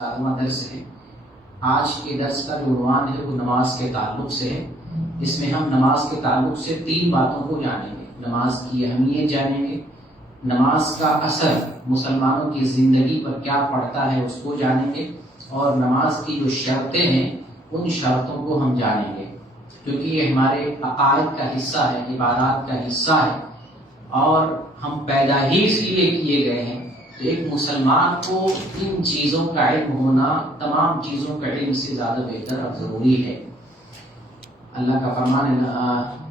درس ہے۔ آج کے درس کا جو عنوان ہے وہ نماز کے تعلق سے ہے۔ اس میں ہم نماز کے تعلق سے 3 باتوں کو جانیں گے۔ نماز کی اہمیت جانیں گے، نماز کا اثر مسلمانوں کی زندگی پر کیا پڑتا ہے اس کو جانیں گے، اور نماز کی جو شرطیں ہیں ان شرطوں کو ہم جانیں گے، کیونکہ یہ ہمارے عقائد کا حصہ ہے، عبادات کا حصہ ہے، اور ہم پیدا ہی اس لیے کیے گئے ہیں۔ تو ایک مسلمان کو ان چیزوں کا علم ہونا تمام چیزوں کا علم سے زیادہ بہتر اور ضروری ہے۔ اللہ کا فرمان ہے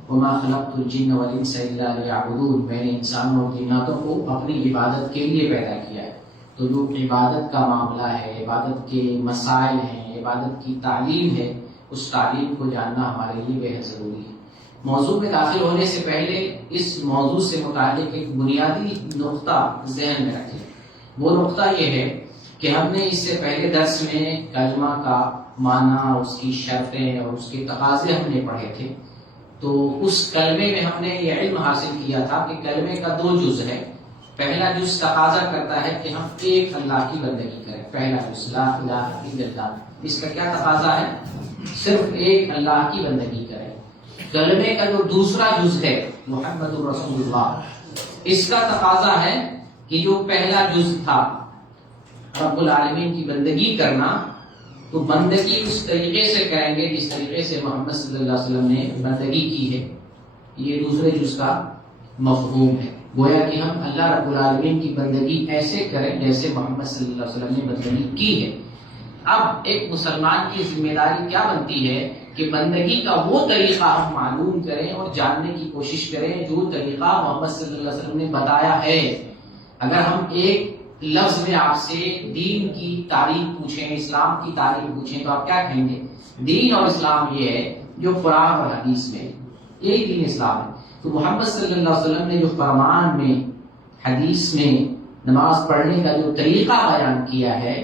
وَمَا خَلَقْتُ الْجِنَّ وَالْإِنسَ إِلَّا لِيَعْبُدُونِ، میں نے انسانوں اور جناتوں کو اپنی عبادت کے لیے پیدا کیا ہے۔ تو جو عبادت کا معاملہ ہے، عبادت کے مسائل ہیں، عبادت کی تعلیم ہے، اس تعلیم کو جاننا ہمارے لیے بہت ضروری ہے۔ موضوع میں داخل ہونے سے پہلے اس موضوع سے متعلق ایک بنیادی نقطہ ذہن میں رکھیں۔ وہ نقطہ یہ ہے کہ ہم نے اس سے پہلے درس میں کلمہ کا معنی، اس کی شرطیں اور اس کے تقاضے ہم نے پڑھے تھے۔ تو اس کلمے میں ہم نے یہ علم حاصل کیا تھا کہ کلمے کا 2 جز ہے۔ پہلا جز تقاضا کرتا ہے کہ ہم ایک اللہ کی بندگی کریں، پہلا جز لا الہ الا اللہ، اس کا کیا تقاضا ہے؟ صرف ایک اللہ کی بندگی کریں۔ کلمے کا جو دوسرا جز ہے محمد الرسول اللہ، اس کا تقاضا ہے کہ جو پہلا جز تھا رب العالمین کی بندگی کرنا، تو بندگی اس طریقے سے کریں گے جس طریقے سے محمد صلی اللہ علیہ وسلم نے بندگی کی ہے۔ یہ دوسرے جز کا مفہوم ہے، گویا کہ ہم اللہ رب العالمین کی بندگی ایسے کریں جیسے محمد صلی اللہ علیہ وسلم نے بندگی کی ہے۔ اب ایک مسلمان کی ذمہ داری کیا بنتی ہے کہ بندگی کا وہ طریقہ ہم معلوم کریں اور جاننے کی کوشش کریں جو طریقہ محمد صلی اللہ علیہ وسلم نے بتایا ہے۔ اگر ہم ایک لفظ میں آپ سے دین کی تعریف پوچھیں، اسلام کی تعریف پوچھیں، تو آپ کیا کہیں گے؟ دین اور اسلام یہ ہے جو قرآن اور حدیث میں ایک دین اسلام ہے۔ تو محمد صلی اللہ علیہ وسلم نے جو فرمان میں، حدیث میں نماز پڑھنے کا جو طریقہ بیان کیا ہے،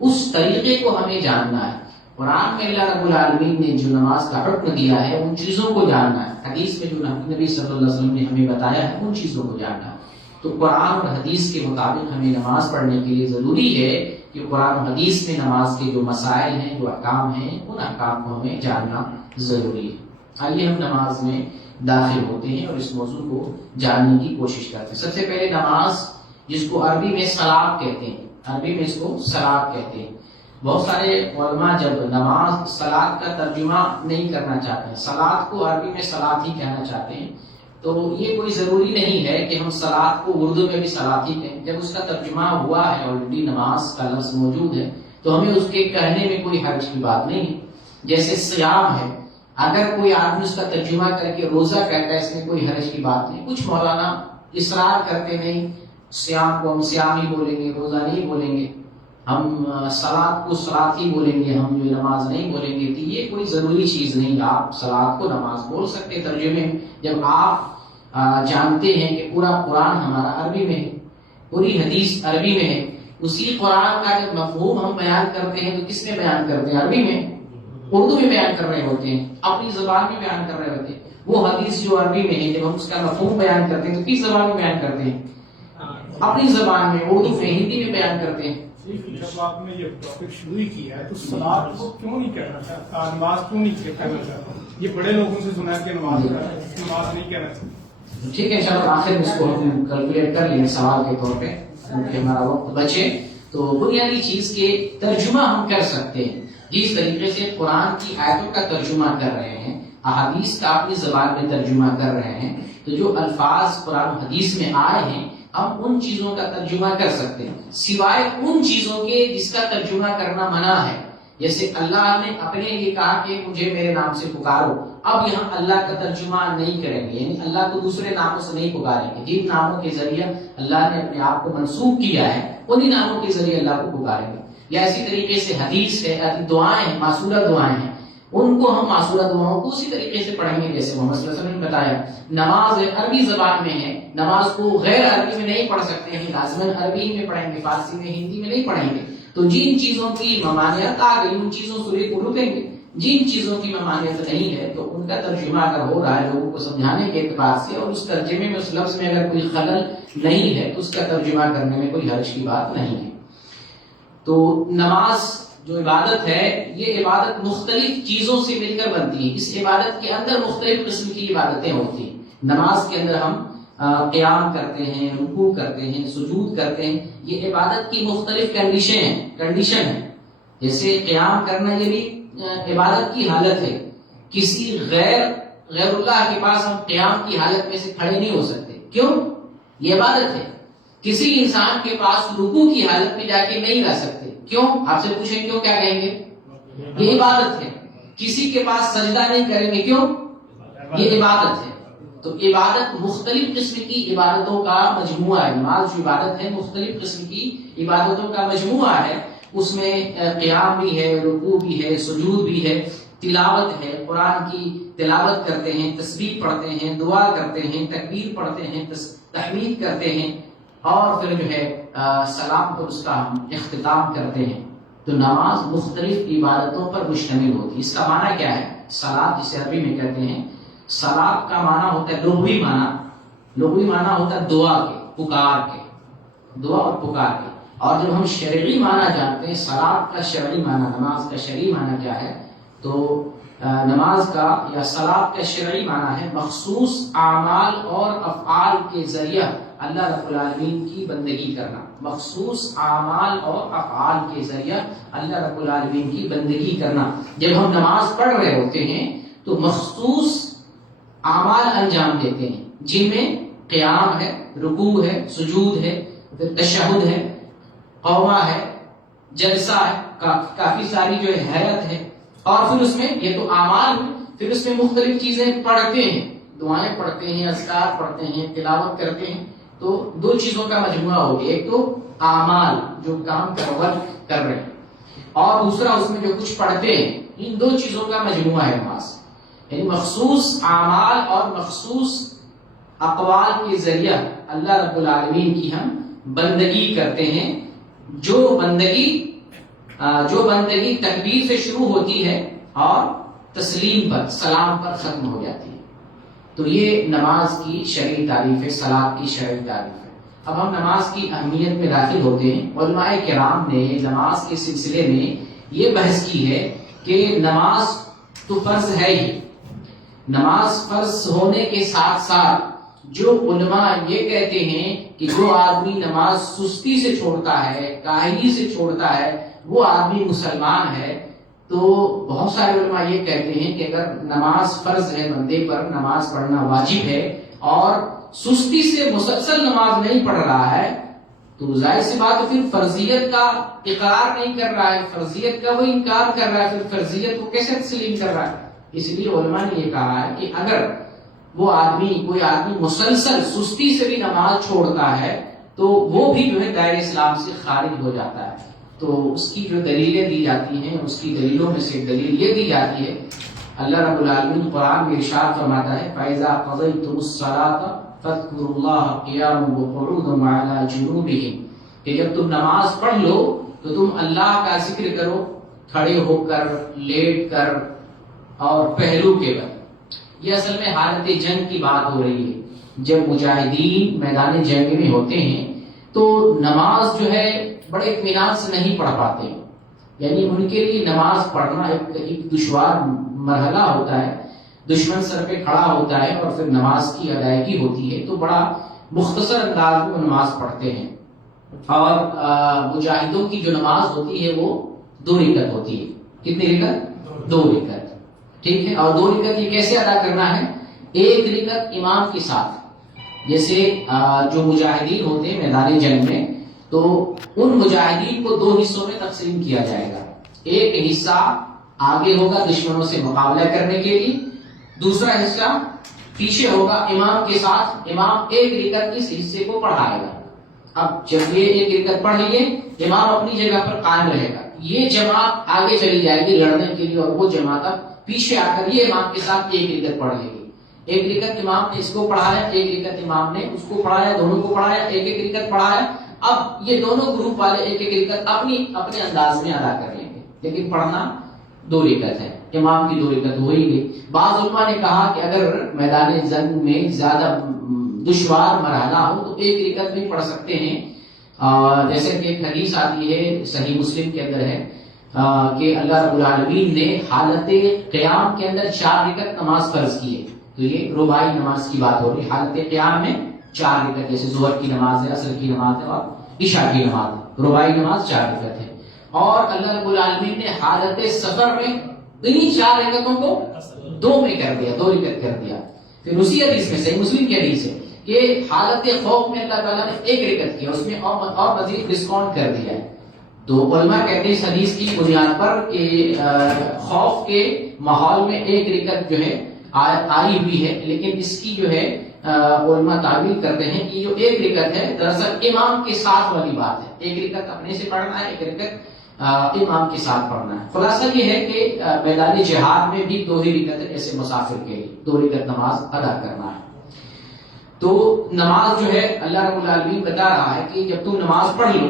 اس طریقے کو ہمیں جاننا ہے۔ قرآن میں اللہ رب العالمین نے جو نماز کا حکم دیا ہے ان چیزوں کو جاننا ہے، حدیث میں جو نبی صلی اللہ علیہ وسلم نے ہمیں بتایا ہے ان چیزوں کو جاننا ہے۔ تو قرآن اور حدیث کے مطابق ہمیں نماز پڑھنے کے لیے ضروری ہے کہ قرآن اور حدیث میں نماز کے جو مسائل ہیں، جو احکام ہیں، ان احکام کو ہمیں جاننا ضروری ہے۔ آئیے ہم نماز میں داخل ہوتے ہیں اور اس موضوع کو جاننے کی کوشش کرتے ہیں۔ سب سے پہلے نماز، جس کو عربی میں صلاۃ کہتے ہیں، عربی میں اس کو صلاۃ کہتے ہیں۔ بہت سارے علماء جب نماز صلاۃ کا ترجمہ نہیں کرنا چاہتے ہیں، صلاۃ کو عربی میں صلاۃ ہی کہنا چاہتے ہیں، تو یہ کوئی ضروری نہیں ہے کہ ہم صلاۃ کو اردو میں بھی صلاۃ ہی کہیں۔ جب اس کا ترجمہ ہوا ہے، آلریڈی نماز کا لفظ موجود ہے، تو ہمیں اس کے کہنے میں کوئی حرج کی بات نہیں ہے۔ جیسے سیام ہے، اگر کوئی آدمی اس کا ترجمہ کر کے روزہ کہتا ہے، اس میں کوئی حرج کی بات نہیں۔ کچھ مولانا اصرار کرتے نہیں، سیام کو ہم سیام ہی بولیں گے، روزہ نہیں بولیں گے، ہم صلاۃ کو صلاۃ ہی بولیں گے، ہم جو نماز نہیں بولیں گے۔ تو یہ کوئی ضروری چیز نہیں، آپ صلاۃ کو نماز بول سکتے ترجمے میں۔ جب آپ جانتے ہیں کہ پورا قرآن ہمارا عربی میں ہے، پوری حدیث عربی میں ہے، اسی قرآن کا جب مفہوم ہم بیان کرتے ہیں تو کس میں بیان کرتے ہیں؟ عربی میں، اردو میں بیان کر رہے ہوتے ہیں، اپنی زبان میں بیان کر رہے ہوتے ہیں۔ وہ حدیث جو عربی میں ہے، جب ہم اس کا مفہوم بیان کرتے ہیں تو کس زبان میں بیان کرتے ہیں؟ اپنی زبان میں، اردو میں، ہندی میں بیان کرتے ہیں۔ جب آپ نے یہ ٹاپک شروع کیا ہے تو صلاۃ کو کیوں نہیں کہنا چاہتا، نماز کیوں نہیں کہنا چاہتا؟ یہ بڑے لوگوں سے سنا ہے کہ نماز نہیں کہنا چاہتا۔ ٹھیک ہے، چلو آخر میں اس کو ہم کیلکولیٹ کر لیں سوال کے طور پہ، کیونکہ ہمارا وقت بچے۔ تو بنیادی چیز کے ترجمہ ہم کر سکتے ہیں، جس طریقے سے قرآن کی آیتوں کا ترجمہ کر رہے ہیں، احادیث کا اپنی زبان میں ترجمہ کر رہے ہیں، تو جو الفاظ قرآن حدیث میں آئے ہیں ہم ان چیزوں کا ترجمہ کر سکتے ہیں، سوائے ان چیزوں کے جس کا ترجمہ کرنا منع ہے۔ جیسے اللہ نے اپنے لیے کہا کہ مجھے میرے نام سے پکارو، اب یہاں اللہ کا ترجمہ نہیں کریں گے، یعنی اللہ کو دوسرے ناموں سے نہیں پکاریں گے۔ جن ناموں کے ذریعے اللہ نے اپنے آپ کو منسوب کیا ہے انہی ناموں کے ذریعے اللہ کو پکاریں گے۔ یا اسی طریقے سے حدیث ہے، دعائیں ہیں، معصورہ دعائیں ہیں، ان کو ہم معصورہ دعاؤں کو اسی طریقے سے پڑھیں گے جیسے محمد صلی اللہ علیہ وسلم نے بتایا۔ نماز عربی زبان میں ہے، نماز کو غیر عربی میں نہیں پڑھ سکتے ہیں، لازماً عربی میں پڑھیں گے، فارسی میں، ہندی میں نہیں پڑھیں گے۔ تو جن چیزوں کی ممانعت آ گئی ان چیزوں سے کو رکیں گے، جن چیزوں کی ممانعت نہیں ہے تو ان کا ترجمہ اگر ہو رہا ہے لوگوں کو سمجھانے کے اعتبار سے، اور اس ترجمے میں، اس لفظ میں اگر کوئی خلل نہیں ہے تو اس کا ترجمہ کرنے میں کوئی حرج کی بات نہیں ہے۔ تو نماز جو عبادت ہے یہ عبادت مختلف چیزوں سے مل کر بنتی ہے. اس عبادت کے اندر مختلف قسم کی عبادتیں ہوتی ہیں. نماز کے اندر ہم قیام کرتے ہیں، رکوع کرتے ہیں، سجود کرتے ہیں. یہ عبادت کی مختلف کنڈیشن ہے. جیسے قیام کرنا یہ بھی عبادت کی حالت ہے. کسی غیر اللہ کے پاس ہم قیام کی حالت میں سے کھڑے نہیں ہو سکتے. کیوں؟ یہ عبادت ہے. کسی انسان کے پاس رکوع کی حالت میں جا کے نہیں رہ سکتے. کیوں؟ آپ سے پوچھیں کیوں، کیا کہیں گے؟ یہ عبادت ہے. کسی کے پاس سجدہ نہیں کریں گے. کیوں؟ یہ عبادت ہے. تو عبادت مختلف قسم کی عبادتوں کا مجموعہ ہے. نماز جو عبادت ہے مختلف قسم کی عبادتوں کا مجموعہ ہے. اس میں قیام بھی ہے، رکوع بھی ہے، سجود بھی ہے، تلاوت ہے، قرآن کی تلاوت کرتے ہیں، تسبیح پڑھتے ہیں، دعا کرتے ہیں، تکبیر پڑھتے ہیں، تحمید کرتے ہیں، اور پھر جو ہے سلام پر اس کا ہم اختتام کرتے ہیں. تو نماز مختلف عبادتوں پر مشتمل ہوتی ہے. اس کا معنی کیا ہے؟ صلاۃ جسے عربی میں کہتے ہیں. صلاۃ کا معنی ہوتا ہے لغوی معنی ہوتا ہے دعا کے، پکار کے، دعا اور پکار کے. اور جب ہم شرعی معنی جانتے ہیں صلاۃ کا شرعی معنی، نماز کا شرعی معنی کیا ہے، تو نماز کا یا صلاۃ کا شرعی معنی ہے مخصوص اعمال اور افعال کے ذریعہ اللہ رب العالمین کی بندگی کرنا. مخصوص اعمال اور افعال کے ذریعہ اللہ رب العالمین کی بندگی کرنا. جب ہم نماز پڑھ رہے ہوتے ہیں تو مخصوص اعمال انجام دیتے ہیں، جن میں قیام ہے، رکوع ہے، سجود ہے، تشہد ہے، قوما ہے، جلسہ ہے، کافی ساری جو ہے حیرت ہے. اور پھر اس میں یہ تو اعمال ہیں، پھر اس میں مختلف چیزیں پڑھتے ہیں، دعائیں پڑھتے ہیں، اذکار پڑھتے ہیں، تلاوت کرتے ہیں. تو دو چیزوں کا مجموعہ ہو گیا. ایک تو اعمال جو کام کر رہے ہیں، اور دوسرا اس میں جو کچھ پڑھتے ہیں. ان دو چیزوں کا مجموعہ ہے نماز. یعنی مخصوص اعمال اور مخصوص اقوال کے ذریعہ اللہ رب العالمین کی ہم بندگی کرتے ہیں. جو بندگی تکبیر سے شروع ہوتی ہے اور تسلیم پر، سلام پر ختم ہو جاتی ہے. تو یہ نماز کی شرعی تعریف ہے، صلاۃ کی شرعی تعریف ہے. اب ہم نماز کی اہمیت میں داخل ہوتے ہیں. علماء کرام نے نماز کے سلسلے میں یہ بحث کی ہے کہ نماز تو فرض ہے ہی. نماز فرض ہونے کے ساتھ ساتھ جو علماء یہ کہتے ہیں کہ جو آدمی نماز سستی سے چھوڑتا ہے، کاہلی سے چھوڑتا ہے، وہ آدمی مسلمان ہے. تو بہت سارے علماء یہ کہتے ہیں کہ اگر نماز فرض ہے، بندے پر نماز پڑھنا واجب ہے، اور سستی سے مسلسل نماز نہیں پڑھ رہا ہے، تو ظاہر سی بات ہے پھر فرضیت کا اقرار نہیں کر رہا ہے، فرضیت کا وہ انکار کر رہا ہے، پھر فرضیت کو کیسے تسلیم کر رہا ہے. اس لیے علماء نے یہ کہا ہے کہ اگر کوئی آدمی مسلسل سستی سے بھی نماز چھوڑتا ہے تو وہ بھی جو ہے دائرہ اسلام سے خارج ہو جاتا ہے. تو اس کی جو دلیلیں دی جاتی ہیں، اس کی دلیلوں میں سے ایک دلیل یہ دی جاتی ہے، اللہ رب العالمین قرآن میں ارشاد فرماتا ہے فَإِذَا قَضَيْتُمُ الصَّلَاةَ فَاذْكُرُوا اللَّهَ قِيَامًا وَقُعُودًا وَعَلَى جُنُوبِهِمْ، کہ جب تم نماز پڑھ لو تو تم اللہ کا ذکر کرو کھڑے ہو کر، لیٹ کر اور پہلو کے بل. یہ اصل میں حالت جنگ کی بات ہو رہی ہے. جب مجاہدین میدان جنگ میں ہوتے ہیں تو نماز جو ہے بڑے اطمینان سے نہیں پڑھ پاتے. یعنی ان کے لیے نماز پڑھنا ایک دشوار مرحلہ ہوتا ہے. دشمن سر پہ کھڑا ہوتا ہے اور پھر نماز کی ادائیگی ہوتی ہے، تو بڑا مختصر انداز میں نماز پڑھتے ہیں. اور مجاہدوں کی جو نماز ہوتی ہے وہ 2 رکعت ہوتی ہے. کتنی رکعت؟ 2 رکعت. ٹھیک ہے. اور 2 رکعت یہ کیسے ادا کرنا ہے؟ 1 رکعت امام کے ساتھ. جیسے جو مجاہدین ہوتے ہیں میدان جنگ میں، تو ان مجاہدین کو 2 حصوں میں تقسیم کیا جائے گا. ایک حصہ آگے ہوگا دشمنوں سے مقابلہ کرنے کے لیے، دوسرا حصہ پیچھے ہوگا امام کے ساتھ. امام 1 رکعت اس حصے کو پڑھائے گا. اب جب یہ 1 رکعت پڑھ لیے، امام اپنی جگہ پر قائم رہے گا. یہ جماعت آگے چلی جائے گی لڑنے کے لیے، اور وہ جماعت اب پیچھے آ کر یہ امام کے ساتھ 1 رکعت پڑھ لے گی. 1 رکعت امام نے اس کو پڑھایا، 1 رکعت امام نے اس کو پڑھایا، دونوں کو پڑھایا، 1 رکعت پڑھایا. اب یہ دونوں گروپ والے 1 رکعت اپنے انداز میں ادا کر لیں گے، لیکن پڑھنا 2 رکعت ہے. امام کی 2 رکعت ہو ہی گئی. بعض علماء نے کہا کہ اگر میدان جنگ میں زیادہ دشوار مرحلہ ہو تو 1 رکعت بھی پڑھ سکتے ہیں. جیسے کہ ایک حدیث آتی ہے صحیح مسلم کے اندر ہے کہ اللہ رب العالمین نے حالت قیام کے اندر 4 رکعت نماز فرض کی ہے. تو یہ رباعی نماز کی بات ہو رہی ہے. حالت قیام میں 4 رکعت، جیسے ظہر کی نماز ہے، عصر کی نماز ہے اور عشاء کی نماز ہے. رباعی نماز 4 رکعت ہے. اور اللہ رب العالمین نے حالت سفر میں انہی 4 رکعتوں کو 2 میں کر دیا، 2 رکعت کر دیا. پھر اسی حدیث میں صحیح مسلم کی حدیث ہے کہ حالت خوف میں اللہ تعالیٰ نے 1 رکعت کیا، اس میں اور مزید ڈسکاؤنٹ کر دیا ہے. تو علماء کہتے ہیں اس حدیث کی بنیاد پر کہ خوف کے ماحول میں 1 رکعت جو ہے آئی ہوئی ہے، لیکن اس کی جو ہے علماء تعبیر کرتے ہیں کہ جو 1 رکعت ہے دراصل امام کے ساتھ والی بات ہے. 1 رکعت اپنے سے پڑھنا ہے، 1 رکعت امام کے ساتھ پڑھنا ہے. خلاصہ یہ ہے کہ میدان جہاد میں بھی 2 ہی رکعت ایسے مسافر کے لیے 2 رکعت نماز ادا کرنا ہے. تو نماز جو ہے اللہ رب العالمین بتا رہا ہے کہ جب تم نماز پڑھ لو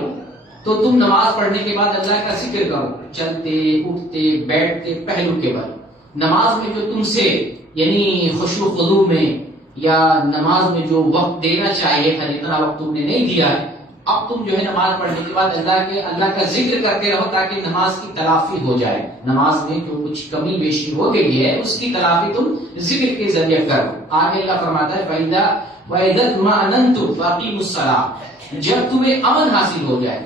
تو تم نماز پڑھنے کے بعد اللہ کا ذکر کرو، چلتے اٹھتے بیٹھتے پہلو کے بل. نماز میں جو تم سے یعنی خشوع و خضوع میں یا نماز میں جو وقت دینا چاہیے تھا جتنا وقت تم نے نہیں دیا ہے، اب تم جو ہے نماز پڑھنے کے بعد اللہ کا ذکر کرتے رہو تاکہ نماز کی تلافی ہو جائے. نماز میں جو کچھ کمی بیشی ہو گئی ہے اس کی تلافی تم ذکر کے ذریعے کرو. آگے اللہ فرماتا ہے وَإِذَا اطْمَأْنَنْتُمْ فَأَقِيمُوا الصَّلَاةَ، جب تمہیں امن حاصل ہو جائے.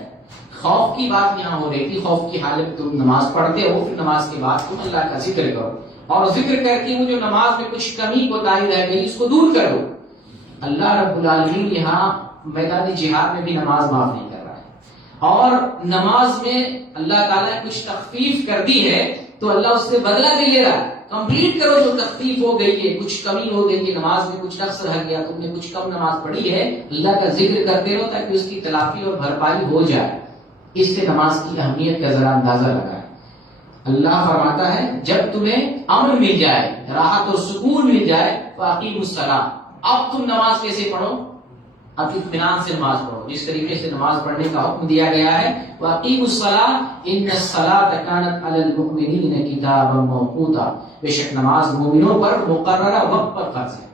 خوف کی بات یہاں ہو رہی تھی. خوف کی حالت تم نماز پڑھتے ہو، پھر نماز کے بعد تم اللہ کا ذکر کرو اور ذکر کر کے وہ جو نماز میں کچھ کمی کوتاہی رہ گئی اس کو دور کرو. اللہ رب العالمین یہاں میدان جہاد میں بھی نماز معاف نہیں کر رہا ہے، اور نماز میں اللہ تعالیٰ نے کچھ تخفیف کر دی ہے تو اللہ اس سے بدلہ بھی لے رہا ہے. کمپلیٹ کرو جو تخفیف ہو گئی ہے، کچھ کمی ہو گئی ہے نماز میں، کچھ نقص رہ گیا، تم نے کچھ کم نماز پڑھی ہے، اللہ کا ذکر کرتے رہو تاکہ اس کی تلافی اور بھرپائی ہو جائے. اس سے نماز کی اہمیت کا ذرا اندازہ لگائے. اللہ فرماتا ہے جب تمہیں امن مل جائے، راحت اور سکون مل جائے، فَأَقِيمُوا الصَّلَاةَ، اب تم نماز کیسے پڑھو؟ اب اطمینان سے نماز پڑھو، جس طریقے سے نماز پڑھنے کا حکم دیا گیا ہے. وَأَقِيمُوا الصَّلَاةَ إِنَّ الصَّلَاةَ كَانَتْ عَلَى الْمُؤْمِنِينَ كِتَابًا مَوْقُوتًا، بے شک نماز مومنوں پر مقررہ وقت پر فرض ہے.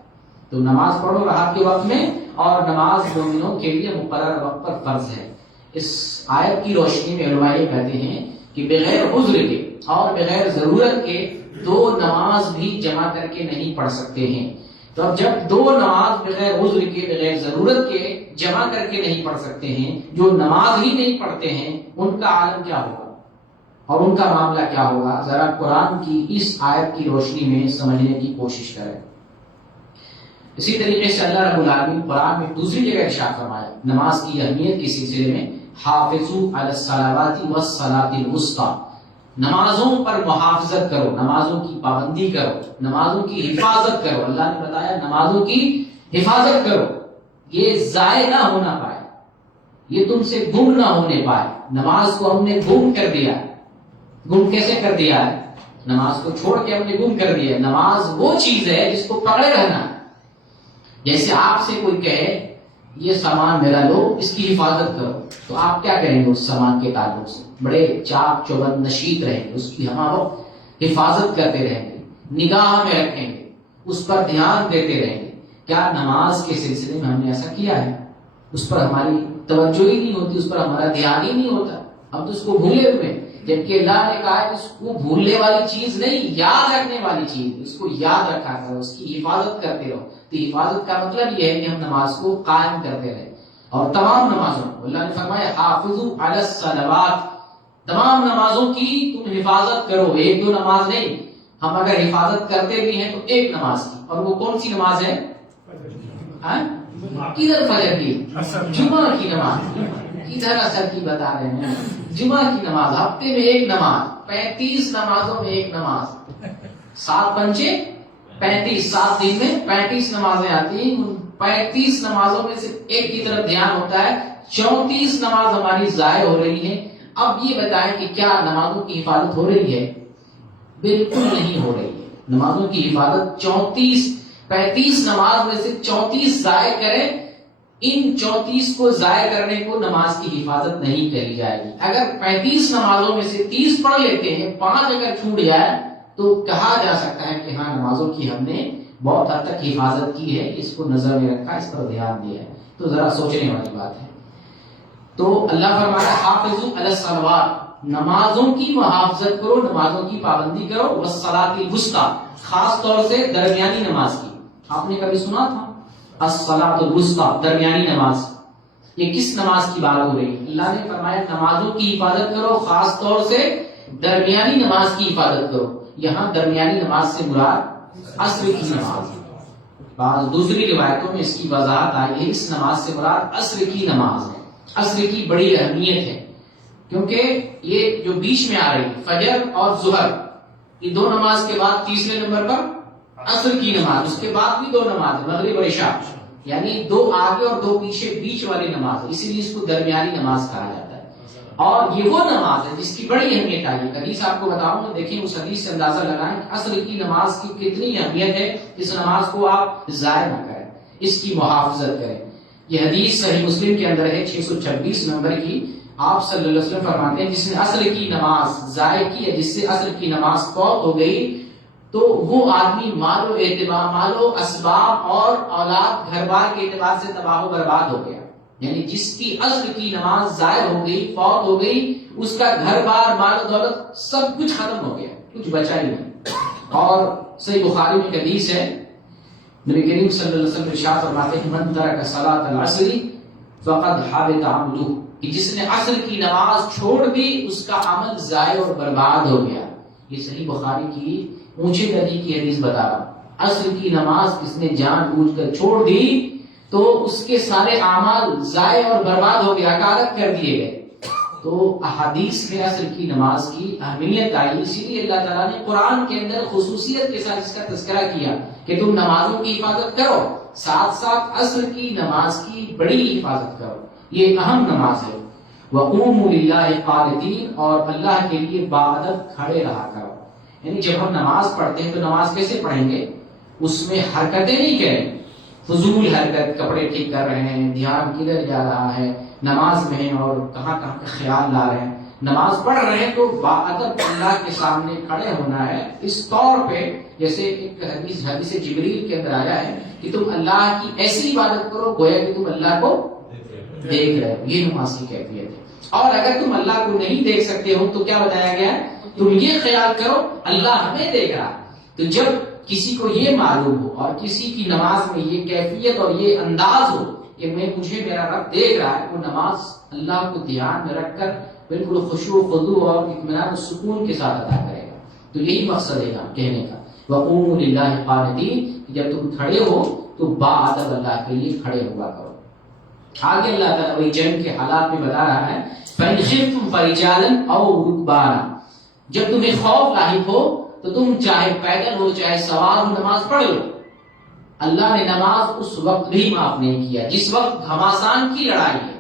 تو نماز پڑھو راحت کے وقت میں، اور نماز مومنوں کے لیے مقررہ وقت پر فرض ہے. اس آیت کی روشنی میں علماء کہتے ہیں کہ بغیر عذر کے اور بغیر ضرورت کے 2 نماز بھی جمع کر کے نہیں پڑھ سکتے ہیں. تو اب جب 2 نماز بغیر عذر کے بغیر ضرورت کے جمع کر کے نہیں پڑھ سکتے ہیں، جو نماز ہی نہیں پڑھتے ہیں ان کا عالم کیا ہوگا اور ان کا معاملہ کیا ہوگا؟ ذرا قرآن کی اس آیت کی روشنی میں سمجھنے کی کوشش کریں. اسی طریقے سے اللہ رب العالمین قرآن میں دوسری جگہ ارشاد فرمایا نماز کی اہمیت کے سلسلے میں، حافظوا علی الصلوات والصلاۃ الوسطی، نمازوں پر محافظت کرو، نمازوں کی پابندی کرو، نمازوں کی حفاظت کرو. اللہ نے بتایا نمازوں کی حفاظت کرو، یہ ضائع نہ ہونا پائے، یہ تم سے گم نہ ہونے پائے. نماز کو ہم نے گم کر دیا. گم کیسے کر دیا ہے؟ نماز کو چھوڑ کے ہم نے گم کر دیا. نماز وہ چیز ہے جس کو پکڑے رہنا ہے. جیسے آپ سے کوئی کہے یہ سامان میرا لو، اس کی حفاظت کرو، تو آپ کیا کریں گے؟ اس سامان کے تعلق سے بڑے چاک چوبند نشید رہیں گے، اس کی ہم وقت حفاظت کرتے رہیں گے، نگاہ میں رکھیں گے، اس پر دھیان دیتے رہیں گے. کیا نماز کے سلسلے میں ہم نے ایسا کیا ہے؟ اس پر ہماری توجہ ہی نہیں ہوتی، اس پر ہمارا دھیان ہی نہیں ہوتا. ہم تو اس کو بھولے ہوئے، جبکہ اللہ نے کہا ہے اس کو بھولنے والی چیز نہیں، یاد رکھنے والی چیز. اس کو یاد رکھا کرو، اس کی حفاظت کرتے رہو. تو حفاظت کا مطلب یہ ہے کہ ہم نماز کو قائم کرتے رہیں. اور تمام نمازوں کو اللہ نے فرمایا حافظوا علی الصلوات، تمام نمازوں کی تم حفاظت کرو، 1-2 نماز نہیں. ہم اگر حفاظت کرتے بھی ہیں تو 1 نماز کی. اور وہ کون سی نماز ہے؟ کدھر فجر کی؟ جمعہ کی نماز. کدھر اثر کی بتا رہے ہیں؟ جمعہ کی نماز. ہفتے میں 1 نماز، 35 نمازوں میں 1 نماز. 7 پنچے 35، 7 دن میں 35 نمازیں آتی ہیں. 35 نمازوں میں صرف 1 کی طرف دھیان ہوتا ہے. 34 نماز ہماری ضائع ہو رہی ہے. اب یہ بتائیں کہ کیا نمازوں کی حفاظت ہو رہی ہے؟ بالکل نہیں ہو رہی ہے. نمازوں کی حفاظت 35 نماز میں سے 34 ضائع کریں، ان 34 کو ضائع کرنے کو نماز کی حفاظت نہیں کری جائے گی. اگر 35 نمازوں میں سے 30 پڑھ لیتے ہیں، 5 اگر چھوٹ جائے تو کہا جا سکتا ہے کہ ہاں نمازوں کی ہم نے بہت حد تک حفاظت کی ہے، اس کو نظر میں رکھا، اس پر دھیان دیا ہے. تو ذرا سوچنے والی بات ہے. تو اللہ فرمایا حافظوا علی الصلوات، نمازوں کی محافظت کرو، نمازوں کی پابندی کرو، والصلاۃ الوسطی، خاص طور سے درمیانی نماز کی. آپ نے کبھی سنا تھا الصلاۃ الوسطی، درمیانی نماز؟ یہ کس نماز کی بات ہو رہی ہے؟ اللہ نے فرمایا نمازوں کی حفاظت کرو، خاص طور سے درمیانی نماز کی حفاظت کرو. یہاں درمیانی نماز سے مراد عصر کی نماز. بعض دوسری روایتوں میں اس کی وضاحت آئی ہے، اس نماز سے مراد عصر کی نماز ہے. عصر کی بڑی اہمیت ہے کیونکہ یہ جو بیچ میں آ رہی ہے فجر اور ظہر، یہ دو نماز کے بعد تیسرے نمبر پر عصر کی نماز، اس کے بعد بھی دو نماز مغرب اور عشاء، یعنی دو آگے اور دو پیچھے بیچ والی نماز ہے، اسی لیے اس کو درمیانی نماز کہا جاتا ہے. اور یہ وہ نماز ہے جس کی بڑی اہمیت آئی ہے. حدیث آپ کو بتاؤں گا، دیکھیں اس حدیث سے اندازہ لگائیں کہ عصر کی نماز کی کتنی اہمیت ہے. اس نماز کو آپ ضائع نہ کریں، اس کی محافظت کریں. یہ حدیث صحیح مسلم کے اندر ہے 626 نمبر کی. آپ صلی اللہ علیہ وسلم فرماتے ہیں جس نے عصر کی نماز ضائع کی ہے، جس سے عصر کی نماز فوت ہو گئی، تو وہ آدمی مال و اعتبار، مال و اسباب اور اولاد گھر بار کے اعتبار سے تباہ و برباد ہو گیا. یعنی جس کی عصر کی نماز ضائع ہو گئی، فوت ہو گئی، اس کا گھر بار، مال و دولت سب کچھ ختم ہو گیا، کچھ بچا ہی نہیں. اور صحیح بخاری میں حدیث ہے، نبی کریم صلی اللہ علیہ وسلم ارشاد فرماتے ہیں من ترک صلاۃ العصر فقد حبط عملہ، کہ جس نے عصر کی نماز چھوڑ دی اس کا عمل ضائع اور برباد ہو گیا. یہ صحیح بخاری کی اونچے درجے کی حدیث بتا رہا. عصر کی نماز کس نے جان بوجھ کر چھوڑ دی تو اس کے سارے اعمال ضائع اور برباد ہو گیا، غارت کر دیے گئے. تو احادیث میں عصر کی نماز کی اہمیت آئی، اسی لیے اللہ تعالیٰ نے قرآن کے اندر خصوصیت کے ساتھ اس کا تذکرہ کیا کہ تم نمازوں کی حفاظت کرو، ساتھ ساتھ عصر کی نماز کی بڑی حفاظت کرو، یہ اہم نماز ہے. وَقُومُوا لِلَّهِ قَانِتِينَ، اور اللہ کے لیے باادب کھڑے رہا کرو. یعنی جب ہم نماز پڑھتے ہیں تو نماز کیسے پڑھیں گے؟ اس میں حرکتیں نہیں کریں، فضول حرکت، کپڑے ٹھیک کر رہے ہیں، دھیان کدھر جا رہا ہے نماز میں اور کہاں کہاں کا خیال لا رہے ہیں. نماز پڑھ رہے ہیں تو باادب اللہ کے سامنے کھڑے ہونا ہے، اس طور پہ جیسے ایک حدیث جبریل کے اندر آیا ہے کہ تم اللہ کی ایسی عبادت کرو گویا کہ تم اللہ کو دیکھ رہے ہو. یہ نماز کی کیفیت ہے. اور اگر تم اللہ کو نہیں دیکھ سکتے ہو تو کیا بتایا گیا ہے؟ تم یہ خیال کرو اللہ ہمیں دیکھ رہا. تو جب کسی کو یہ معلوم ہو اور کسی کی نماز میں یہ کیفیت اور یہ انداز ہو کہ مجھے میرا رب دیکھ رہا ہے، وہ نماز اللہ کو دھیان میں رکھ کر بالکل خشوع و خضوع اور اطمینان و سکون کے ساتھ ادا کرے گا. تو یہی مقصد ہے کہنے کا وَقُومُوا لِلَّهِ قَانِتِينَ، جب تم کھڑے ہو تو باادب اللہ کے لیے کھڑے ہوا کرو. آگے اللہ تعالیٰ وہی جنگ کے حالات میں بتا رہا ہے فَإِنْ خِفْتُمْ فَرِجَالًا أَوْ رُكْبَانًا، جب تمہیں خوف لاحق ہو تو تم چاہے پیدل ہو چاہے سوار ہو نماز پڑھ لو. اللہ نے نماز اس وقت بھی معاف نہیں کیا جس وقت گھماسان کی لڑائی ہے.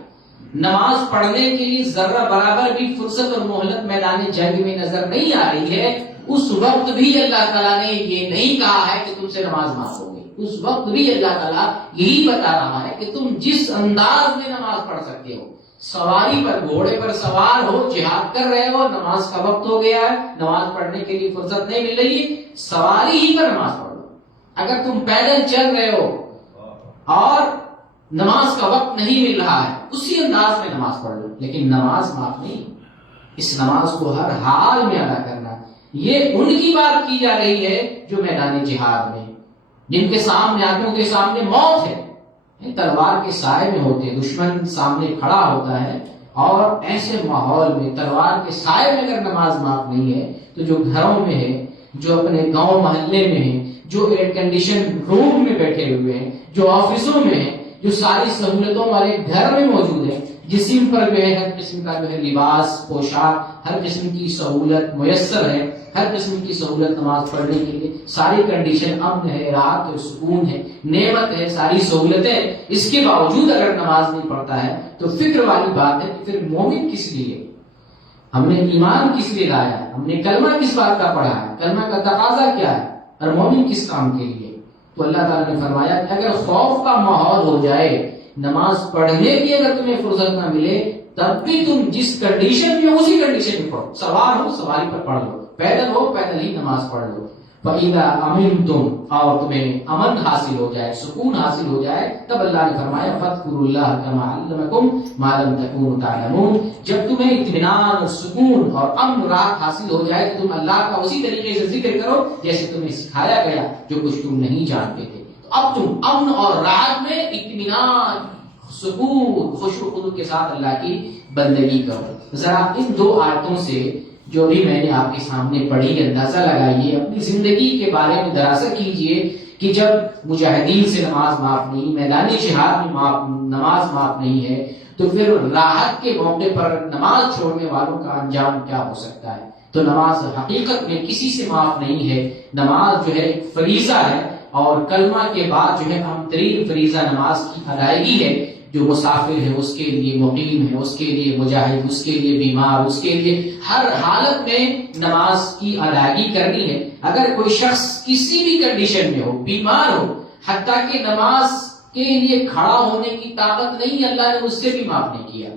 نماز پڑھنے کے لیے ذرہ برابر بھی فرصت اور مہلت میدان جنگ میں نظر نہیں آ رہی ہے، اس وقت بھی اللہ تعالیٰ نے یہ نہیں کہا ہے کہ تم سے نماز معاف ہو گئی. اس وقت بھی اللہ تعالیٰ یہی بتا رہا ہے کہ تم جس انداز میں نماز پڑھ سکتے ہو، سواری پر گھوڑے پر سوار ہو، جہاد کر رہے ہو، نماز کا وقت ہو گیا ہے، نماز پڑھنے کے لیے فرصت نہیں مل رہی ہے، سواری ہی پر نماز پڑھ لو. اگر تم پیدل چل رہے ہو اور نماز کا وقت نہیں مل رہا ہے، اسی انداز میں نماز پڑھ لو. لیکن نماز معاف نہیں، اس نماز کو ہر حال میں ادا کرنا. یہ ان کی بات کی جا رہی ہے جو میدان جہاد میں، جن کے سامنے آنکھوں کے سامنے موت ہے، تلوار کے سائے میں ہوتے ہیں، دشمن سامنے کھڑا ہوتا ہے، اور ایسے ماحول میں تلوار کے سائے میں اگر نماز معاف نہیں ہے تو جو گھروں میں ہے، جو اپنے گاؤں محلے میں ہے، جو ایئر کنڈیشن روم میں بیٹھے ہوئے ہیں، جو آفسوں میں ہیں، جو ساری سہولتوں والے گھر میں موجود ہیں، جسم پر جو ہے ہر قسم کا جو ہے لباس پوشاک، ہر قسم کی سہولت میسر ہے، ہر قسم کی سہولت نماز پڑھنے کے لیے، ساری کنڈیشن امن ہے، راحت ہے، سکون ہے، نعمت ہے، ساری سہولتیں، اس کے باوجود اگر نماز نہیں پڑھتا ہے تو فکر والی بات ہے کہ پھر مومن کس لیے؟ ہم نے ایمان کس لیے لایا ہے؟ ہم نے کلمہ کس بات کا پڑھا ہے؟ کلمہ کا تقاضا کیا ہے؟ اور مومن کس کام کے لیے؟ تو اللہ تعالیٰ نے فرمایا کہ اگر خوف کا ماحول ہو جائے، نماز پڑھنے کی اگر تمہیں فرصت نہ ملے، تب بھی تم جس کنڈیشن میں اسی کنڈیشن میں پڑھو. سوار ہو سواری پر پڑھ لو، پیدل ہو پیدل ہی نماز پڑھ لو. فَإِذَا أَمِنْتُمْ اور تمہیں امن حاصل ہو جائے، سکون حاصل ہو جائے، تب اللہ نے فرمایا فَاذْكُرُوا اللَّهَ كَمَا عَلَّمَكُمْ مَا لَمْ تَكُونُوا تَعْلَمُونَ، جب تمہیں اطمینان، سکون اور امن راحت حاصل ہو جائے تو تم اللہ کا اسی طریقے سے ذکر کرو جیسے تمہیں سکھایا گیا جو کچھ تم نہیں جانتے تھے۔ تو اب تم امن اور راحت میں اطمینان، سکون، خشوع و خضوع کے ساتھ اللہ کی بندگی کرو۔ ذرا ان دو آیتوں سے جو بھی میں نے آپ کے سامنے پڑھی اندازہ لگائیے، اپنی زندگی کے بارے میں دراصل کیجئے کہ جب مجاہدین سے نماز معاف نہیں، میدان جہاد میں نماز معاف نہیں ہے تو پھر راحت کے موقع پر نماز چھوڑنے والوں کا انجام کیا ہو سکتا ہے۔ تو نماز حقیقت میں کسی سے معاف نہیں ہے، نماز جو ہے ایک فریضہ ہے، اور کلمہ کے بعد جو ہے اہم ترین فریضہ نماز کی ادائیگی ہے۔ جو مسافر ہے اس کے لیے، مقیم ہے اس کے لیے، مجاہد اس کے لیے، بیمار اس کے لیے، ہر حالت میں نماز کی ادائیگی کرنی ہے۔ اگر کوئی شخص کسی بھی کنڈیشن میں ہو، بیمار ہو، حتیٰ کہ نماز کے لیے کھڑا ہونے کی طاقت نہیں، اللہ نے اس سے بھی معاف نہیں کیا۔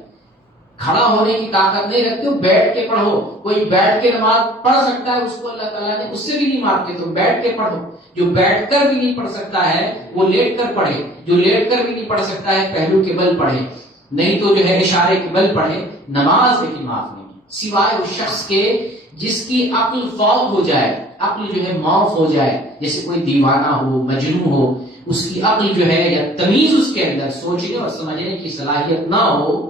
کھڑا ہونے کی طاقت نہیں رکھتے ہو، بیٹھ کے پڑھو۔ کوئی بیٹھ کے نماز پڑھ سکتا ہے، اس کو اللہ تعالیٰ نے اس سے بھی نہیں معاف کیا، تو بیٹھ کے پڑھو۔ جو بیٹھ کر بھی نہیں پڑھ سکتا ہے وہ لیٹ کر پڑھے، جو لیٹ کر بھی نہیں پڑھ سکتا ہے پہلو کے بل پڑھے، نہیں تو جو ہے اشارے کے بل پڑھے۔ نماز لیکن معاف نہیں، سوائے اس شخص کے جس کی عقل فوت ہو جائے، عقل جو ہے معاف ہو جائے، جیسے کوئی دیوانہ ہو، مجنون ہو، اس کی عقل جو ہے یا تمیز اس کے اندر سوچنے اور سمجھنے کی صلاحیت نہ ہو،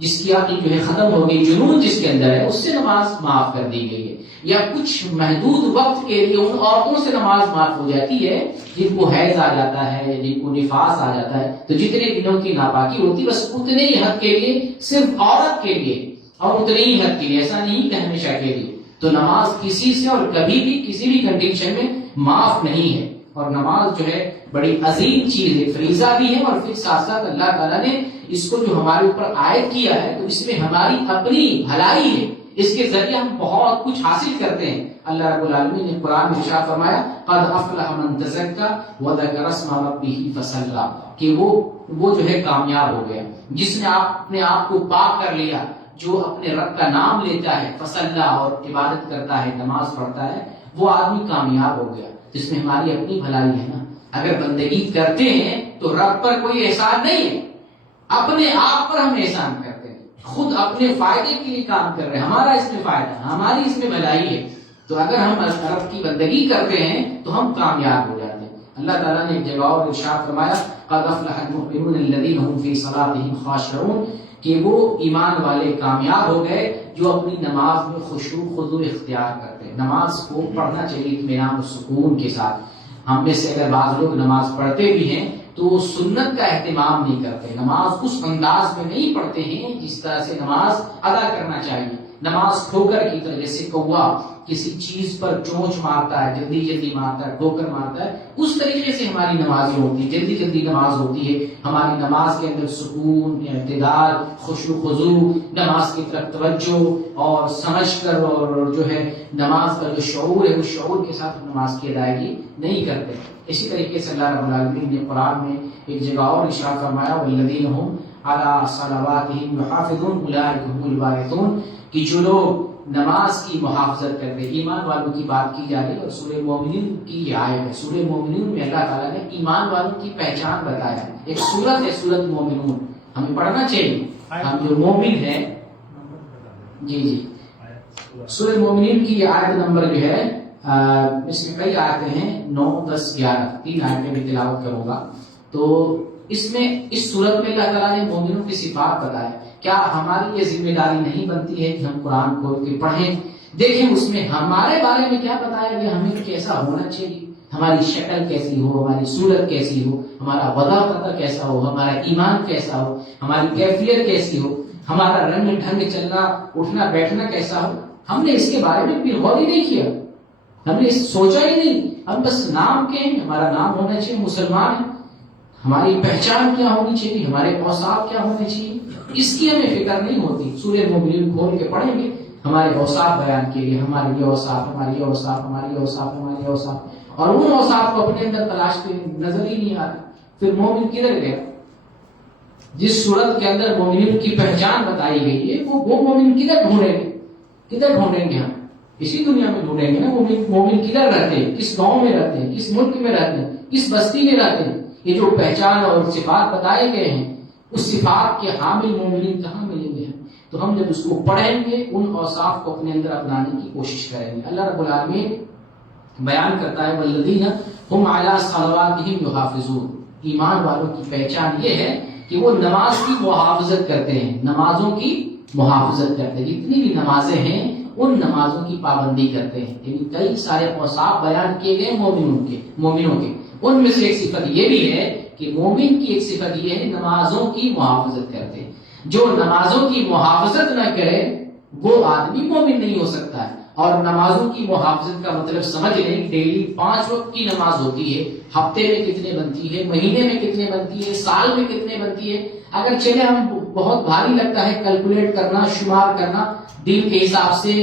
جس کی عقل جو ہے ختم ہو گئی، جنون جس کے اندر ہے، اس سے نماز معاف کر دی گئی ہے۔ یا کچھ محدود وقت کے لیے ان عورتوں سے نماز معاف ہو جاتی ہے جن کو حیض آ جاتا ہے، جن کو نفاس آ جاتا ہے، تو جتنے دنوں کی ناپاکی ہوتی بس اتنے ہی حد کے لیے، صرف عورت کے لیے اور اتنے ہی حد کے لیے، ایسا نہیں کہ ہمیشہ کے لیے۔ تو نماز کسی سے اور کبھی بھی کسی بھی کنڈیشن میں معاف نہیں ہے۔ اور نماز جو ہے بڑی عظیم چیز ہے، فریضہ بھی ہے، اور پھر ساتھ ساتھ اللہ تعالیٰ نے اس کو جو ہمارے اوپر عائد کیا ہے تو اس میں ہماری اپنی بھلائی ہے، اس کے ذریعے ہم بہت کچھ حاصل کرتے ہیں۔ اللہ رب العالمین نے قرآن میں ارشاد فرمایا قد افلح من تزکا وذکر اسم ربہ فصلی، کہ وہ جو ہے کامیاب ہو گیا جس نے اپنے آپ کو پاک کر لیا، جو اپنے رب کا نام لیتا ہے، فصلی اور عبادت کرتا ہے، نماز پڑھتا ہے، وہ آدمی کامیاب ہو گیا۔ جس میں ہماری اپنی بھلائی ہے نا، اگر بندگی کرتے ہیں تو رب پر کوئی احسان نہیں ہے، اپنے آپ پر ہم احسان کرتے ہیں، خود اپنے فائدے کے لیے کام کر رہے ہیں، ہمارا اس میں فائدہ، ہماری اس میں بھلائی ہے۔ تو اگر ہم رب کی بندگی کرتے ہیں تو ہم کامیاب ہو جاتے ہیں۔ اللہ تعالیٰ نے ایک جگہ اور ارشاد فرمایا قد افلح المؤمنون الذین هم فی صلاتهم خاشعون، کہ وہ ایمان والے کامیاب ہو گئے جو اپنی نماز میں خشوع خضوع اختیار کرتے ہیں۔ نماز کو پڑھنا چاہیے اطمینان و سکون کے ساتھ۔ ہم میں سے اگر بعض لوگ نماز پڑھتے بھی ہیں تو وہ سنت کا اہتمام نہیں کرتے، نماز اس انداز میں نہیں پڑھتے ہیں جس طرح سے نماز ادا کرنا چاہیے۔ نماز ٹھوکر کی طرح، جیسے کوا کسی چیز پر چونچ مارتا ہے، جلدی جلدی مارتا ہے، ٹھوکر مارتا ہے، اس طریقے سے ہماری نمازیں ہوتی ہیں، جلدی جلدی نماز ہوتی ہے۔ ہماری نماز کے اندر سکون، اعتدال، خشوع خضوع، نماز کی طرف توجہ اور سمجھ کر، اور جو ہے نماز کا جو شعور ہے اس شعور کے ساتھ ہم نماز کی ادائیگی نہیں کرتے۔ اسی طریقے سے اللہ رب العالمین نے قرآن میں ایک جگہ اور ارشاد فرمایا والذین هم علی صلواتهم یحافظون اولئک هم الوارثون، کہ جو لوگ نماز کی محافظت کرتے ہیں، ایمان والوں کی بات کی جا رہی ہے، اور سورہ مومنون کی یہ آیت ہے۔ سورہ مومنون میں اللہ تعالیٰ نے ایمان والوں کی پہچان بتایا ہے، ایک سورت ہے سورت مومنون، ہمیں پڑھنا چاہیے۔ ہم جو مومن ہیں، جی سورہ مومنون کی یہ آیت نمبر جو ہے، اس میں کئی آیتیں ہیں، 9، 10، 11، 3 آیتیں میں تلاوت کروں گا۔ تو اس میں اس صورت میں اللہ تعالیٰ نے مومنوں کی صفات بتایا۔ کیا ہماری یہ ذمہ داری نہیں بنتی ہے کہ ہم قرآن کھول کے پڑھیں، دیکھیں اس میں ہمارے بارے میں کیا بتایا گیا، ہمیں کیسا ہونا چاہیے، ہماری شکل کیسی ہو، ہماری صورت کیسی ہو، ہمارا وضع پتہ کیسا ہو، ہمارا ایمان کیسا ہو، ہماری کیفیت کیسی ہو، ہمارا رنگ ڈھنگ، چلنا اٹھنا بیٹھنا کیسا ہو۔ ہم نے اس کے بارے میں پھر غور ہی نہیں کیا، ہم نے سوچا ہی نہیں۔ ہم بس نام کے ہیں، ہمارا نام ہونا چاہیے مسلمان ہے، ہماری پہچان کیا ہونی چاہیے، ہمارے اوصاف کیا ہونے چاہیے، اس کی ہمیں فکر نہیں ہوتی۔ سورہ مومنون کھول کے پڑھیں گے، ہمارے اوصاف بیان کے لیے، ہمارے یہ اوصاف، ہماری یہ اوصاف، ہماری اوصاف، ہماری اوصاف، اور ان اوصاف کو اپنے اندر تلاش کے نظر ہی نہیں آتے، پھر مومن کدھر گیا؟ جس صورت کے اندر مومنین کی پہچان بتائی گئی ہے وہ مومن کدھر ڈھونڈیں گے ہم؟ اسی دنیا میں ڈھونڈیں گے نا مومن کدھر رہتے ہیں، کس گاؤں میں رہتے ہیں، کس ملک میں رہتے ہیں، کس بستی میں رہتے ہیں. یہ جو پہچان اور صفات بتائے گئے ہیں اس صفات کے حامل مومنین کہاں ملیں گے؟ تو ہم جب اس کو پڑھیں گے ان اوصاف کو اپنے اندر اپنانے کی کوشش کریں گے. اللہ رب العالمین بیان کرتا ہے والذین هم علی صلواتهم یحافظون. ایمان والوں کی پہچان یہ ہے کہ وہ نماز کی محافظت کرتے ہیں، نمازوں کی محافظت کرتے ہیں. جتنی بھی نمازیں ہیں ان نمازوں کی پابندی کرتے ہیں. یعنی کئی سارے اوصاف بیان کیے گئے مومنوں کے. ان میں سے ایک صفت یہ بھی ہے کہ مومن کی ایک صفت یہ ہے نمازوں کی محافظت کرتے ہیں. جو نمازوں کی محافظت نہ کرے وہ آدمی مومن نہیں ہو سکتا ہے. اور نمازوں کی محافظت کا مطلب سمجھ لیں، ڈیلی 5 وقت کی نماز ہوتی ہے، ہفتے میں کتنے بنتی ہے، مہینے میں کتنے بنتی ہے، سال میں کتنے بنتی ہے. اگر چلے ہم بہت بھاری لگتا ہے کیلکولیٹ کرنا، شمار کرنا، دن کے حساب سے،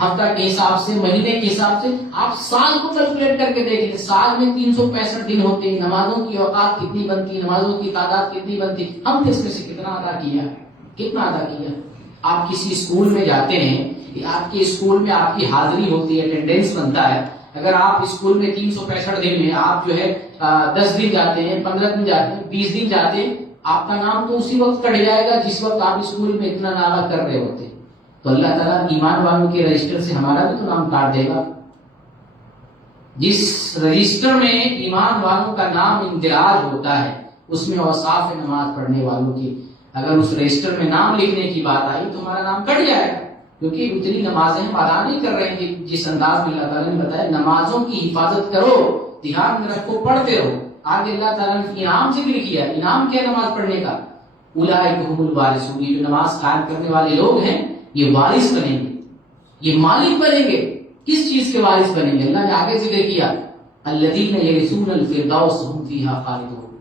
ہفتہ کے حساب سے، مہینے کے حساب سے. آپ سال کو کیلکولیٹ کر کے دیکھ لیں، سال میں 365 دن ہوتے ہیں، نمازوں کی اوقات کتنی بنتی ہے، نمازوں کی تعداد کتنی بنتی ہے. ہم نے اس میں سے کتنا ادا کیا. آپ کسی اسکول میں جاتے ہیں، آپ کے اسکول میں آپ کی حاضری ہوتی ہے، اٹینڈنس بنتا ہے. اگر آپ اسکول میں 365 دن میں آپ جو ہے 10 دن جاتے ہیں، 15 دن جاتے ہیں، 20 دن جاتے ہیں، آپ کا نام تو اسی وقت کٹ جائے گا جس وقت آپ اسکول میں اتنا نامہ کر رہے ہوتے. تو اللہ تعالیٰ ایمان والوں کے رجسٹر سے ہمارا بھی تو نام کاٹ دے گا. جس رجسٹر میں ایمان والوں کا نام اندراج ہوتا ہے اس میں اوصاف نماز پڑھنے والوں کی، اگر اس رجسٹر میں نام لکھنے کی بات آئی تو ہمارا نام کٹ جائے گا، کیونکہ اتنی نمازیں ہم ادا نہیں کر رہے ہیں جس انداز میں اللہ تعالیٰ نے بتایا نمازوں کی حفاظت کرو، دھیان میں رکھو، پڑھتے رہو. آگے اللہ تعالیٰ نے انعام ذکر کیا. انعام کیا نماز پڑھنے کا؟ اولئک ھم الوارثون. یہ جو نماز قائم کرنے والے لوگ ہیں یہ وارث بنیں گے، یہ مالک بنیں گے. کس چیز کے وارث بنیں گے؟ اللہ نے آگے ذکر کیا الذین یرثون الفردوس ھم فیھا خالدون،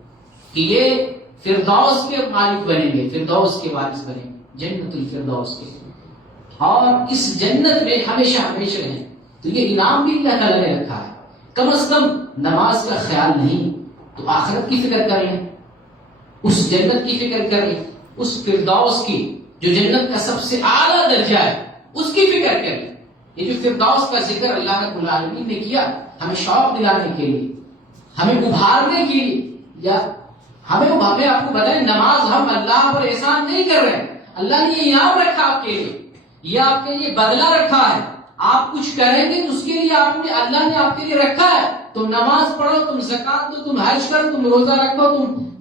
کہ یہ فردوس کے مالک بنیں گے، فردوس کے وارث بنیں گے، جنت الفردوس کے، اور اس جنت میں ہمیشہ ہمیشہ رہیں. تو یہ انعام بھی اللہ تعالیٰ نے رکھا ہے. کم از کم نماز کا خیال نہیں تو آخرت کی فکر کر لیں، اس جنت کی فکر کر لیں، اس فردوس کی جو جنت کا سب سے اعلیٰ درجہ ہے اس کی فکر کر لیں. یہ جو فردوس کا ذکر اللہ رب العالمین نے کیا ہمیں شوق دلانے کے لیے، ہمیں ابھارنے کے لیے، یا ہمیں آپ کو بتائیں نماز ہم اللہ پر احسان نہیں کر رہے ہیں. اللہ نے یہ انعام رکھا آپ کے لیے، یہ آپ کے لیے بدلہ رکھا ہے. آپ کچھ کریں گے تو اس کے لیے اللہ نے آپ کے لیے رکھا ہے. تم نماز پڑھو، تم زکات دو، تم حج کرو، تم روزہ رکھو،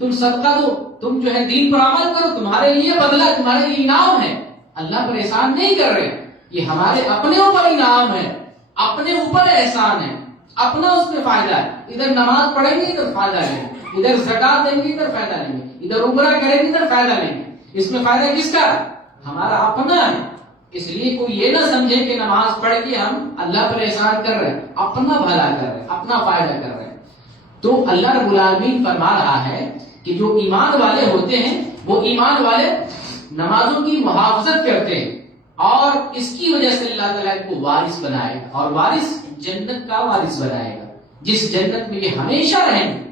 تم صدقہ دو، تم جو ہے دین پر عمل کرو، تمہارے لیے بدلہ، تمہارے لیے انعام ہے. اللہ پر احسان نہیں کر رہے، یہ ہمارے اپنے اوپر انعام ہے، اپنے اوپر احسان ہے، اپنا اس میں فائدہ ہے. ادھر نماز پڑھیں گے ادھر فائدہ لیں گے، ادھر زکات دیں گے ادھر فائدہ لیں گے، ادھر عمرہ کریں گے ادھر فائدہ لیں گے. اس میں فائدہ کس کا؟ ہمارا اپنا ہے. اس لیے کوئی یہ نہ سمجھے کہ نماز پڑھ کے ہم اللہ پر احسان کر رہے ہیں، اپنا بھلا کر رہے ہیں، اپنا فائدہ کر رہے ہیں. تو اللہ رب العالمین فرما رہا ہے کہ جو ایمان والے ہوتے ہیں وہ ایمان والے نمازوں کی محافظت کرتے ہیں، اور اس کی وجہ سے اللہ تعالیٰ کو وارث بنائے گا، اور وارث جنت کا وارث بنائے گا، جس جنت میں یہ ہمیشہ رہیں گے.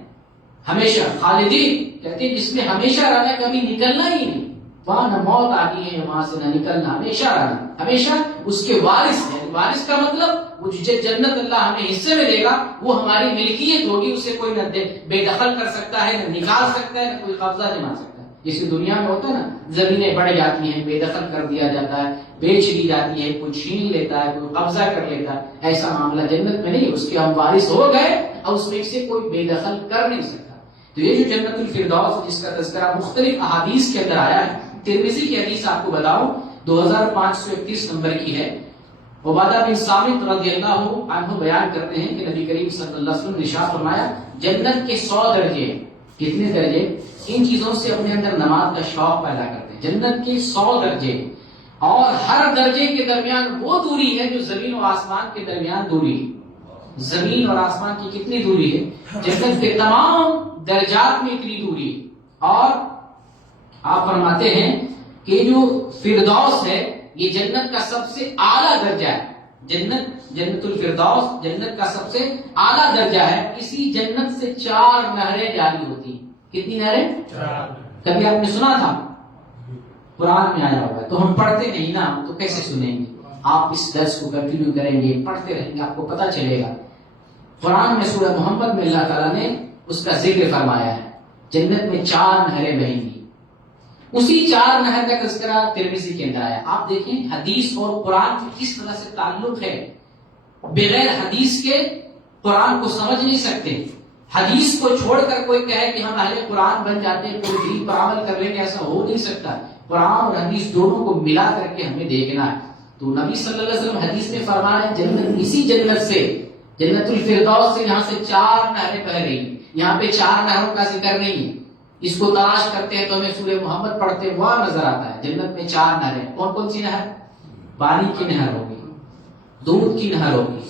ہمیشہ خالدین کہتے ہیں جس میں ہمیشہ رہنا، کبھی نکلنا ہی نہیں. وہاں نہ موت آتی ہے، وہاں سے نہ نکلنا، ہمیشہ رہنا، ہمیشہ اس کے وارث ہے. وارث کا مطلب وہ جو جنت اللہ ہمیں حصے میں دے گا وہ ہماری ملکیت ہوگی، اسے کوئی نہ بے دخل کر سکتا ہے، نہ نکال سکتا ہے، نہ کوئی قبضہ جما سکتا ہے. جیسے دنیا میں ہوتا ہے نا، زمینیں بڑھ جاتی ہیں، بے دخل کر دیا جاتا ہے، بیچ دی جاتی ہے، کوئی چھین لیتا ہے، کوئی قبضہ کر لیتا ہے. ایسا معاملہ جنت میں نہیں، اس کے ہم وارث ہو گئے اور اس میں سے کوئی بے دخل کر نہیں سکتا. تو یہ جو جنت الفردوس جس کا تذکرہ مختلف احادیث کے اندر آیا ہے، ترمذی کی حدیث آپ کو بتاؤں 2531 نمبر کی ہے. عبادہ بن صامت رضی اللہ عنہ بیان کرتے ہیں کہ نبی کریم صلی اللہ علیہ وسلم نے ارشاد فرمایا جنت کے 100 درجے. کتنے درجے؟ ان چیزوں سے اپنے اندر نماز کا شوق پیدا کرتے ہیں. جنت کے 100 درجے، اور ہر درجے کے درمیان وہ دوری ہے جو زمین و آسمان کے درمیان دوری ہے. زمین اور آسمان کی کتنی دوری ہے؟ جنت کے تمام درجات میں اتنی دوری ہے. اور آپ فرماتے ہیں کہ جو فردوس ہے یہ جنت کا سب سے اعلیٰ درجہ ہے. جنت الفردوس جنت کا سب سے اعلیٰ درجہ ہے. اسی جنت سے 4 نہریں جاری ہوتی ہیں. کتنی نہریں؟ 4. کبھی آپ نے سنا تھا؟ قرآن میں آیا ہوا ہے تو ہم پڑھتے نہیں نا، تو کیسے سنیں گے؟ آپ اس درس کو کنٹینیو کریں گے، پڑھتے رہیں گے، آپ کو پتہ چلے گا۔ قرآن میں سورہ محمد میں اللہ تعالیٰ نے اس کا ذکر فرمایا ہے، جنت میں 4 نہریں بہیں گی، اسی 4 نہر کا تذکرہ ترمذی کے اندر آیا۔ آپ دیکھیں حدیث اور قرآن کی کس طرح سے تعلق ہے، بغیر حدیث کے قرآن کو سمجھ نہیں سکتے۔ حدیث کو چھوڑ کر کوئی کہے کہ ہم اہل قرآن بن جاتے ہیں، کوئی دین پر عمل کر لیں گے، ایسا ہو نہیں سکتا۔ قرآن اور حدیث دونوں کو ملا کر کے ہمیں دیکھنا ہے۔ تو نبی صلی اللہ علیہ وسلم حدیث میں فرمایا جنت، اسی جنت سے، جنت الفردوس سے یہاں سے 4 نہریں بہ رہی ہیں۔ یہاں پہ 4 نہروں کا ذکر نہیں ہے، اس کو تلاش کرتے ہیں تو ہمیں سورہ محمد پڑھتے وہاں نظر آتا ہے جنت میں 4 نہریں۔ کون کون سی نہر؟ پانی کی نہر ہوگی، دودھ کی نہر ہوگی،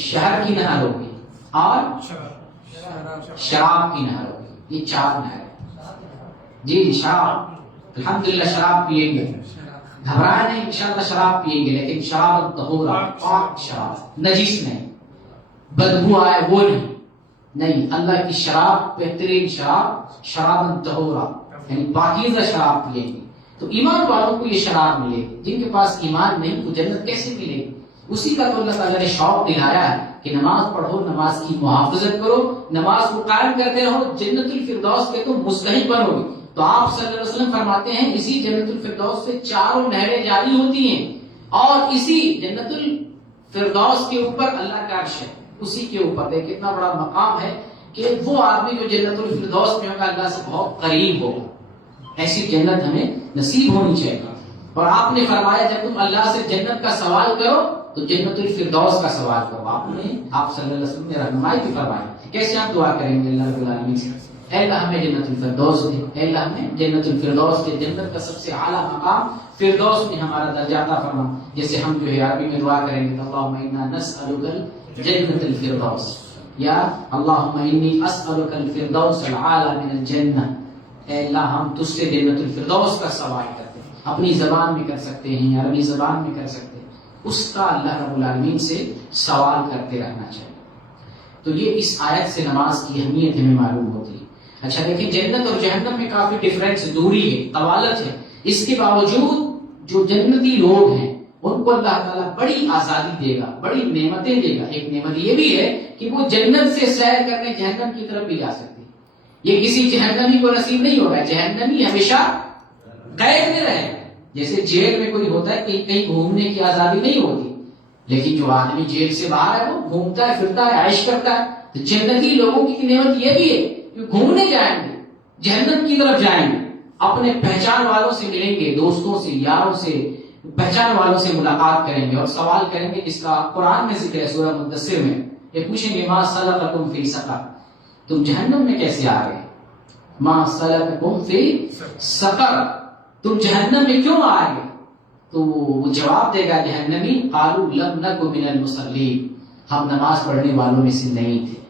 شہد کی نہر ہوگی اور شراب کی نہر ہوگی۔ یہ 4 نہریں۔ جی شراب، الحمدللہ شراب پیئیں گے، گھبرائے نہیں، انشاءاللہ شراب پیئیں گے، لیکن شراب طہورا، پاک شراب، نجس نہیں، بدبو آئے وہ نہیں، اللہ کی شراب بہترین شراب، شراب طہورا، یعنی پاکیزہ شراب پیئیں گے۔ تو ایمان والوں کو یہ شراب ملے گی، جن کے پاس ایمان نہیں وہ جنت کیسے ملے گی؟ اسی کا تو اللہ تعالیٰ نے شوق دلایا ہے کہ نماز پڑھو، نماز کی محافظت کرو، نماز کو قائم کرتے رہو، جنت الفردوس کے تم مستحق بنو گے۔ تو آپ صلی اللہ علیہ وسلم فرماتے ہیں اسی جنت الفردوس سے 4 نہریں جاری ہوتی ہیں، اور اسی جنت الفردوس کے اوپر اللہ کا عرش ہے، اسی کے اوپر دیکھ کتنا بڑا مقام ہے کہ وہ آدمی جو جنت الفردوس میں ہوگا اللہ سے بہت قریب ہوگا۔ ایسی جنت ہمیں نصیب ہونی چاہیے۔ اور آپ نے فرمایا جب تم اللہ سے جنت کا سوال کرو تو جنت الفردوس کا سوال کرو۔ آپ صلی اللہ علیہ وسلم نے رہنمائی بھی فرمائی کیسے آپ دعا کریں گے اللہ رب العالمین سے، اے اللہ ہمیں جنت الفردوس دے، اے اللہ ہمیں جنت الفردوس دے، جنت کا سب سے اعلیٰ مقام فردوس میں ہمارا درجہ عطا فرما۔ جیسے ہم جو ہے عربی میں دعا کریں گے اللہم انا نسألک جنت الفردوس، یا اللہم انی اسألک الفردوس الاعلی من الجنہ، اے اللہ ہم تجھ سے جنت الفردوس کا سوال کرتے ہیں۔ اپنی زبان میں کر سکتے ہیں، عربی زبان میں کر سکتے ہیں، اس کا اللہ رب العالمین سے سوال کرتے رہنا چاہیے۔ تو یہ اس آیت سے نماز کی اہمیت ہمیں معلوم ہوتی ہے۔ اچھا دیکھیں جنت اور جہنم میں کافی ڈفرینس، دوری ہے، طوالت ہے، اس کے باوجود جو جنتی لوگ ہیں ان کو اللہ تعالیٰ بڑی آزادی دے گا، بڑی نعمتیں دے گا۔ ایک نعمت یہ بھی ہے کہ وہ جنت سے سیر کرنے جہنم کی طرف بھی جا سکتے ہیں۔ یہ کسی جہنمی کو نصیب نہیں ہوگا، جہنمی ہمیشہ قید میں رہے گا۔ جیسے جیل میں کوئی ہوتا ہے کہ کہیں گھومنے کی آزادی نہیں ہوتی، لیکن جو آدمی جیل سے باہر ہے وہ گھومتا ہے، پھرتا ہے، عائش کرتا ہے۔ تو جنتی لوگوں کی نعمت یہ بھی ہے کہ گھومنے جائیں گے، جہنم کی طرف جائیں گے، اپنے پہچان والوں سے ملیں گے، دوستوں سے، یاروں سے، پہچان والوں سے ملاقات کریں گے اور سوال کریں گے، جس کا قرآن میں ذکر ہے سورہ مدثر میں۔ یہ پوچھیں گے ما سلککم فی سقر، تم جہنم میں کیسے آ گئے؟ ما سلککم فی سقر، تم جہنم میں کیوں آ گئے؟ تو وہ جواب دے گا جہنمی، قالوا لم نک من المصلین، ہم نماز پڑھنے والوں میں سے نہیں تھے۔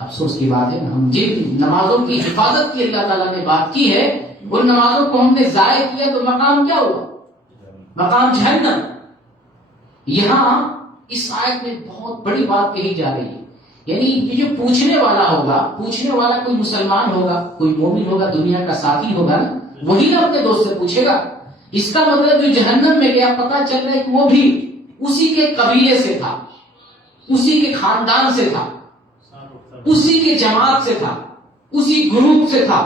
افسوس کی بات ہے ہم جن نمازوں کی حفاظت کی اللہ تعالیٰ نے بات کی ہے ان نمازوں کو ہم نے ضائع کیا تو مقام کیا ہوا؟ مقام جہنم۔ یہاں اس آیت میں بہت بڑی بات کہی جا رہی ہے، یعنی یہ جو پوچھنے والا ہوگا، پوچھنے والا کوئی مسلمان ہوگا، کوئی مومن ہوگا، دنیا کا ساتھی ہوگا نا، وہی نا اپنے دوست سے پوچھے گا۔ اس کا مطلب جو جہنم میں گیا پتا چل رہا ہے کہ وہ بھی اسی کے قبیلے سے تھا، اسی کے خاندان سے تھا، اسی کے جماعت سے تھا، اسی گروپ سے تھا،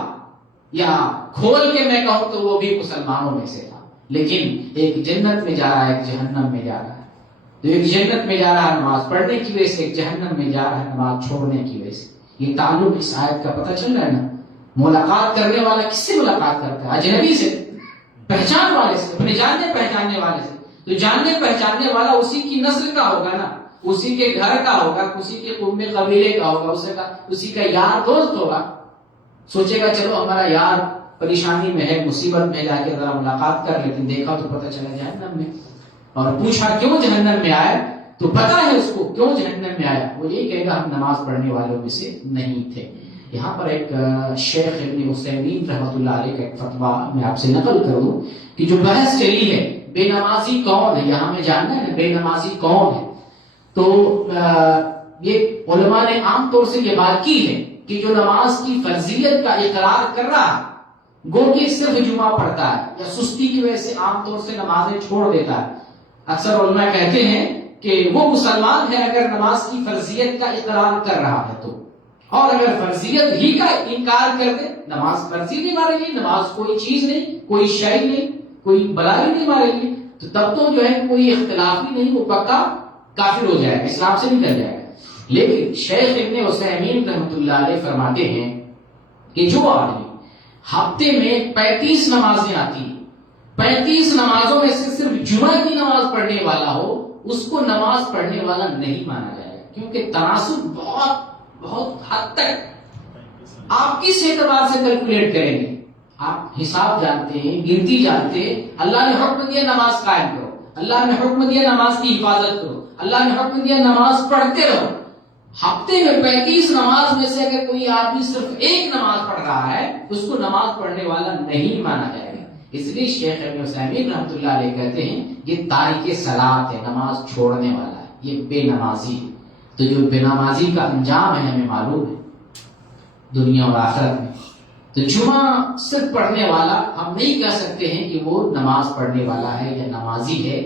یا کھول کے میں کہوں تو وہ بھی مسلمانوں میں سے تھا، لیکن ایک جنت میں جا رہا ہے، ایک جہنم میں جا رہا ہے۔ تو ایک جنت میں جا رہا ہے نماز پڑھنے کی وجہ سے، ایک جہنم میں جا رہا ہے نماز چھوڑنے کی وجہ سے۔ یہ تعلق اس آیت کا پتہ چل رہا ہے نا۔ ملاقات کرنے والا کس سے ملاقات کرتا ہے؟ اجنبی سے، پہچان والے سے، اپنے جاننے پہچاننے والے سے۔ تو جاننے پہچاننے والا اسی کی نسل کا ہوگا نا، اسی کے گھر کا ہوگا، اسی کے قوم قبیلے کا ہوگا، اسی کا یار دوست ہوگا۔ سوچے گا چلو ہمارا یار پریشانی میں ہے، مصیبت میں، جا کے ذرا ملاقات کر، لیکن دیکھا تو پتہ چلا جہنم میں۔ اور پوچھا کیوں جہنم میں آئے تو پتا ہے اس کو کیوں جہنم میں آیا، وہ یہی کہے گا ہم نماز پڑھنے والوں میں سے نہیں تھے۔ یہاں پر ایک شیخ ابن عثیمین رحمۃ اللہ علیہ کا ایک فتویٰ میں آپ سے نقل کروں کہ جو بحث چلی ہے بے نمازی کون ہے، یہاں میں جاننا ہے بے نمازی کون ہے، تو یہ علماء نے عام طور سے یہ بات کی ہے کہ جو نماز کی فرضیت کا اقرار کر رہا ہے، گو کہ صرف جمعہ پڑھتا ہے یا سستی کی وجہ سے عام طور سے نمازیں چھوڑ دیتا ہے، اکثر علماء کہتے ہیں کہ وہ مسلمان ہے اگر نماز کی فرضیت کا اقرار کر رہا ہے تو، اور اگر فرضیت ہی کا انکار کر دے، نماز فرضی نہیں مارے گی، نماز کوئی چیز نہیں، کوئی شے نہیں، کوئی بلائی نہیں مارے گی، تو تب تو جو ہے کوئی اختلاف ہی نہیں، وہ پکا کافر ہو جائے گا، اسلام سے نکل جائے گا۔ لیکن شیخ ابن عثیمین رحمۃ اللہ علیہ فرماتے ہیں کہ جو آدمی ہفتے میں 35 نمازیں آتی ہیں، 35 نمازوں میں سے صرف جمعہ کی نماز پڑھنے والا ہو، اس کو نماز پڑھنے والا نہیں مانا جائے گا، کیونکہ تناسب بہت حد تک آپ کس اعتبار سے کیلکولیٹ کریں گے؟ آپ حساب جانتے ہیں، گنتی جانتے ہیں، اللہ نے حکم دیا نماز قائم کرو، اللہ نے حکم دیا نماز کی حفاظت کرو، اللہ نے حکم دیا نماز پڑھتے رہو۔ ہفتے میں 35 نماز میں سے اگر کوئی آدمی صرف ایک نماز پڑھ رہا ہے، اس کو نماز پڑھنے والا نہیں مانا جائے گا۔ اس لیے شیخ ابن عثیمین رحمۃ اللہ علیہ کہتے ہیں یہ تارک صلاۃ ہے، نماز چھوڑنے والا ہے، یہ بے نمازی ہے۔ تو جو بے نمازی کا انجام ہے ہمیں معلوم ہے دنیا اور آخرت میں۔ تو جمعہ صرف پڑھنے والا ہم نہیں کہہ سکتے ہیں کہ وہ نماز پڑھنے والا ہے یا نمازی ہے،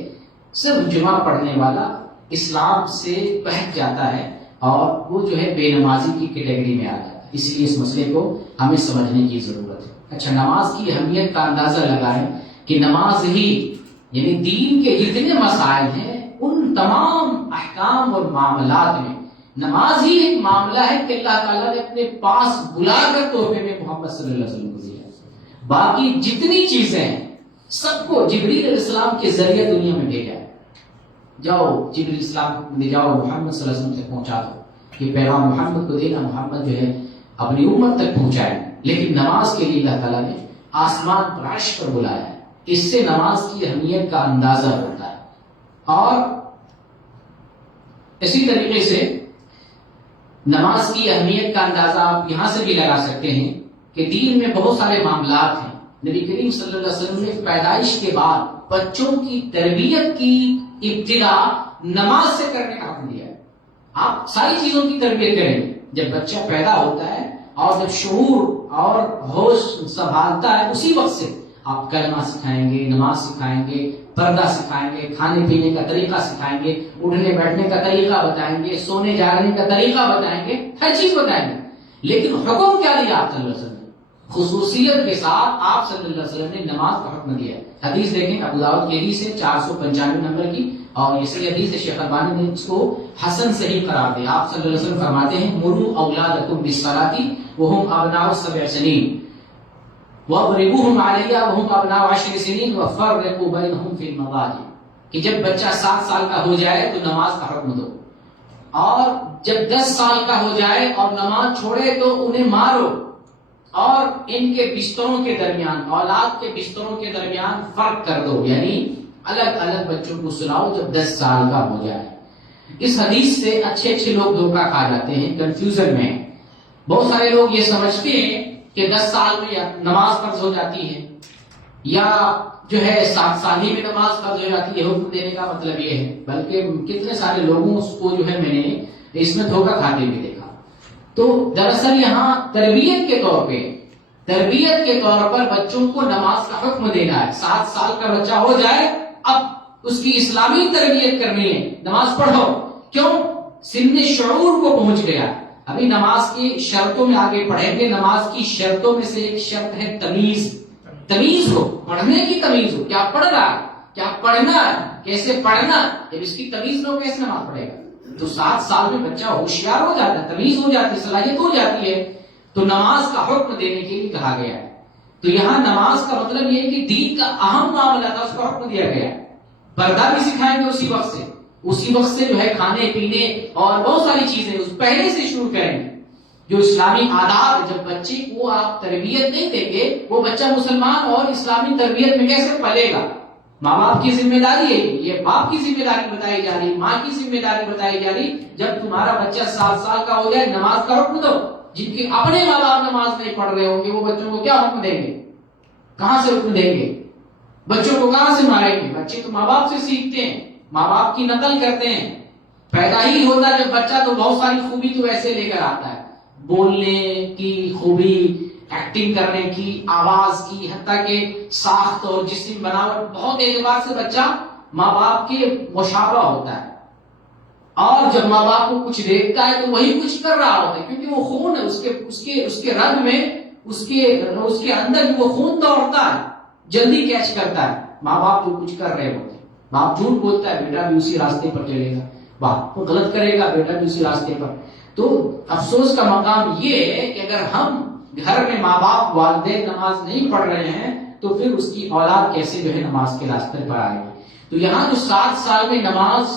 صرف جمعہ پڑھنے والا اسلام سے بہک جاتا ہے اور وہ جو ہے بے نمازی کی کیٹیگری میں آ جاتا ہے۔ اس لیے اس مسئلے کو ہمیں سمجھنے کی ضرورت ہے۔ اچھا، نماز کی اہمیت کا اندازہ لگائیں کہ نماز ہی یعنی دین کے جتنے مسائل ہیں ان تمام احکام اور معاملات میں نماز ہی ایک معاملہ ہے کہ اللہ تعالیٰ نے اپنے پاس بلا کر تحفے میں محمد صلی اللہ علیہ وسلم کو دیا۔ باقی جتنی چیزیں ہیں سب کو جبریل علیہ السلام کے ذریعے دنیا میں بھیجا ہے۔ جاؤ جبریل السلام کو لے جاؤ، محمد صلی اللہ علیہ وسلم تک پہنچا دو، یہ پیغام محمد کو دینا، محمد جو ہے اپنی امت تک پہنچائے۔ لیکن نماز کے لیے اللہ تعالیٰ نے آسمان پر عرش پر بلایا ہے، اس سے نماز کی اہمیت کا اندازہ ہوتا ہے۔ اور اسی طریقے سے نماز کی اہمیت کا اندازہ آپ یہاں سے بھی لگا سکتے ہیں کہ دین میں بہت سارے معاملات ہیں۔ نبی کریم صلی اللہ علیہ وسلم نے پیدائش کے بعد بچوں کی تربیت کی ابتدا نماز سے کرنے کا حکم دیا ہے۔ آپ ساری چیزوں کی تربیت کریں گے، جب بچہ پیدا ہوتا ہے اور جب شعور اور ہوش سنبھالتا ہے اسی وقت سے آپ کلمہ سکھائیں گے، نماز سکھائیں گے، پردہ سکھائیں گے، کھانے پینے کا طریقہ سکھائیں گے، اٹھنے بیٹھنے کا طریقہ بتائیں گے، سونے جاگنے کا طریقہ بتائیں گے، ہر چیز بتائیں گے۔ لیکن حکم کیا دیا آپ صلی اللہ علیہ وسلم نے؟ خصوصیت کے ساتھ آپ صلی اللہ علیہ وسلم نے نماز کا حکم دیا۔ حدیث دیکھیں ابو داؤد کی حدیث ہے 495 نمبر کی، اور یہ صحیح حدیث ہے، شیخ البانی نے اس کو حسن صحیح قرار دیا۔ آپ صلی اللہ علیہ وسلم فرماتے ہیں مروا اولادکم بالصلاۃ وهم ابناء 7 سنین واضربوهم علیہا وهم ابناء 10 سنین وفرقوا بینہم فی المضاجع، کہ جب بچہ 7 سال کا ہو جائے تو نماز کا حکم دو، اور جب 10 سال کا ہو جائے اور نماز چھوڑے تو انہیں مارو، اور ان کے بستروں کے درمیان، اولاد کے بستروں کے درمیان فرق کر دو، یعنی الگ الگ بچوں کو سلاؤ جب 10 سال کا ہو جائے۔ اس حدیث سے اچھے لوگ دھوکہ کھا جاتے ہیں، کنفیوژن میں۔ بہت سارے لوگ یہ سمجھتے ہیں کہ 10 سال میں یا نماز فرض ہو جاتی ہے، یا جو ہے 7 سال ہی میں نماز فرض ہو جاتی ہے۔ حکم دینے کا مطلب یہ ہے، بلکہ کتنے سارے لوگوں کو جو ہے میں نے اس میں دھوکہ کھاتے بھی دیکھا۔ تو دراصل یہاں تربیت کے طور پر بچوں کو نماز کا حکم دینا ہے۔ 7 سال کا بچہ ہو جائے اب اس کی اسلامی تربیت کرنی ہے، نماز پڑھو۔ کیوں؟ سن شعور کو پہنچ گیا۔ ابھی نماز کی شرطوں میں آگے پڑھیں گے۔ نماز کی شرطوں میں سے ایک شرط ہے تمیز ہو، پڑھنے کی تمیز ہو، کیا پڑھ رہا ہے، کیا پڑھنا ہے، کیسے پڑھنا ہے، جب اس کی تمیز نہ ہو کیسے نماز پڑھے گا؟ تو 7 سال میں بچہ ہوشیار ہو جاتا ہے، تمیز ہو جاتی ہے، صلاحیت ہو جاتی ہے، تو نماز کا حکم دینے کے لیے کہا گیا ہے۔ تو یہاں نماز کا مطلب یہ ہے کہ دین کا اہم معاملہ تھا، اس کو حکم دیا گیا ہے۔ پردہ بھی سکھائیں گے اسی وقت سے جو ہے کھانے پینے اور بہت ساری چیزیں اس پہلے سے شروع کریں گے۔ جو اسلامی آداب، جب بچے کو آپ تربیت نہیں دیں گے وہ بچہ مسلمان اور اسلامی تربیت میں کیسے پلے گا؟ ماں باپ کی ذمہ داری ہے، یہ باپ کی ذمہ داری بتائی جا رہی، ماں کی ذمہ داری بتائی جا رہی۔ جب تمہارا بچہ 7 سال کا ہو جائے نماز کا حکم دو۔ جن کے اپنے ماں باپ نماز نہیں پڑھ رہے ہوں گے وہ بچوں کو کیا حکم دیں گے؟ کہاں سے حکم دیں گے؟ بچوں کو کہاں سے ماریں گے؟ بچے تو ماں باپ سے سیکھتے ہیں، ماں باپ کی نقل کرتے ہیں۔ پیدا ہی ہوتا جب بچہ تو بہت ساری خوبی تو ایسے لے کر آتا ہے، بولنے کی خوبی، ایکٹنگ کرنے کی، آواز کی، حتیٰ کہ ساخت اور جسم بناوٹ، بہت اعتبار سے بچہ ماں باپ کے مشابہ ہوتا ہے، اور جب ماں باپ کو کچھ دیکھتا ہے تو وہی کچھ کر رہا ہوتا ہے، کیونکہ وہ خون ہے اس کے رگ میں، اس کے اندر وہ خون دوڑتا ہے، جلدی کیچ کرتا ہے ماں باپ جو کچھ کر رہے ہوتے ہیں۔ باپ جھوٹ بولتا ہے، بیٹا بھی اسی راستے پر چلے گا، باپ کو غلط کرے گا، بیٹا بھی اسی راستے پر۔ تو افسوس کا مقام یہ ہے کہ اگر ہم گھر میں ماں باپ والدین نماز نہیں پڑھ رہے ہیں تو پھر اس کی اولاد کیسے جو ہے نماز کے راستے پر آئے گی۔ تو یہاں جو 7 سال میں نماز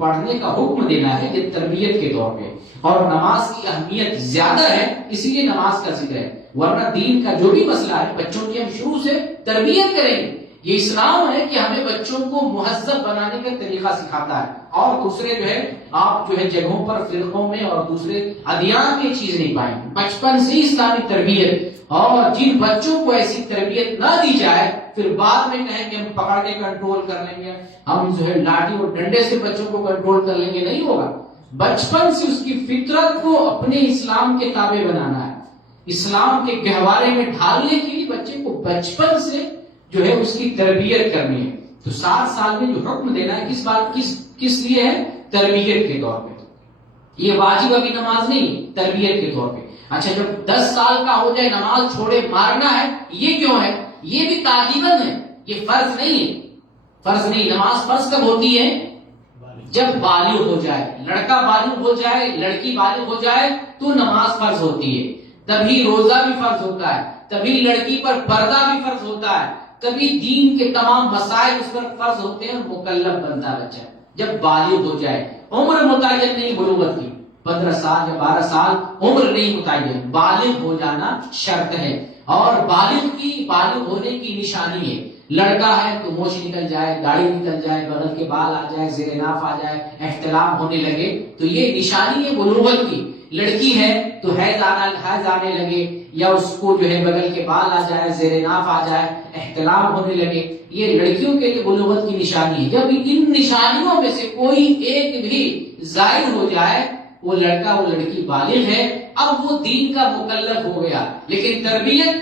پڑھنے کا حکم دینا ہے یہ تربیت کے طور پہ، اور نماز کی اہمیت زیادہ ہے اسی لیے نماز کا ذکر ہے، ورنہ دین کا جو بھی مسئلہ ہے بچوں کی ہم شروع سے تربیت کریں گے۔ یہ اسلام ہے کہ ہمیں بچوں کو مہذب بنانے کا طریقہ سکھاتا ہے، اور دوسرے جو ہے آپ جو ہے جگہوں پر فرقوں میں اور دوسرے ادیان میں چیز نہیں پائیں گے۔ بچپن سے اسلامی تربیت، اور جن بچوں کو ایسی تربیت نہ دی جائے پھر بعد میں کہیں کہ ہم پکڑ کے کنٹرول کر لیں گے، ہم جو ہے لاٹھی اور ڈنڈے سے بچوں کو کنٹرول کر لیں گے، نہیں ہوگا۔ بچپن سے اس کی فطرت کو اپنے اسلام کے تابع بنانا ہے، اسلام کے گہوارے میں ڈھالنے کے لیے بچے کو بچپن سے جو ہے اس کی تربیت کرنی ہے۔ تو 7 سال میں جو حکم دینا ہے کس لیے ہے؟ تربیت کے طور پہ۔ یہ واجب ابھی نماز نہیں، تربیت کے طور پہ۔ اچھا جب 10 سال کا ہو جائے نماز چھوڑے مارنا ہے، یہ کیوں ہے؟ یہ بھی تعلیماً ہے، یہ فرض نہیں ہے، فرض نہیں۔ نماز فرض کب ہوتی ہے؟ جب بالغ ہو جائے، لڑکا بالغ ہو جائے، لڑکی بالغ ہو جائے تو نماز فرض ہوتی ہے، تبھی روزہ بھی فرض ہوتا ہے، تبھی لڑکی پر پردہ بھی فرض ہوتا ہے، تبھی دین کے تمام مسائل اس پر فرض ہوتے ہیں اور مکلف بنتا ہے بچہ جب بالغ ہو جائے۔ عمر متعین نہیں بلوغت کی، 15 سال یا 12 سال عمر نہیں متعین، بالغ ہو جانا شرط ہے، اور بالغ ہونے کی نشانی ہے۔ لڑکا ہے تو موچ نکل جائے، داڑھی نکل جائے، بغل کے بال آ جائے، زیر ناف آ جائے، احتلام ہونے لگے تو یہ نشانی ہے بلوغت کی۔ لڑکی ہے تو حیض آنے لگے، یا اس کو جو ہے بغل کے بال آ جائے، زیر ناف آ جائے، احتلام ہونے لگے، یہ لڑکیوں کے لیے بلوغت کی نشانی ہے۔ جب ان نشانیوں میں سے کوئی ایک بھی ظاہر ہو جائے، وہ لڑکا وہ لڑکی بالغ ہے، اب وہ دین کا مکلف ہو گیا۔ لیکن تربیت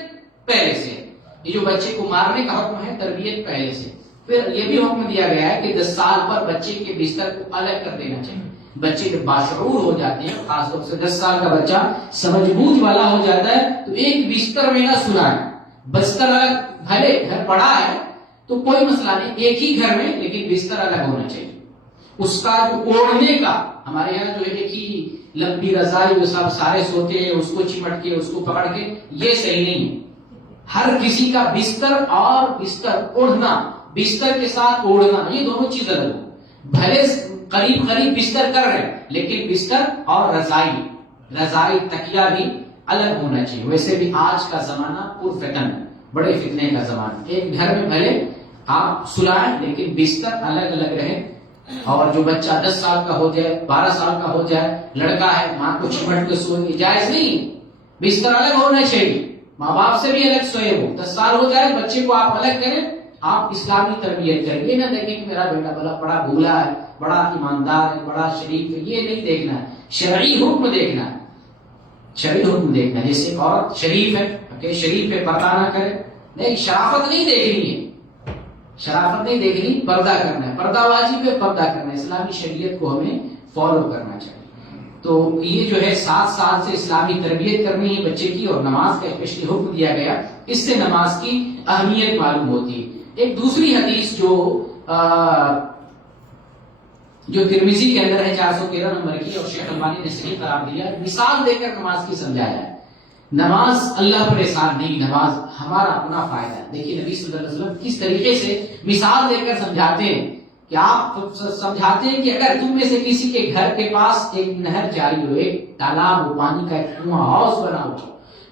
پہلے سے، یہ جو بچے کو مارنے کا حکم ہے تربیت پہلے سے۔ پھر یہ بھی حکم دیا گیا ہے کہ 10 سال پر بچے کے بستر کو الگ کر دینا چاہیے۔ بچے جب باشعور ہو جاتے ہیں، خاص طور سے 10 سال کا بچہ سمجھ بوجھ والا ہو جاتا ہے، تو ایک بستر میں نہ سلائے، بستر الگ، بھلے گھر بڑا ہے تو کوئی مسئلہ نہیں، ایک ہی گھر میں لیکن بستر الگ ہونا چاہیے۔ اس کا جو اوڑھنے کا، ہمارے یہاں جو ہے ایک ہی لمبی رضائی وہ سب سارے سوتے ہیں، اس کو چمٹ کے اس کو پکڑ کے، یہ صحیح نہیں ہے۔ ہر کسی کا بستر اور بستر اوڑھنا، بستر کے ساتھ اوڑھنا، یہ دونوں چیز الگ ہو۔ بھلے قریب بستر کر رہے لیکن بستر اور رضائی تکیہ بھی الگ ہونا چاہیے۔ ویسے بھی آج کا زمانہ پرفتن، بڑے فتنے کا زمانہ، ایک گھر میں بھلے آپ سلائیں لیکن بستر الگ الگ رہے۔ اور جو بچہ 10 سال کا ہو جائے، 12 سال کا ہو جائے، لڑکا ہے، ماں کو چمٹ کے سوئے، جائز نہیں، بستر الگ ہونا چاہیے، ماں باپ سے بھی الگ سوئے ہو۔ 10 سال ہو جائے بچے کو آپ الگ کریں، آپ اسلامی تربیت کریں، یہ نہ دیکھیں کہ میرا بیٹا بڑا بھولا ہے، بڑا ایماندار ہے، بڑا شریف ہے، یہ نہیں دیکھنا ہے، شرعی حکم دیکھنا ہے، شرعی حکم دیکھنا ہے۔ جیسے عورت شریف ہے کہ شریف ہے، پردہ نہ کرے، نہیں، شرافت نہیں دیکھنی ہے، شرافت نہیں دیکھنی، پردہ کرنا ہے، پردہ واجب ہے، پردہ کرنا ہے، اسلامی شریعت کو ہمیں فالو کرنا چاہیے۔ تو یہ جو ہے 7 سال سے اسلامی تربیت کرنی ہے بچے کی، اور نماز کا اسپیشلی حکم دیا گیا، اس سے نماز کی اہمیت معلوم ہوتی ہے۔ ایک دوسری حدیث جو ترمذی کے اندر ہے 413 نمبر کی، اور شیخ البانی نے صحیح قرار دیا، مثال دے کر نماز کی سمجھایا ہے۔ نماز اللہ پر احسان نہیں، نماز ہمارا اپنا فائدہ ہے۔ دیکھیے نبی صلی اللہ علیہ وسلم کس طریقے سے مثال دے کر سمجھاتے ہیں کہ آپ سمجھاتے ہیں کہ اگر تم میں سے کسی کے گھر کے پاس ایک نہر جاری ہو، ایک تالاب ہو، پانی کا ایک کنواں ہاؤس بنا ہو،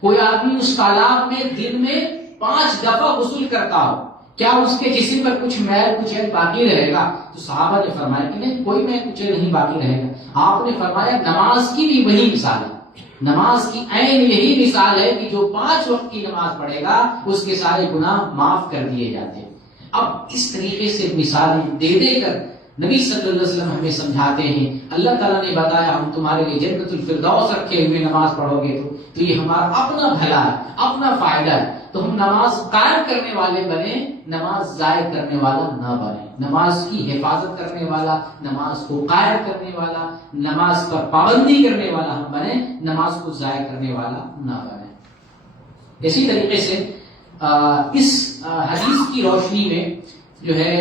کوئی آدمی اس تالاب میں دن میں 5 دفعہ غسل کرتا ہو، کیا اس کے جسم پر کچھ میل کچیل باقی رہے گا؟ تو صحابہ نے فرمایا کہ نہیں، کوئی میل کچیل نہیں باقی رہے گا۔ آپ نے فرمایا نماز کی بھی وہی مثال ہے، نماز کی عین یہی مثال ہے کہ جو 5 وقت کی نماز پڑھے گا اس کے سارے گناہ معاف کر دیے جاتے ہیں۔ اب اس طریقے سے مثالیں دے دے کر نبی صلی اللہ علیہ وسلم ہمیں سمجھاتے ہیں، اللہ تعالیٰ نے بتایا ہم تمہارے لیے جنت الفردوس رکھے ہوئے، نماز پڑھو گے تو یہ ہمارا اپنا بھلا ہے، اپنا فائدہ ہے. تو ہم نماز قائم کرنے والے بنے، نماز ضائع کرنے والا نہ بنے. نماز کی حفاظت کرنے والا، نماز کو قائم کرنے والا، نماز پر پابندی کرنے والا ہم بنے، نماز کو ضائع کرنے والا نہ بنے. اسی طریقے سے اس حدیث کی روشنی میں جو ہے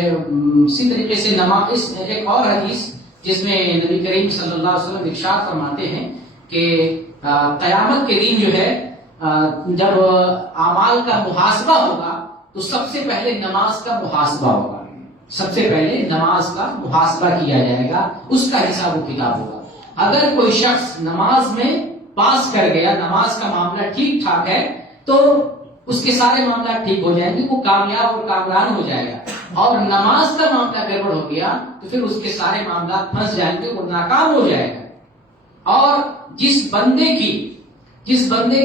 اسی طریقے سے نماز، ایک اور حدیث جس میں نبی کریم صلی اللہ علیہ وسلم ارشاد فرماتے ہیں کہ قیامت کے دن جو ہے جب اعمال کا محاسبہ ہوگا تو سب سے پہلے نماز کا محاسبہ ہوگا. سب سے پہلے نماز کا محاسبہ کیا جائے گا، اس کا حساب و کتاب ہوگا. اگر کوئی شخص نماز میں پاس کر گیا، نماز کا معاملہ ٹھیک ٹھاک ہے، تو اس کے سارے معاملات ٹھیک ہو جائیں گے، وہ کامیاب اور کامران ہو جائے گا. اور نماز کا معاملہ گڑبڑ ہو گیا تو پھر اس کے سارے معاملات پھنس جائیں گے، وہ ناکام ہو جائے گا. اور جس بندے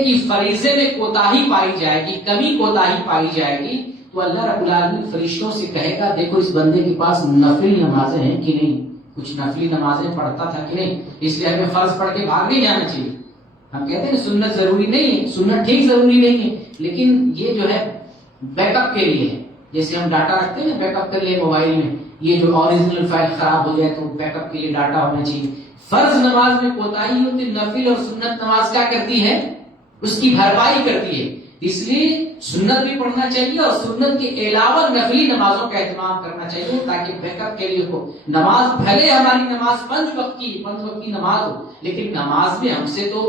کی فریضے میں کوتاہی پائی جائے گی، کمی کوتاہی پائی جائے گی، تو اللہ رب العالمین فرشتوں سے کہے گا دیکھو اس بندے کے پاس نفلی نمازیں ہیں کہ نہیں، کچھ نفلی نمازیں پڑھتا تھا کہ نہیں، اس لیے ہمیں فرض پڑھ کے باہر نہیں جانا چاہیے. ہم کہتے ہیں سنت ضروری نہیں ہے، سنت ٹھیک ضروری نہیں ہے، لیکن یہ جو ہے بیک اپ کے لیے ہے. جیسے ہم ڈاٹا رکھتے ہیں نا بیک اپ کے لیے موبائل میں، یہ جو اوریجنل فائل خراب ہو جائے تو بیک اپ کے لیے ڈاٹا ہونا چاہیے. فرض نماز میں کوتاہی ہوتی، نفل اور سنت نماز کیا کرتی ہے، اس کی بھرپائی کرتی ہے. اس لیے سنت بھی پڑھنا چاہیے اور سنت کے علاوہ نفلی نمازوں کا اہتمام کرنا چاہیے تاکہ بیک اپ کے لیے ہو. نماز بھلے ہماری نماز 5 وقت کی نماز ہو، لیکن نماز میں ہم سے تو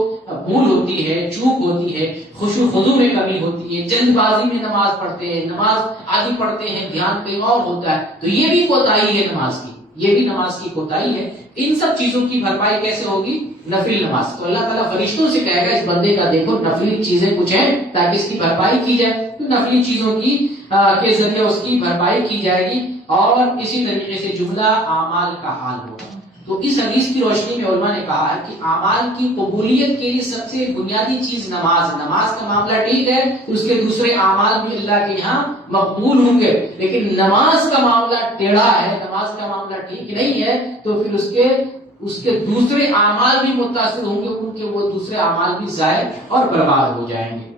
بھول ہوتی ہے، چوک ہوتی ہے، خشوع خضوع میں کمی ہوتی ہے، جلد بازی میں نماز پڑھتے ہیں، نماز آدھی پڑھتے ہیں دھیان کہیں اور ہوتا ہے، تو یہ بھی کوتاہی ہے نماز کی، یہ بھی نماز کی کوتاہی ہے. ان سب چیزوں کی بھرپائی کیسے ہوگی، نفلی نماز. تو اللہ تعالیٰ فرشتوں سے کہے گا اس بندے کا دیکھو نفلی چیزیں کچھ ہیں تاکہ اس کی بھرپائی کی جائے، تو نفلی چیزوں کی کے ذریعے اس کی بھرپائی کی جائے گی. اور اسی طریقے سے جملہ اعمال کا حال ہوگا. تو اس حدیث کی روشنی میں علماء نے کہا ہے کہ اعمال کی قبولیت کے لیے سب سے بنیادی چیز نماز ہے. نماز کا معاملہ ٹھیک ہے، اس کے دوسرے اعمال بھی اللہ کے یہاں مقبول ہوں گے. لیکن نماز کا معاملہ ٹیڑھا ہے، نماز کا معاملہ ٹھیک نہیں ہے، تو پھر اس کے دوسرے اعمال بھی متاثر ہوں گے، ان کے وہ دوسرے اعمال بھی ضائع اور برباد ہو جائیں گے.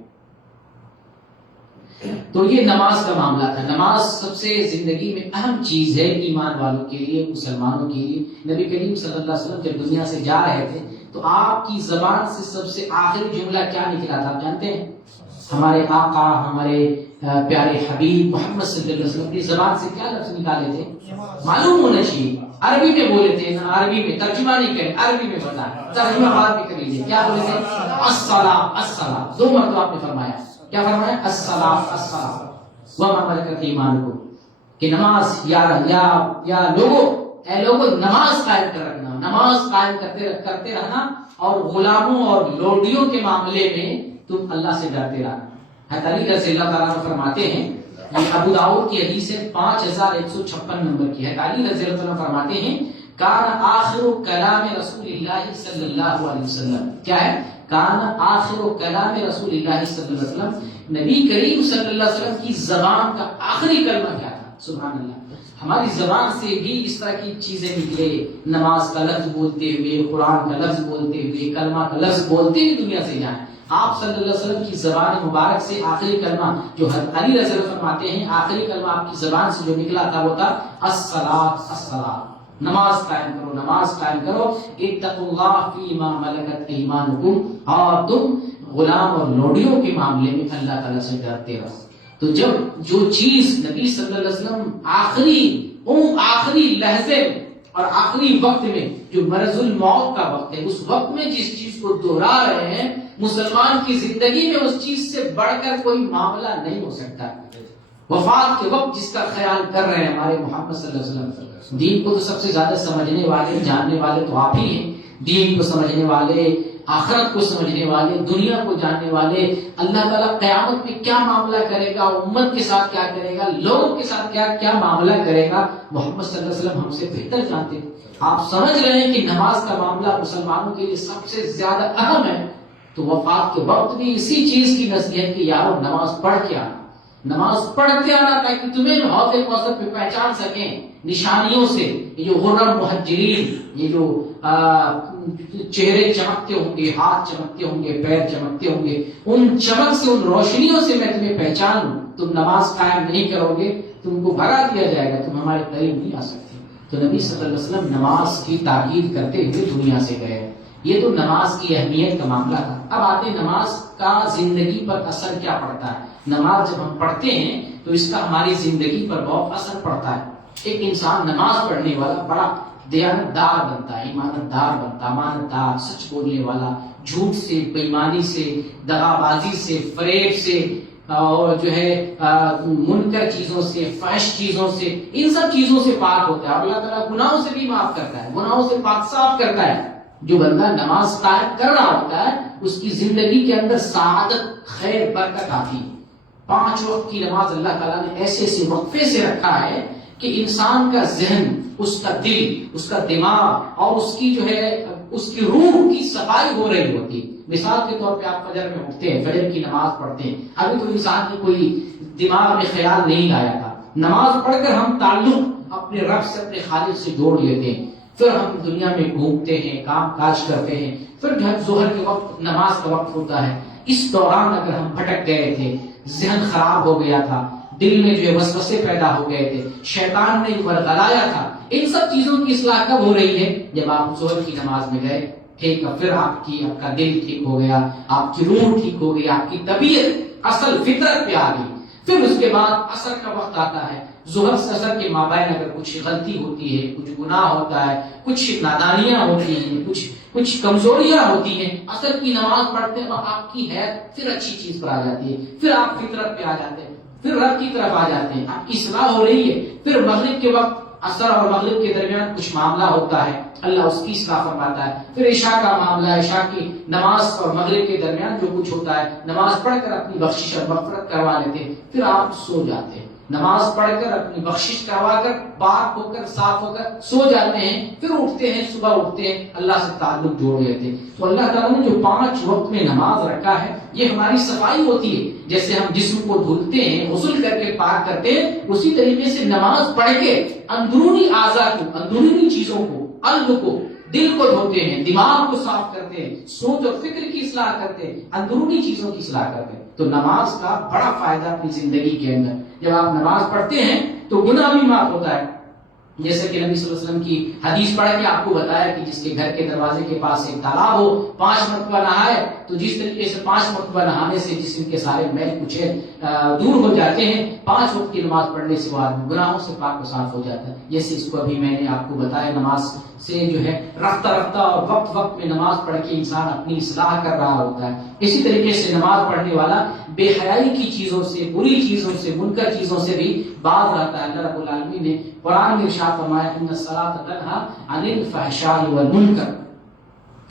تو یہ نماز کا معاملہ تھا. نماز سب سے زندگی میں اہم چیز ہے ایمان والوں کے لیے، مسلمانوں کے لیے. نبی کریم صلی اللہ علیہ وسلم جب دنیا سے جا رہے تھے تو آپ کی زبان سے سب سے آخری جملہ کیا نکلا تھا جانتے ہیں؟ ہمارے آقا، ہمارے پیارے حبیب محمد صلی اللہ علیہ وسلم کی زبان سے کیا لفظ نکالے تھے؟ معلوم ہونا چاہیے. عربی میں بولے تھے، عربی میں ترجمہ نہیں کریں، عربی میں بتائیں، ترجمہ بعد میں کر لیجیے. کیا بولے تھے؟ الصلاۃ الصلاۃ. 2 مرتبہ آپ نے فرمایا. کیا فرمایا؟ الصلاۃ الصلاۃ وما ملکت ایمانکم، کہ نماز یا لوگوں، اے لوگوں نماز قائم کر رکھنا، نماز قائم کرتے رہنا، اور غلاموں اور لوڈیوں کے معاملے میں تم اللہ سے ڈرتے رہنا. حضرت علی رضی اللہ تعالیٰ عنہ فرماتے ہیں، یہ ابو داؤد کی حدیث ہے 5156 نمبر کی ہے. علی رضی اللہ عنہ فرماتے ہیں کان آخر کلام رسول اللہ صلی اللہ علیہ وسلم، کیا ہے؟ کان آخر کلام رسول اللہ صلی اللہ علیہ وسلم، نبی کریم صلی اللہ علیہ وسلم کی زبان کا آخری کلمہ کیا تھا؟ سبحان اللہ. ہماری زبان سے بھی اس طرح کی چیزیں نکلے، نماز کا لفظ بولتے ہوئے، قرآن کا لفظ بولتے ہوئے، کلمہ کا لفظ بولتے ہوئے دنیا سے جائیں. آپ صلی اللہ علیہ وسلم کی زبان مبارک سے آخری کلمہ جو حضرت علی رضی اللہ عنہ فرماتے ہیں آخری کلمہ آپ کی زبان سے جو نکلا تھا وہ تھا الصلاۃ الصلاۃ. نماز قائم کرو، نماز قائم کرو. اتقوا اللہ فیما ملکت ایمانکم، اور تم غلام اور لوڈیوں کے معاملے میں اللہ تعالیٰ سے ڈرتے رہو. تو جب جو چیز نبی صلی اللہ علیہ وسلم آخری لحظے اور آخری وقت میں جو مرض الموت کا وقت ہے، اس وقت میں جس چیز کو دوہرا رہے ہیں، مسلمان کی زندگی میں اس چیز سے بڑھ کر کوئی معاملہ نہیں ہو سکتا. وفات کے وقت جس کا خیال کر رہے ہیں ہمارے محمد صلی اللہ علیہ وسلم. دین کو تو سب سے زیادہ سمجھنے والے، جاننے والے تو آپ ہی ہیں. دین کو سمجھنے والے، آخرت کو سمجھنے والے، دنیا کو جاننے والے. اللہ تعالیٰ قیامت میں کیا معاملہ کرے گا، امت کے ساتھ کیا کرے گا، لوگوں کے ساتھ کیا معاملہ کرے گا، محمد صلی اللہ علیہ وسلم ہم سے بہتر جانتے ہیں. آپ سمجھ رہے ہیں کہ نماز کا معاملہ مسلمانوں کے لیے سب سے زیادہ اہم ہے. تو وفات کے وقت بھی اسی چیز کی نصیحت کی یارو نماز پڑھ کے آنا، نماز پڑھ کے آنا تاکہ تمہیں حوض کوثر پہ پہچان سکیں. نشانیوں سے، یہ جو غرم مہجرین، یہ جو چہرے چمکتے ہوں گے، ہاتھ چمکتے ہوں گے، پیر چمکتے ہوں گے، ان چمک سے، ان روشنیوں سے میں تمہیں پہچان لوں. تم نماز قائم نہیں کرو گے، تم کو بھگا دیا جائے گا، تم ہمارے قریب نہیں آ سکتے. تو نبی صلی اللہ علیہ وسلم نماز کی تاکید کرتے ہوئے دنیا سے گئے. یہ تو نماز کی اہمیت کا معاملہ تھا. اب آتے نماز کا زندگی پر اثر کیا پڑتا ہے. نماز جب ہم پڑھتے ہیں تو اس کا ہماری زندگی پر بہت اثر پڑتا ہے. ایک انسان نماز پڑھنے والا بڑا دیانتدار بنتا ہے، ایمانتدار بنتا، امانتدار، سچ بولنے والا، جھوٹ سے، بے ایمانی سے، دغا بازی سے، فریب سے، اور جو ہے منکر چیزوں سے، فحش چیزوں سے، ان سب چیزوں سے پاک ہوتا ہے. اور اللہ تعالیٰ گناہوں سے بھی معاف کرتا ہے، گناہوں سے پاک صاف کرتا ہے. جو بندہ نماز قائم کر رہا ہوتا ہے اس کی زندگی کے اندر سعادت، خیر، برکت آتی ہے. 5 وقت کی نماز اللہ تعالیٰ نے ایسے ایسے وقفے سے رکھا ہے کہ انسان کا ذہن، اس کا دل، اس کا دماغ اور اس کی جو ہے اس کی روح کی صفائی ہو رہی ہوتی. مثال کے طور پہ آپ فجر میں اٹھتے ہیں، فجر کی نماز پڑھتے ہیں، ابھی تو انسان کی کوئی دماغ میں خیال نہیں آیا تھا. نماز پڑھ کر ہم تعلق اپنے رب سے، اپنے خالق سے جوڑ لیتے ہیں. پھر ہم دنیا میں گھومتے ہیں، کام کاج کرتے ہیں. پھر جو ہے ظہر کے وقت نماز کا وقت ہوتا ہے. اس دوران اگر ہم بھٹک گئے تھے، ذہن خراب ہو گیا تھا، دل میں جو ہے وسوسے پیدا ہو گئے تھے، شیطان نے ورغلایا تھا، ان سب چیزوں کی اصلاح کب ہو رہی ہے؟ جب آپ ظہر کی نماز میں گئے. ٹھیک ہے، پھر آپ کا دل ٹھیک ہو گیا، آپ کی روح ٹھیک ہو گئی، آپ کی طبیعت اصل فطرت پہ آ گئی. پھر اس کے بعد عصر کا وقت آتا ہے. ظہر سے عصر کے مابین اگر کچھ غلطی ہوتی ہے، کچھ گناہ ہوتا ہے، کچھ نادانیاں ہوتی ہیں، کچھ کمزوریاں ہوتی ہیں، عصر کی نماز پڑھتے ہیں آپ کی حیرت پھر اچھی چیز پر آ جاتی ہے. پھر آپ فطرت پہ آ جاتے ہیں، پھر رب کی طرف آ جاتے ہیں، آپ کی اصلاح ہو رہی ہے. پھر مغرب کے وقت، عصر اور مغرب کے درمیان کچھ معاملہ ہوتا ہے، اللہ اس کی اصلاح فرماتا ہے. پھر عشاء کا معاملہ، عشاء کی نماز اور مغرب کے درمیان جو کچھ ہوتا ہے، نماز پڑھ کر اپنی بخشش اور مغفرت کروا لیتے ہیں. پھر آپ سو جاتے ہیں، نماز پڑھ کر اپنی بخشش کروا کر پاک ہو کر صاف ہو کر سو جاتے ہیں. پھر اٹھتے ہیں، صبح اٹھتے ہیں، اللہ سے تعلق جوڑ لیتے ہیں. تو اللہ تعالیٰ نے جو 5 وقت میں نماز رکھا ہے، یہ ہماری صفائی ہوتی ہے. جیسے ہم جسم کو دھلتے ہیں، غسل کر کے پاک کرتے ہیں، اسی طریقے سے نماز پڑھ کے اندرونی اعضاء کو، اندرونی چیزوں کو، قلب کو، دل کو دھوتے ہیں، دماغ کو صاف کرتے ہیں، سوچ اور فکر کی اصلاح کرتے ہیں، اندرونی چیزوں کی اصلاح کرتے ہیں. تو نماز کا بڑا فائدہ اپنی زندگی کے اندر. جب آپ نماز پڑھتے ہیں تو گناہ بھی معاف ہوتا ہے. جیسے کہ نبی صلی اللہ علیہ وسلم کی حدیث پڑھ کے آپ کو بتایا کہ جس کے گھر کے دروازے کے پاس ایک تالاب ہو، 5 مرتبہ نہائے تو جس طریقے سے 5 مرتبہ نہانے سے جسم کے سارے میل کچیل دور ہو جاتے ہیں، 5 وقت کی نماز پڑھنے سے بعد گناہوں سے پاک و صاف ہو جاتا ہے. جیسے اس کو ابھی میں نے آپ کو بتایا، نماز سے جو ہے رفتہ رفتہ اور وقت وقت میں نماز پڑھ کے انسان اپنی اصلاح کر رہا ہوتا ہے. اسی طریقے سے نماز پڑھنے والا بے حیائی کی چیزوں سے، بری چیزوں سے، منکر چیزوں سے بھی باز رہتا ہے. اللہ رب العالمین نے قرآن میں ارشاد فرمایا ان الصلاۃ تنہی عن الفحشاء والمنکر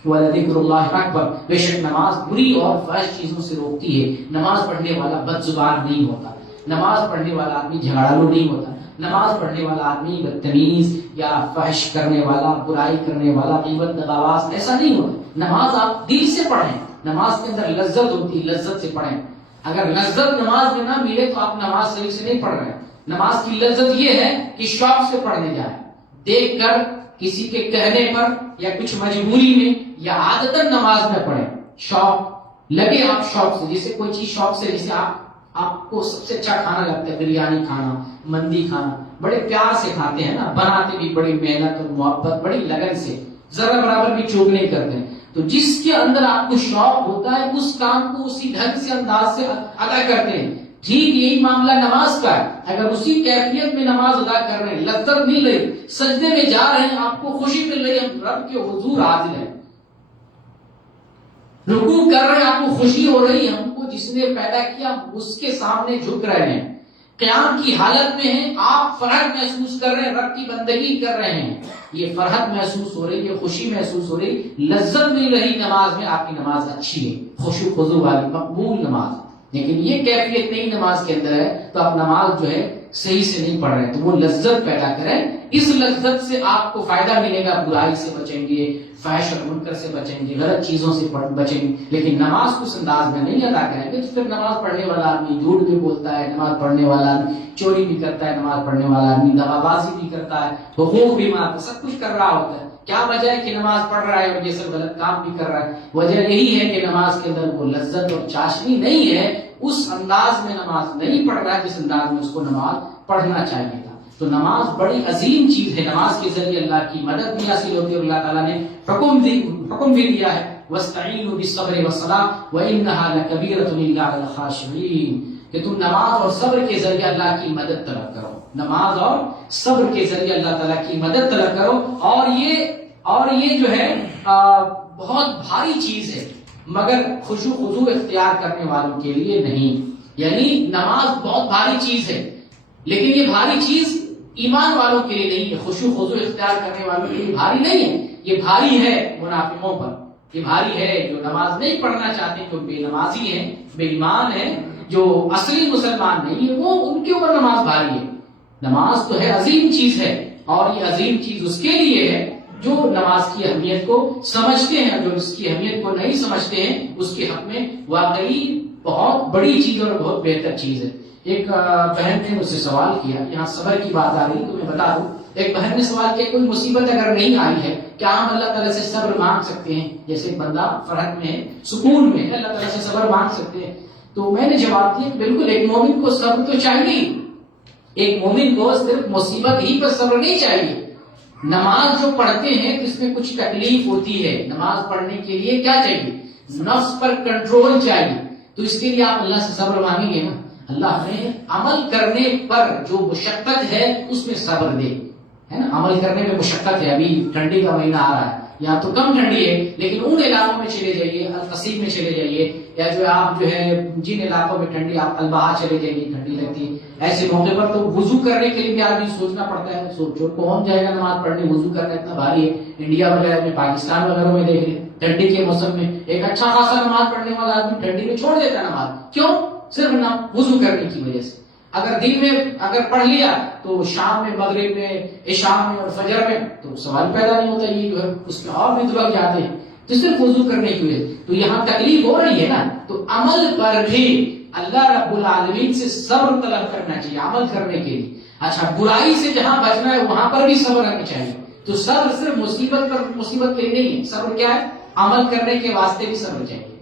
ولذکر اللہ اکبر. بے شک نماز بری اور فحش چیزوں سے روکتی ہے. نماز پڑھنے والا بد زبان نہیں ہوتا، نماز پڑھنے والا آدمی جھگڑالو نہیں ہوتا، نماز پڑھنے والا آدمی بدتمیز یا فحش کرنے والا، برائی کرنے والا، غیبت نواز ایسا نہیں ہوتا. نماز آپ دل سے پڑھیں، نماز کے اندر لذت ہوتی ہے، لذت سے پڑھیں. اگر لذت نماز میں نہ ملے تو آپ نماز صحیح سے نہیں پڑھ رہے ہیں. نماز کی لذت یہ ہے کہ شوق سے پڑھنے جائیں، دیکھ کر، کسی کے کہنے پر یا کچھ مجبوری میں یا عادتاً نماز میں پڑھیں. شوق لگے، آپ شوق سے، جیسے کوئی چیز شوق سے، جیسے آپ کو سب سے اچھا کھانا لگتا ہے بریانی کھانا، مندی کھانا، بڑے پیار سے کھاتے ہیں نا، بناتے بھی بڑی محنت اور محبت، بڑی لگن سے، ذرا برابر بھی چوک نہیں کرتے ہیں. تو جس کے اندر آپ کو شوق ہوتا ہے اس کام کو اسی ڈھنگ سے، انداز سے ادا کرتے ہیں. ٹھیک یہی معاملہ نماز کا ہے. اگر اسی کیفیت میں نماز ادا کر رہے ہیں، لذت مل رہی، سجدے میں جا رہے ہیں، آپ کو خوشی مل رہی ہے، ہم رب کے حضور حاضر ہیں، رکوع کر رہے ہیں، آپ کو خوشی ہو رہی، ہم کو جس نے پیدا کیا اس کے سامنے جھک رہے ہیں، قیام کی حالت میں ہیں، آپ فرحت محسوس کر رہے ہیں، رب کی بندگی کر رہے ہیں، یہ فرحت محسوس ہو رہی ہے، خوشی محسوس ہو رہی، لذت مل رہی نماز میں، آپ کی نماز اچھی ہے، خشوع خضوع والی مقبول نماز. لیکن یہ کیفیت نہیں نماز کے اندر ہے تو آپ نماز جو ہے صحیح سے نہیں پڑھ رہے ہیں. تو وہ لذت پیدا کریں، اس لذت سے آپ کو فائدہ ملے گا، برائی سے بچیں گے، فحش اور منکر سے بچیں گے، غلط چیزوں سے بچیں گے. لیکن نماز کو اس انداز میں نہیں ادا کریں گے تو پھر نماز پڑھنے والا آدمی جھوٹ بھی بولتا ہے، نماز پڑھنے والا آدمی چوری بھی کرتا ہے، نماز پڑھنے والا آدمی دغا بازی بھی کرتا ہے، حقوق بھی مارتا ہے، سب کچھ کر رہا ہوتا ہے. کیا وجہ ہے کہ نماز پڑھ رہا ہے اور یہ سب غلط کام بھی کر رہا ہے؟ وجہ یہی ہے کہ نماز کے اندر وہ لذت اور چاشنی نہیں ہے، اس انداز میں نماز نہیں پڑھ رہا ہے جس انداز میں اس کو نماز پڑھنا چاہیے تھا. تو نماز بڑی عظیم چیز ہے، نماز کے ذریعے اللہ کی مدد بھی حاصل ہوتی ہے، اور اللہ تعالیٰ نے حکم بھی دیا ہے وَاسْتَعِينُوا بِالصَّبْرِ وَالصَّلَاةِ وَإِنَّهَا لَكَبِيرَةٌ إِلَّا عَلَى الْخَاشِعِينَ کہ تم نماز اور صبر کے ذریعے اللہ کی مدد طلب کرو، نماز اور صبر کے ذریعے اللہ تعالیٰ کی مدد طلب کرو. اور یہ جو ہے بہت بھاری چیز ہے، مگر خشوع خضوع اختیار کرنے والوں کے لیے نہیں. یعنی نماز بہت بھاری چیز ہے، لیکن یہ بھاری چیز ایمان والوں کے لیے نہیں ہے، خشوع خضوع اختیار کرنے والوں کے لیے بھاری نہیں ہے. یہ بھاری ہے منافقوں پر، یہ بھاری ہے جو نماز نہیں پڑھنا چاہتے، جو بے نمازی ہیں، بے ایمان ہیں، جو اصلی مسلمان نہیں ہے، وہ ان کے اوپر نماز بھاری ہے. نماز تو ہے عظیم چیز ہے، اور یہ عظیم چیز اس کے لیے ہے جو نماز کی اہمیت کو سمجھتے ہیں. جو اس کی اہمیت کو نہیں سمجھتے ہیں اس کے حق میں واقعی بہت بڑی چیز اور بہت بہتر چیز ہے. ایک بہن نے مجھ سے سوال کیا، یہاں صبر کی بات آ رہی تو میں بتا دوں. ایک بہن نے سوال کیا کوئی مصیبت اگر نہیں آئی ہے کیا ہم اللہ تعالیٰ سے صبر مانگ سکتے ہیں؟ جیسے ایک بندہ فرحت میں ہے، سکون میں ہے، اللہ تعالیٰ سے صبر مانگ سکتے ہیں. تو میں نے جواب دیا کہ بالکل، ایک مومن کو صبر تو چاہیے. ایک مومن کو صرف مصیبت ہی پر صبر نہیں چاہیے. نماز جو پڑھتے ہیں تو اس میں کچھ تکلیف ہوتی ہے. نماز پڑھنے کے لیے کیا چاہیے؟ نفس پر کنٹرول چاہیے. تو اس کے لیے آپ اللہ سے صبر مانگیں گے نا. اللہ نے عمل کرنے پر جو مشقت ہے اس میں صبر دے، ہے نا. عمل کرنے میں مشقت ہے، ابھی ٹھنڈی کا مہینہ آ رہا ہے، یہاں تو کم ٹھنڈی ہے، لیکن ان علاقوں میں چلے جائیے، القصیم میں چلے جائیے، یا جو آپ جو ہے جن علاقوں میں ٹھنڈی، آپ البہا چلے جائیے، ٹھنڈی لگتی ہے. ایسے موقع پر تو وضو کرنے کے لیے بھی آدمی سوچنا پڑتا ہے. سوچو کون جائے گا نماز پڑھنے، وضو کرنا اتنا بھاری ہے. انڈیا وغیرہ میں، پاکستان وغیرہ میں دیکھ رہے ٹھنڈی کے موسم میں ایک اچھا خاصا نماز پڑھنے والا آدمی ٹھنڈی میں چھوڑ دیتا ہے نماز. کیوں؟ صرف وضو کرنے کی وجہ سے. اگر دن میں اگر پڑھ لیا تو شام میں، مغرب میں، عشاء میں اور فجر میں تو سوال پیدا نہیں ہوتا. یہ جو ہے اس میں اور بھی دبک جاتے ہیں، تو صرف وضو کرنے کی وجہ سے. تو یہاں تکلیف ہو رہی ہے نا، تو عمل پر بھی اللہ رب العالمین سے صبر طلب کرنا چاہیے عمل کرنے کے لیے. اچھا، برائی سے جہاں بچنا ہے وہاں پر بھی صبر رکھنا چاہیے. تو صبر صرف مصیبت کے لیے نہیں ہے. صبر کیا ہے؟ عمل کرنے کے واسطے بھی صبر چاہیے.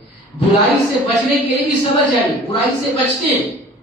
برائی سے بچنے کے لیے بھی صبر چاہیے. برائی سے بچتے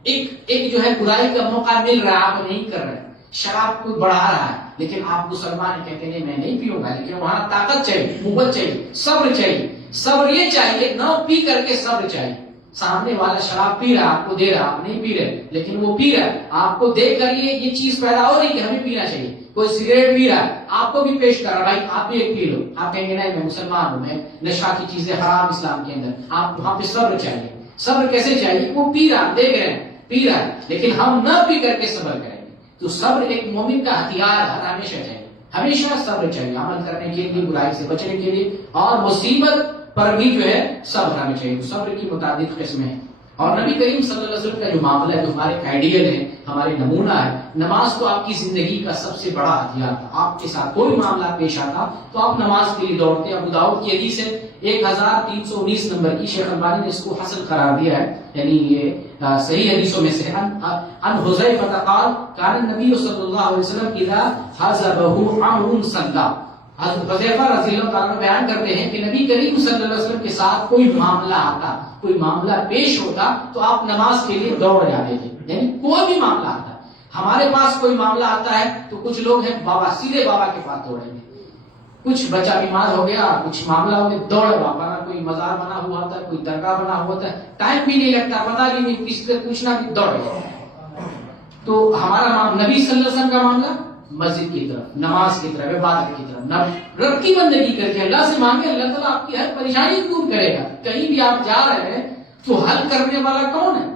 ایک جو ہے برائی کا موقع مل رہا ہے، آپ نہیں کر رہے. شراب کو بڑھا رہا ہے، لیکن آپ مسلمان کہتے ہیں میں نہیں پیوں گا، لیکن وہاں طاقت چاہیے، قوت چاہیے، صبر چاہیے. صبر یہ چاہیے نہ پی کر کے صبر چاہیے. سامنے والا شراب پی رہا، آپ کو دے رہا، آپ نہیں پی رہے، لیکن وہ پی رہا ہے. آپ کو دیکھ کر یہ چیز پیدا ہو رہی کہ ہمیں پینا چاہیے. کوئی سگریٹ پی رہا ہے، آپ کو بھی پیش کر رہا، بھائی آپ بھی ایک پی لو. آپ کہیں گے نہیں میں مسلمان ہوں، میں نشہ کی چیزیں حرام اسلام کے اندر. آپ وہاں پہ صبر چاہیے. صبر کیسے چاہیے؟ وہ پی رہا، دیکھ رہے ہیں پی رہا ہے، لیکن ہم نہ پی کر کے صبر کریں گے. تو صبر ایک مومن کا ہتھیار ہمیشہ چاہیے، ہمیشہ صبر چاہیے عمل کرنے کے لیے، برائی سے بچنے کے لیے، اور مصیبت پر بھی جو ہے صبر ہمیں چاہیے. تو صبر کی متعدد قسمیں ہیں، اور نبی کریم صلی اللہ علیہ وسلم کا جو معاملہ ہے، جو ہمارے آئیڈیل ہے، ہمارے نمونہ ہے. نماز تو آپ کی زندگی کا سب سے بڑا ہتھیار تھا. آپ کے ساتھ کوئی معاملہ پیش آتا تو آپ نماز کے لیے دوڑتے. ابو داؤد کی حدیث ہے 1319 نمبر کی، شیخ البانی نے اس کو حسن قرار دیا ہے، یعنی یہ صحیح حدیثوں میں سے. ان حذیفہ قال کان النبی صلی اللہ علیہ وسلم اذا حزبه امر صلى. حضرت حذیفہ رضی اللہ تعالیٰ بیان کرتے ہیں کہ نبی کریم صلی اللہ علیہ وسلم کے ساتھ کوئی معاملہ آتا، کوئی معاملہ پیش ہوتا تو آپ نماز کے لیے دوڑ جاتے تھے. یعنی کوئی بھی معاملہ آتا، ہمارے پاس کوئی معاملہ آتا ہے تو کچھ لوگ ہیں بابا، سیدھے بابا کے پاس دوڑیں گے. کچھ بچہ بیمار ہو گیا، کچھ معاملہ ہو گیا، دوڑ بابا. کوئی مزار بنا ہوا ہوتا ہے، کوئی درگاہ بنا ہوا ہوتا ہے، ٹائم بھی نہیں لگتا، پتا بھی نہیں، کسی سے پوچھنا بھی دوڑ گیا. تو ہمارا نبی صلی اللہ علیہ وسلم کا معاملہ مسجد کی طرف، نماز کی طرف، عبادت کی طرف، رب کی بندگی کر کے اللہ سے مانگے. اللہ تعالیٰ آپ کی ہر پریشانی دور کرے گا. کہیں بھی آپ جا رہے ہیں تو حل کرنے والا کون ہے؟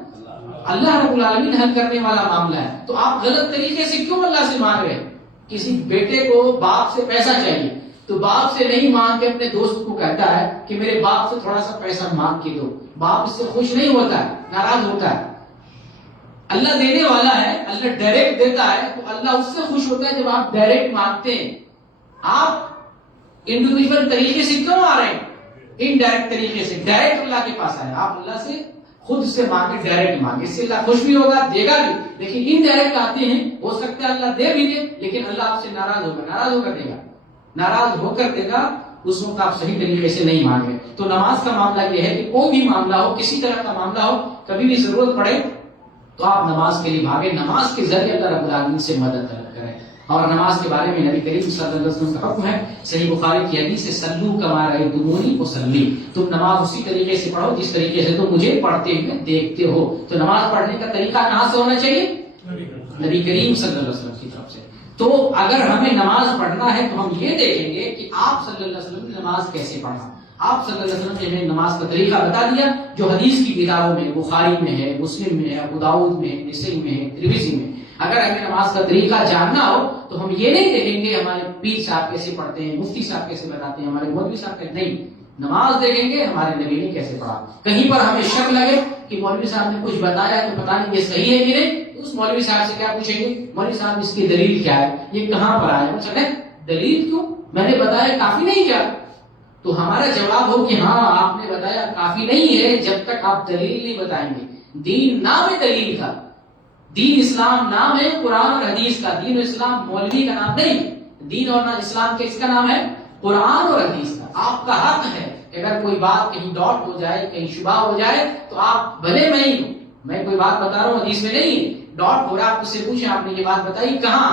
اللہ رب العالمین حل کرنے والا معاملہ ہے. تو آپ غلط طریقے سے کیوں اللہ سے مانگ رہے ہیں؟ کسی بیٹے کو باپ سے پیسہ چاہیے تو باپ سے نہیں مانگ کے اپنے دوست کو کہتا ہے کہ میرے باپ سے تھوڑا سا پیسہ مانگ کے دو. باپ اس سے خوش نہیں ہوتا ہے، ناراض ہوتا ہے. اللہ دینے والا ہے، اللہ ڈائریکٹ دیتا ہے، تو اللہ اس سے خوش ہوتا ہے جب آپ ڈائریکٹ مانگتے ہیں. آپ انڈیویجول طریقے سے کیوں آ رہے ہیں؟ انڈائریکٹ طریقے سے ڈائریکٹ اللہ کے پاس آئے. آپ اللہ سے خود سے مانگے، ڈائریکٹ مانگے، اس سے اللہ خوش بھی ہوگا، دے گا بھی. لیکن انڈائریکٹ آتے ہیں، ہو سکتا ہے اللہ دے بھی دے لیکن اللہ آپ سے ناراض ہوگا، ناراض ہو کر دے گا، ناراض ہو کر دے گا. اس وقت آپ صحیح طریقے سے نہیں مانگے. تو نماز کا معاملہ یہ ہے کہ کوئی بھی معاملہ ہو، کسی طرح کا معاملہ ہو، کبھی بھی ضرورت پڑے تو آپ نماز کے لیے بھاگے، نماز کے ذریعے اللہ رب العالمین سے مدد طلب کریں. اور نماز کے بارے میں نبی کریم صلی اللہ علیہ وسلم کا حکم ہے، صحیح بخاری کی حدیث ہے، سلو کما رأیتمونی اصلی، تم نماز اسی طریقے سے پڑھو جس طریقے سے تم مجھے پڑھتے ہوئے دیکھتے ہو. تو نماز پڑھنے کا طریقہ کہاں سے ہونا چاہیے؟ نبی کریم صلی اللہ علیہ وسلم کی طرف سے. تو اگر ہمیں نماز پڑھنا ہے تو ہم یہ دیکھیں گے کہ آپ صلی اللہ علیہ وسلم نے نماز کیسے پڑھا. آپ صلی اللہ علیہ وسلم نے ہمیں نماز کا طریقہ بتا دیا جو حدیث کی کتابوں میں، بخاری میں ہے، مسلم میں ہے، ابو داؤد میں ہے، نسائی میں ہے، ترمذی میں. اگر ہمیں نماز کا طریقہ جاننا ہو تو ہم یہ نہیں دیکھیں گے ہمارے پیر صاحب کیسے پڑھتے ہیں، مفتی صاحب کیسے بتاتے ہیں، ہمارے مولوی صاحب کیسے، نہیں. نماز دیکھیں گے ہمارے نبی نے کیسے پڑھا. کہیں پر ہمیں شک لگے کہ مولوی صاحب نے کچھ بتایا تو پتہ نہیں یہ صحیح ہے کہ نہیں، اس مولوی صاحب سے کیا پوچھیں گے؟ مولوی صاحب اس کی دلیل کیا ہے، یہ کہاں پر آیا؟ چلے دلیل کیوں، میں نے بتایا کافی نہیں کیا؟ تو ہمارا جواب ہو کہ ہاں آپ نے بتایا کافی نہیں ہے جب تک آپ دلیل نہیں بتائیں گے. دین نام ہے دلیل کا، دین اسلام نام ہے قرآن اور حدیث کا. دین و اسلام مولوی کا نام نہیں. دین اور اسلام کس کا نام ہے؟ قرآن اور حدیث کا. آپ کا حق ہے کہ اگر کوئی بات کہیں ڈاٹ ہو جائے، کہیں شبہ ہو جائے تو آپ بھلے میں کوئی بات بتا رہا ہوں حدیث میں نہیں، ڈاٹ ہو رہا ہے، آپ سے پوچھیں آپ نے یہ بات بتائی کہاں؟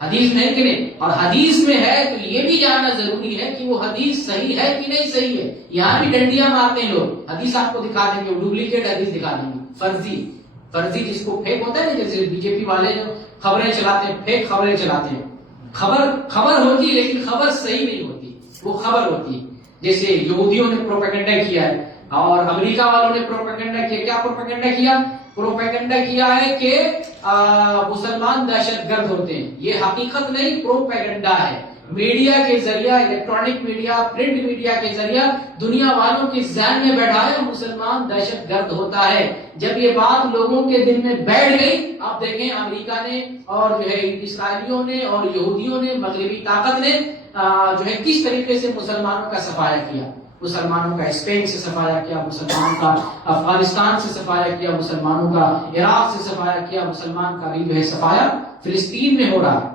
حدیث میں ہے کہ نہیں؟ اور حدیث میں ہے تو یہ بھی جاننا ضروری ہے کہ وہ حدیث صحیح ہے کہ نہیں صحیح ہے. یہاں بھی ڈنڈیاں مارتے ہیں لوگ، حدیث آپ کو دکھا دیں گے، ڈپلیکیٹ حدیث دکھا دیں گے، فرضی جس کو فیک ہوتا ہے نا، جیسے بی جے پی والے جو خبریں چلاتے ہیں، فیک خبریں چلاتے ہیں. خبر ہوتی ہے لیکن خبر صحیح نہیں ہوتی، وہ خبر ہوتی ہے. جیسے یہودیوں نے پروپیگنڈا کیا ہے اور امریکہ والوں نے پروپیگنڈا کیا. کیا پروپیگنڈا کیا؟ پروپیگنڈا کیا ہے کہ مسلمان دہشت گرد ہوتے ہیں. یہ حقیقت نہیں، پروپیگنڈا ہے. میڈیا کے ذریعہ، الیکٹرانک میڈیا، پرنٹ میڈیا کے ذریعہ دنیا والوں کے ذہن میں بیٹھایا مسلمان دہشت گرد ہوتا ہے. جب یہ بات لوگوں کے دل میں بیٹھ گئی، آپ دیکھیں امریکہ نے اور جو ہے اسرائیلیوں نے اور یہودیوں نے، مغربی طاقت نے جو ہے کس طریقے سے مسلمانوں کا صفایا کیا. مسلمانوں کا اسپین سے صفایا کیا، مسلمانوں کا افغانستان سے صفایا کیا، مسلمانوں کا عراق سے صفایا کیا، مسلمان کا بھی جو ہے صفایا فلسطین میں ہو رہا ہے.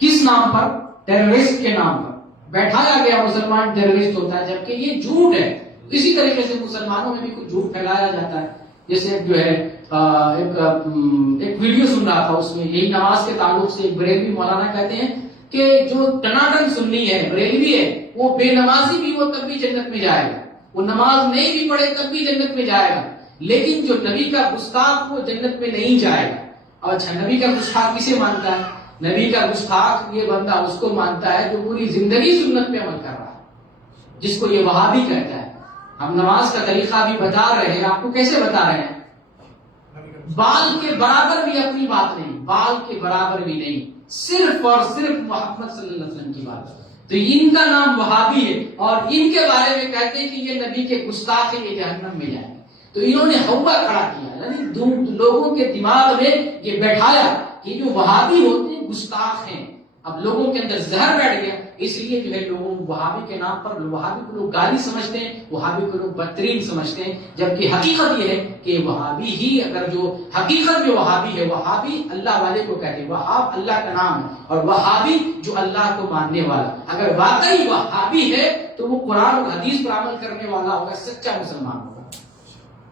کس نام پر؟ ٹیررسٹ کے نام پر بیٹھایا گیا مسلمان ٹیررسٹ ہوتا ہے، جبکہ یہ جھوٹ ہے. اسی طریقے سے مسلمانوں میں بھی کچھ جھوٹ پھیلایا جاتا ہے. جیسے جو ہے ایک ویڈیو سن رہا تھا، اس میں یہی نماز کے تعلق سے ایک بریلوی مولانا کہتے ہیں کہ جو ٹناٹن سنی ہے، بریلوی ہے، وہ بے نمازی بھی وہ تب بھی جنت میں جائے گا، وہ نماز نہیں بھی پڑھے تب بھی جنت میں جائے گا. لیکن جو نبی کا گستاخ وہ جنت میں نہیں جائے گا. اور اچھا نبی کا گستاخ کسے مانتا ہے؟ نبی کا گستاخ یہ بندہ اس کو مانتا ہے جو پوری زندگی سنت پہ عمل کر رہا ہے، جس کو یہ وہابی کہتا ہے. ہم نماز کا طریقہ بھی بتا رہے ہیں، آپ کو کیسے بتا رہے ہیں؟ بال کے برابر بھی اپنی بات نہیں، بال کے برابر بھی نہیں، صرف اور صرف محمد صلی اللہ علیہ وسلم کی بات. تو ان کا نام وہابی ہے اور ان کے بارے میں کہتے ہیں کہ یہ نبی کے گستاخ ہیں، یہ جہنم میں جائیں گے. تو انہوں نے ہوا کھڑا کیا، یعنی لوگوں کے دماغ میں یہ بیٹھایا کہ جو وہابی ہوتے ہیں گستاخ ہیں. اب لوگوں کے اندر زہر بیٹھ گیا، اس لیے جو ہے لوگوں وہابی کے نام پر وہابی کو لوگ گالی سمجھتے ہیں، وہابی کو لوگ بدترین سمجھتے ہیں. جبکہ حقیقت یہ ہے کہ وہابی ہی، اگر جو حقیقت میں وہابی ہے، وہابی اللہ والے کو کہتے ہیں، وہاب اللہ کا نام ہے، اور وہابی جو اللہ کو ماننے والا. اگر واقعی وہابی ہے تو وہ قرآن اور حدیث پر عمل کرنے والا ہوگا، سچا مسلمان ہوگا.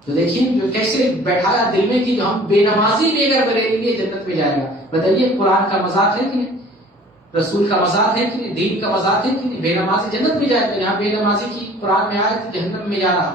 تو دیکھیے جو کیسے بیٹھایا دل میں کہ ہم بے نمازی بھی اگر بریلوی جنت میں جائے گا. بتائیے قرآن کا مذاق ہے کہ نہیں؟ رسول کا مذاق ہے کہ نہیں؟ دین کا مذاق ہے کہ نہیں؟ بے نمازی جنت میں جائے گا. یہاں بے نمازی کی قرآن میں آئے تو جہنم میں جا رہا.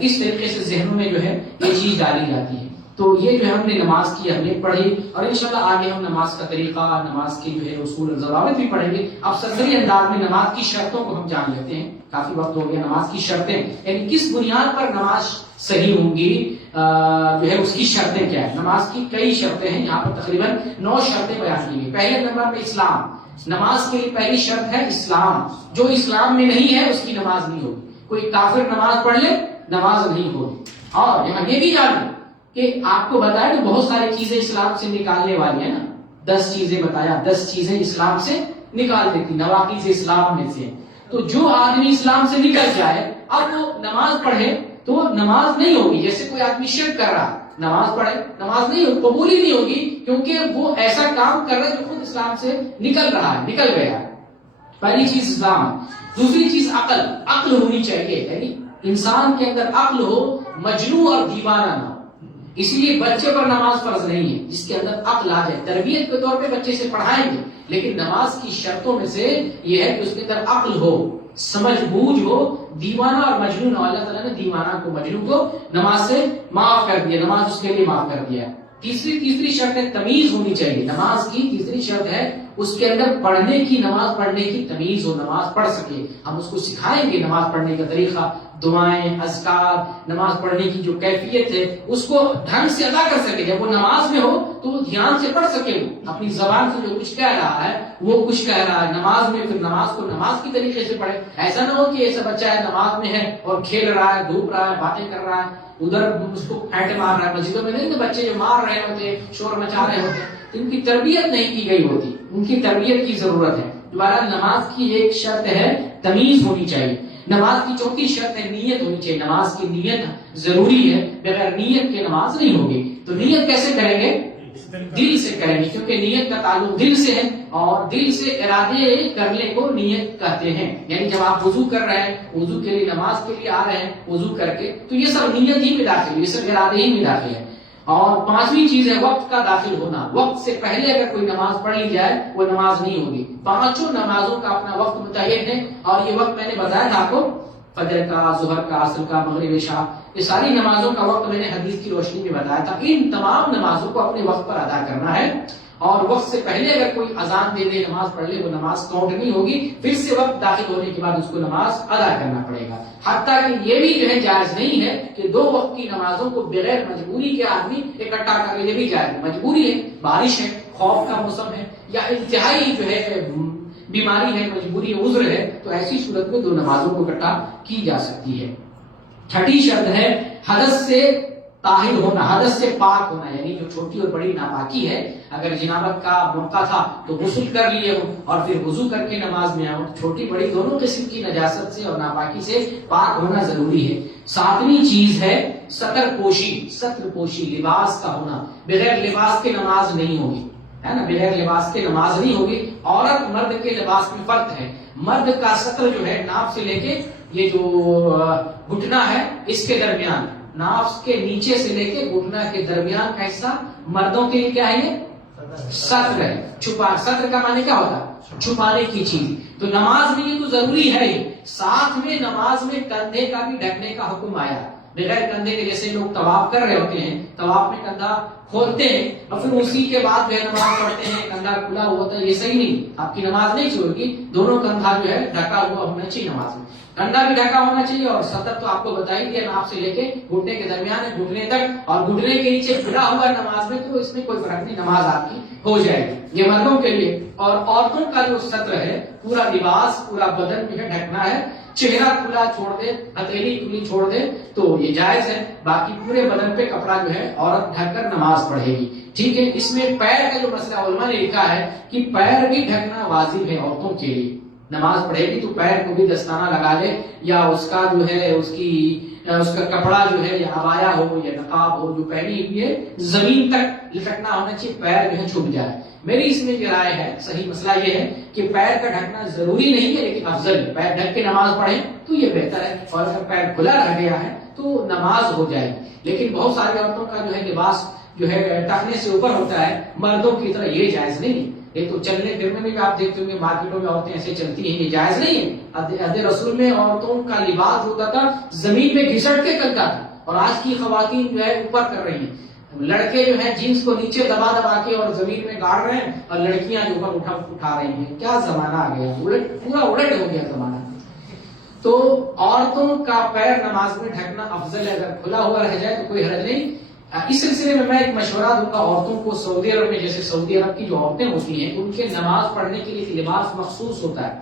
اس طریقے سے ذہنوں میں جو ہے یہ چیز ڈالی جاتی ہے. تو یہ جو ہم نے نماز کی اہمیت پڑھی اور انشاءاللہ آگے ہم نماز کا طریقہ، نماز کے جو ہے اصول اور ضوابط بھی پڑھیں گے. اب سرسری انداز میں نماز کی شرطوں کو ہم جان لیتے ہیں. کافی وقت ہو گیا. نماز کی شرطیں یعنی کس بنیاد پر نماز صحیح ہوں گی، جو ہے اس کی شرطیں کیا ہے. نماز کی کئی شرطیں ہیں، یہاں پر تقریباً 9 شرطیں بیان کی گئی. پہلے نمبر پہ اسلام. نماز کے لیے پہلی شرط ہے اسلام. جو اسلام میں نہیں ہے اس کی نماز نہیں ہوگی. کوئی کافر نماز پڑھ لے نماز نہیں ہوگی. اور یہاں یہ بھی جان لیں کہ آپ کو بتایا کہ بہت ساری چیزیں اسلام سے نکالنے والی ہیں نا، 10 چیزیں بتایا، 10 چیزیں اسلام سے نکال دیتی، نواقض اسلام میں سے. تو جو آدمی اسلام سے نکل جائے اب وہ نماز پڑھے تو نماز نہیں ہوگی. جیسے کوئی آدمی شرک کر رہا، نماز پڑھے، نماز نہیں ہوگی، قبول ہی نہیں ہوگی، کیونکہ وہ ایسا کام کر رہا ہے جو خود اسلام سے نکل رہا ہے، نکل گیا. پہلی چیز اسلام. دوسری چیز عقل. عقل ہونی چاہیے، یعنی انسان کے اندر عقل ہو، مجنون اور دیوانہ نہ ہو. اسی لیے بچے پر نماز فرض نہیں ہے جس کے اندر عقل آ جائے. تربیت کے طور پہ بچے سے پڑھائیں گے، لیکن نماز کی شرطوں میں سے یہ ہے کہ اس کے اندر عقل ہو، سمجھ بوجھ ہو. دیوانہ اور مجنون، اللہ تعالیٰ نے دیوانہ کو، مجنون کو نماز سے معاف کر دیا، نماز اس کے لیے معاف کر دیا. تیسری شرط ہے تمیز ہونی چاہیے. نماز کی تیسری شرط ہے اس کے اندر پڑھنے کی، نماز پڑھنے کی تمیز ہو، نماز پڑھ سکے. ہم اس کو سکھائیں گے نماز پڑھنے کا طریقہ، دعائیں، اذکار، نماز پڑھنے کی جو کیفیت ہے اس کو ڈھنگ سے ادا کر سکے. جب وہ نماز میں ہو تو وہ دھیان سے پڑھ سکے، وہ اپنی زبان سے جو کچھ کہہ رہا ہے وہ کچھ کہہ رہا ہے نماز میں، پھر نماز کو نماز کی طریقے سے پڑھے. ایسا نہ ہو کہ ایسا بچہ ہے نماز میں ہے اور کھیل رہا ہے، دھوپ رہا ہے، باتیں کر رہا ہے، ادھر اس کو پھینٹ مار رہا ہے. مسجدوں میں نہیں تو بچے جو مار رہے ہوتے، شور مچا رہے ہوتے، ان کی تربیت نہیں کی گئی ہوتی. ان کی تربیت کی ضرورت ہے. دوبارہ نماز کی ایک شرط ہے تمیز ہونی چاہیے. نماز کی چوتھی شرط ہے نیت ہونی چاہیے. نماز کی نیت ضروری ہے، بغیر نیت کے نماز نہیں ہوگی. تو نیت کیسے کریں گے؟ دل سے کریں گے، کیونکہ نیت کا تعلق دل سے ہے، اور دل سے ارادے کرنے کو نیت کہتے ہیں. یعنی جب آپ وضو کر رہے ہیں، وضو کے لیے نماز کے لیے آ رہے ہیں وضو کر کے، تو یہ سب نیت ہی میں داخل ہے، یہ سب ارادے ہی میں داخل ہے. اور پانچویں چیز ہے وقت کا داخل ہونا. وقت سے پہلے اگر کوئی نماز پڑھ لی جائے وہ نماز نہیں ہوگی. پانچوں نمازوں کا اپنا وقت متعین ہے، اور یہ وقت میں نے بتایا تھا آپ کو، فجر کا، ظہر کا، عصر کا، مغرب، عشاء، یہ ساری نمازوں کا وقت میں نے حدیث کی روشنی میں بتایا تھا. ان تمام نمازوں کو اپنے وقت پر ادا کرنا ہے، اور وقت سے پہلے اگر کوئی اذان دے دے، نماز پڑھ لے، وہ نماز کاؤنٹ نہیں ہوگی. پھر سے وقت داخل ہونے کے بعد اس کو نماز ادا کرنا پڑے گا. حتیٰ کہ یہ بھی جو ہے جائز نہیں ہے کہ 2 وقت کی نمازوں کو بغیر مجبوری کے آدمی اکٹھا کر لے. یہ بھی جائز نہیں. مجبوری ہے، بارش ہے، خوف کا موسم ہے، یا انتہائی جو ہے بیماری ہے، مجبوری ہے، عذر ہے، تو ایسی صورت میں 2 نمازوں کو اکٹھا کی جا سکتی ہے. چھٹی شرط ہے حدث سے طاہر ہونا، حدث سے پاک ہونا. یعنی جو چھوٹی اور بڑی ناپاکی ہے، اگر جنابت کا موقع تھا تو غسل کر لیے ہو اور پھر وضو کر کے نماز میں آؤ. چھوٹی بڑی دونوں قسم کی نجاست سے اور ناپاکی سے پاک ہونا ضروری ہے. 7ویں چیز ہے ستر پوشی. ستر پوشی، لباس کا ہونا. بغیر لباس کے نماز نہیں ہوگی، ہے نا، بغیر لباس کے نماز نہیں ہوگی. عورت مرد کے لباس میں فرق ہے. مرد کا ستر جو ہے ناف سے لے کے یہ جو گھٹنا ہے اس کے درمیان، ناف کے نیچے سے لے کے گھٹنا کے درمیان ایسا مردوں کے لیے کیا ہے؟ یہ ستر ہے. چھپا، ستر کا معنی کیا ہوتا ہے؟ چھپانے کی چیز. تو نماز میں یہ تو ضروری ہے ہی. ساتھ میں نماز میں کندھے کا بھی ڈھکنے کا حکم آیا. بغیر کندھے کے، جیسے لوگ طواف کر رہے ہوتے ہیں، طواف میں کندھا کھولتے ہیں اور پھر اسی کے بعد جو ہے نماز پڑھتے ہیں، کندھا کھلا ہوا ہوتا ہے، یہ صحیح نہیں. آپ کی نماز نہیں چھوڑی. دونوں کندھا جو ہے ڈھکا ہوا ہونا چاہیے نماز میں. کندھا بھی ڈھکا ہونا چاہیے، اور ستر تو آپ کو بتا ہی دیا، ناف سے لے کے گھٹنے کے درمیان ہے، گھٹنے تک، اور گھٹنے کے نیچے کھلا ہوا نماز میں، تو اس میں کوئی فرق نہیں، نماز آپ کی ہو جائے گی. یہ مردوں کے لیے. اور عورتوں کا جو ستر ہے، پورا لباس، پورا بدن جو ہے ڈھکنا ہے. چہرہ کھلا چھوڑ دے، ہتھیلی کھلی چھوڑ دے تو یہ جائز ہے. باقی پورے بدن پہ کپڑا جو ہے عورت ڈھک کر نماز پڑھے گی. ٹھیک ہے. اس میں پیر کا جو مسئلہ علماء نے لکھا ہے کہ پیر بھی ڈھکنا واجب ہے عورتوں کے لیے. نماز پڑھے گی تو پیر کو بھی دستانہ لگا لے، یا اس کا جو ہے اس کا کپڑا جو ہے، یا عبایا ہو یا نقاب ہو جو پہنی ہوئی ہے، زمین تک لٹکنا ہونا چاہیے، پیر جو ہے چھپ جائے. میری اس میں جو رائے ہے، صحیح مسئلہ یہ ہے کہ پیر کا ڈھکنا ضروری نہیں ہے، لیکن افضل ہے. پیر ڈھک کے نماز پڑھیں تو یہ بہتر ہے، اور اگر پیر کھلا رہ گیا ہے تو نماز ہو جائے گی. لیکن بہت ساری عورتوں کا جو ہے لباس جو ہے ٹخنے سے اوپر ہوتا ہے، مردوں کی طرح یہ جائز نہیں ہے. ایک تو چلنے پھرنے میں بھی آپ دیکھتے ہوں گے مارکیٹوں میں عورتیں ایسے چلتی ہیں، یہ جائز نہیں ہے. عہد رسول میں عورتوں کا لباس ہوتا تھا زمین میں گھسٹ کے چلتا تھا، اور آج کی خواتین جو ہے اوپر کر رہی ہیں. لڑکے جو ہیں جینس کو نیچے دبا دبا کے اور زمین میں گاڑ رہے ہیں، اور لڑکیاں جو اوپر اٹھا رہی ہیں. کیا زمانہ آ گیا، پورا الٹ ہو گیا زمانہ. تو عورتوں کا پیر نماز میں ڈھکنا افضل ہے. اگر کھلا ہوا رہ جائے تو کوئی حرج نہیں. اس سلسلے میں ایک مشورہ دوں گا عورتوں کو. سعودی عرب میں، جیسے سعودی عرب کی جو عورتیں ہوتی ہیں، ان کے نماز پڑھنے کے لیے لباس مخصوص ہوتا ہے،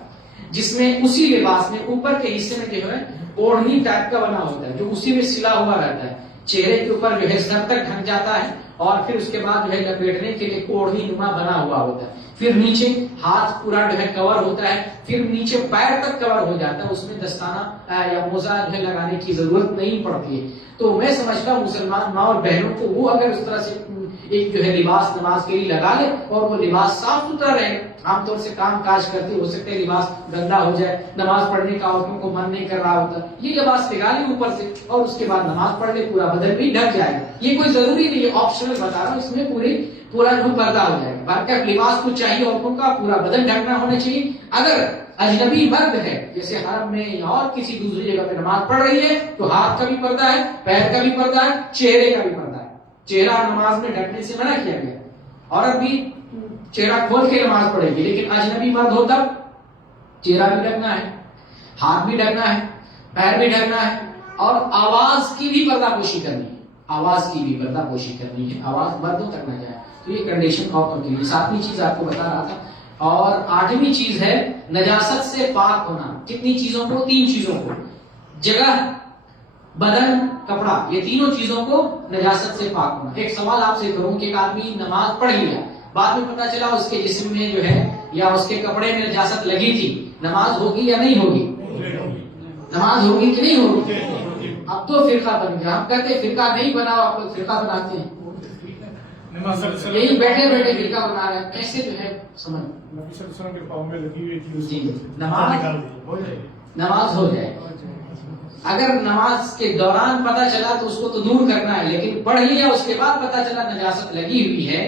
جس میں اسی لباس میں اوپر کے حصے میں جو ہے اوڑھنی ٹائپ کا بنا ہوتا ہے، جو اسی میں سلا ہوا رہتا ہے. چہرے کے اوپر جو ہے سر تک ڈھک جاتا ہے اور پھر اس کے بعد جو ہے لپیٹنے کے لیے کوڑھی نما بنا ہوا ہوتا ہے، پھر نیچے ہاتھ پورا جو ہے کور ہوتا ہے، پھر نیچے پیر تک کور ہو جاتا ہے، اس میں دستانہ یا موزہ جو ہے لگانے کی ضرورت نہیں پڑتی ہے۔ تو میں سمجھتا ہوں مسلمان ماں اور بہنوں کو وہ اگر اس طرح سے ایک جو ہے لباس نماز کے لیے لگا لے اور وہ لباس صاف ستھرا رہے، عام طور سے کام کاج کرتے ہو سکتے ہیں لباس گندا ہو جائے، نماز پڑھنے کا عورتوں کو من نہیں کر رہا ہوتا، یہ لباس لگا لے اوپر سے اور اس کے بعد نماز پڑھ لے، پورا بدن بھی ڈھک جائے گا۔ یہ کوئی ضروری نہیں ہے، آپشنل بتا رہا ہوں، اس میں پورا جو پردہ ہو جائے گا۔ باقی لباس کو چاہیے عورتوں کا پورا بدن ڈھکنا ہونا چاہیے۔ اگر اجنبی مرد ہے جیسے حرم میں یا اور کسی دوسری جگہ پہ نماز پڑھ رہی ہے تو ہاتھ کا بھی پردہ ہے، پیر کا بھی پردہ ہے، چہرے کا بھی پردہ ہے۔ چہرہ نماز میں ڈھکنے سے منع کیا گیا، عورت بھی چہرہ کھول کے نماز پڑھے گی، لیکن اجنبی مرد ہوتا چہرہ بھی ڈھکنا ہے، ہاتھ بھی ڈھکنا ہے، پیر بھی ڈھکنا ہے اور آواز کی بھی پردہ پوشی کرنی ہے، آواز کی بھی پردہ پوشی کرنی ہے، آواز مردوں تک نہ جائے۔ تو یہ کنڈیشن عورتوں کے لیے۔ ساتویں چیز آپ کو بتا رہا تھا، اور آٹھویں چیز ہے نجاست سے پاک ہونا۔ کتنی چیزوں کو؟ 3 چیزوں کو، جگہ، بدن، کپڑا، یہ تینوں چیزوں کو نجاست سے پاک ہونا۔ ایک سوال آپ سے کروں کہ ایک آدمی نماز پڑھ لیا، بعد میں پتا چلا اس کے جسم میں جو ہے یا اس کے کپڑے میں نجاست لگی تھی، نماز ہوگی یا نہیں ہوگی؟ نماز ہوگی کہ نہیں ہوگی؟ اب تو فرقہ بن گیا، ہم کہتے ہیں فرقہ نہیں بنا، آپ لوگ فرقہ بناتے ہیں، یہی بیٹھے بیٹھے فرقہ بنا رہے ہیں، کیسے جو ہے سمجھ؟ نماز ہو جائے، اگر نماز کے دوران پتا چلا تو اس کو تو دور کرنا ہے، لیکن پڑھ لیا اس کے بعد پتا چلا نجاست لگی ہوئی ہے،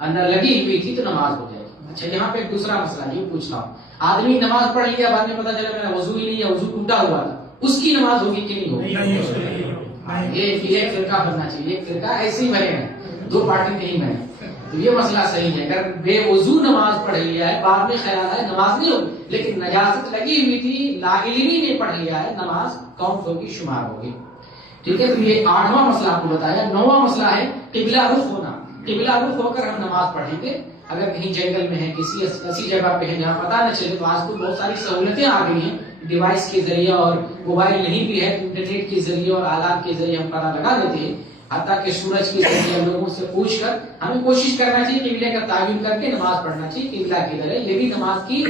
اندر لگی ہوئی تھی تو نماز ہو جائے گی۔ اچھا یہاں پہ ایک دوسرا مسئلہ یہ پوچھ رہا ہوں، آدمی نماز پڑھ لیا، بعد میں پتا چلا میرا وضو ہی نہیں ہے، وضو ٹوٹا ہوا تھا، اس کی نماز ہوگی کہ نہیں ہوگی؟ یہ فرقہ بننا چاہیے، ایک فرقہ ایسے ہی بنے گا، 2 پارٹی نہیں بنے، تو یہ مسئلہ صحیح ہے۔ اگر بے وضو نماز پڑھ لیا ہے، بعد میں خیال ہے نماز نہیں ہوگی، لیکن نجاست لگی ہوئی تھی، لاعلمی نے پڑھ لیا ہے، نماز کاؤنٹ ہوگی، شمار ہوگی۔ ٹھیک ہے، تو یہ 8واں مسئلہ آپ کو بتایا۔ 9واں مسئلہ ہے قبلہ رخ ہونا۔ قبلہ رخ ہو کر ہم نماز پڑھیں گے، اگر کہیں جنگل میں ہے، کسی ایسی جگہ پہ ہے جہاں پتہ نہ چلے، تو آج تو بہت ساری سہولتیں آ گئی ہیں ڈیوائس کے ذریعے، اور موبائل نہیں بھی ہے تو انٹرنیٹ کے ذریعے اور آلات کے ذریعے ہم پتہ لگا دیتے ہیں، حتیٰ کہ سورج کے ذریعے لوگوں سے پوچھ کر ہمیں کوشش کرنا چاہیے قبلے کا تعین کر کے نماز پڑھنا چاہیے، قبلہ کی طرح۔ یہ بھی نماز کی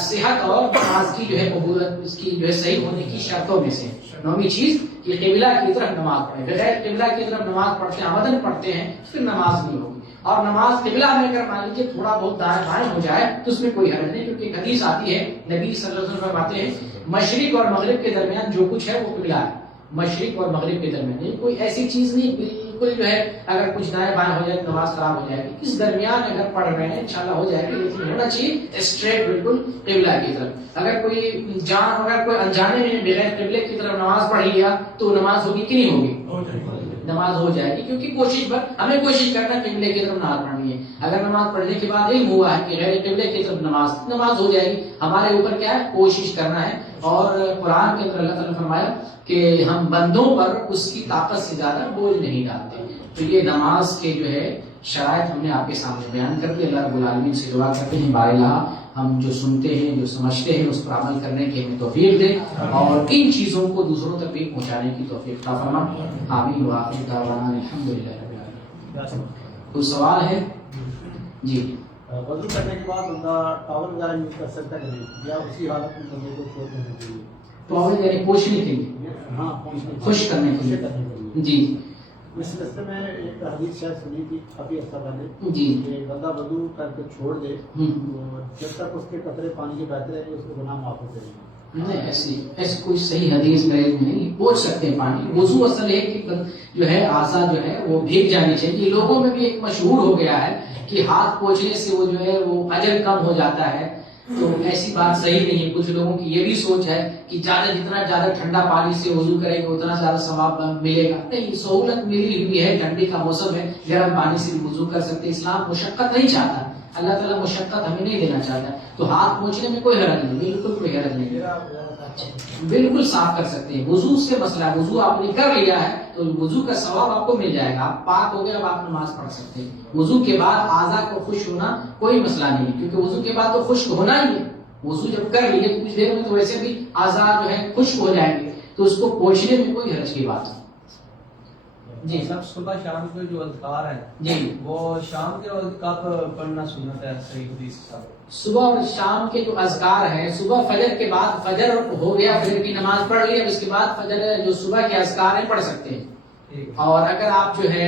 صحت اور نماز کی جو ہے قبولت، اس کی جو ہے صحیح ہونے کی شرطوں میں سے 9ویں چیز کہ قبلہ کی طرف نماز پڑھیں۔ بغیر قبلہ کی طرف نماز پڑھتے ہیں، عمدن پڑھتے ہیں، پھر نماز نہیں ہوگی۔ اور نماز قبلہ میں اگر مان لیجیے تھوڑا بہت دائیں بائیں ہو جائے تو اس میں کوئی حرج نہیں، کیونکہ ایک حدیث آتی ہے، نبی صلی اللہ علیہ وسلم فرماتے ہیں مشرق اور مغرب کے درمیان جو کچھ ہے وہ قبلہ ہے، مشرق اور مغرب کے درمیان، یہ کوئی ایسی چیز نہیں بالکل جو ہے اگر کچھ دائیں بائیں ہو جائے تو نماز خراب ہو جائے گی، اس درمیان اگر پڑھ رہے ہیں انشاءاللہ ہو جائے گی، لیکن ہونا چاہیے اسٹریٹ بالکل قبلہ کی طرف۔ اگر کوئی انجانے میں بغیر قبلے کی طرف نماز پڑھ لیا تو نماز ہوگی کہ نہیں ہوگی؟ نماز ہو جائے گی، کیونکہ ہمیں کوشش کرنا ہے قبلے کی طرف نماز پڑھنی ہے۔ اگر نماز پڑھنے کے بعد علم ہوا ہے کہ غیر قبلے کی طرف نماز ہو جائے گی، ہمارے اوپر کیا ہے؟ کوشش کرنا ہے۔ اور قرآن کے اندر اللہ تعالیٰ نے فرمایا کہ ہم بندوں پر اس کی طاقت سے زیادہ بوجھ نہیں ڈالتے۔ تو یہ نماز کے جو ہے شرائط ہم نے آپ کے سامنے بیان کر دی۔ اللہ رب العالمین سے دعا کرتے ہیں بارہا ہم جو سنتے ہیں، جو سمجھتے ہیں، اس پر عمل کرنے کی ہمیں توفیق دے اور ان چیزوں کو دوسروں تک بھی پہنچانے کی توفیق عطا فرما۔ آمین وآخر دعوانا الحمدللہ رب العالمین۔ کوئی سوال ہے؟ جی۔ وضو کرنے کے بعد بندہ ٹاول وغیرہ یوز کر سکتا ہے یا اسی حالت میں بندے کو چھوڑ دینا چاہیے؟ ٹاول یعنی پوچھنے کے لیے؟ ہاں، خشک کرنے کے لیے۔ جی۔ اس سلسلے میں ایک حدیث شاید سنی تھی کافی عرصہ پہلے جی کہ بندہ وضو کر کے چھوڑ دے تو جب تک اس کے قطرے پانی کے بہتے رہیں گے اس کے گناہ معاف ہوتے رہیں گے۔ نہیں، ایسی کوئی صحیح حدیث میرے نہیں۔ پوچھ سکتے ہیں پانی، وضو اصل ہے کہ جو ہے اعضاء جو ہے وہ بھیگ جانی چاہیے۔ لوگوں میں بھی ایک مشہور ہو گیا ہے کہ ہاتھ پوچھنے سے وہ جو ہے وہ اجر کم ہو جاتا ہے، تو ایسی بات صحیح نہیں ہے۔ کچھ لوگوں کی یہ بھی سوچ ہے کہ جتنا زیادہ ٹھنڈا پانی سے وضو کریں گے اتنا زیادہ ثواب ملے گا۔ نہیں، سہولت ملی ہوئی ہے، ٹھنڈی کا موسم ہے، گرم پانی سے بھی وضو کر سکتے۔ اسلام مشقت نہیں چاہتا، اللہ تعالیٰ مشقت ہمیں نہیں دینا چاہتا، تو ہاتھ پوچھنے میں کوئی حرج نہیں، بالکل کوئی حرج نہیں، بالکل صاف کر سکتے ہیں۔ وضو سے مسئلہ، وضو آپ نے کر لیا ہے تو وضو کا ثواب آپ کو مل جائے گا، آپ پاک ہو گئے، اب آپ نماز پڑھ سکتے ہیں۔ وضو کے بعد اعضاء کو خشک ہونا کوئی مسئلہ نہیں ہے، کیونکہ وضو کے بعد تو خشک ہونا ہی ہے۔ وضو جب کر لیے کچھ دیر میں تو ویسے بھی اعضاء جو ہے خشک ہو جائیں گے، تو اس کو پوچھنے میں کوئی حرج کی بات نہیں۔ جی سب صبح شام کے جو اذکار ہیں جی وہ شام کے وقت کب پڑھنا سنت ہے صحیح حدیث کے ساتھ؟ صبح اور شام کے جو اذکار ہیں صبح فجر کے بعد، فجر ہو گیا، فجر کی نماز پڑھ لی، اب اس کے بعد فجر جو صبح کے اذکار ہیں پڑھ سکتے ہیں. اور اگر آپ جو ہے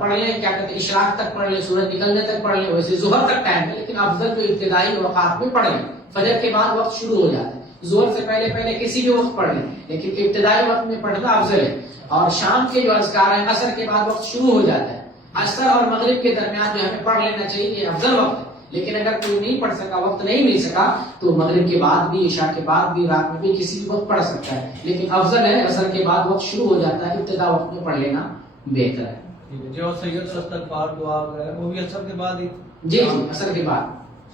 پڑھ لیں، کیا کہتے ہیں، اشراق تک پڑھ لیں، سورج نکلنے تک پڑھ لیں، ویسے ظہر تک ٹائم ہے، لیکن افضل جو ابتدائی اوقات میں پڑھ لیں. فجر کے بعد وقت شروع ہو جاتا ہے، ظہر سے پہلے پہلے کسی بھی وقت پڑھ لیں، لیکن ابتدائی وقت میں پڑھنا افضل ہے. اور شام کے جو اذکار ہیں عصر کے بعد وقت شروع ہو جاتا ہے، عصر اور مغرب کے درمیان جو ہمیں پڑھ لینا چاہیے، یہ افضل وقت ہے. لیکن اگر کوئی نہیں پڑھ سکا، وقت نہیں مل سکا، تو مغرب کے بعد بھی، عشاء کے بعد بھی، رات میں بھی کسی بھی وقت پڑھ سکتا ہے. لیکن افضل ہے عصر کے بعد وقت شروع ہو جاتا ہے، ابتدا وقت میں پڑھ لینا بہتر ہے. جو سید استغفار دعا ہے وہ بھی عصر کے بعد ہی؟ جی جی عصر کے بعد.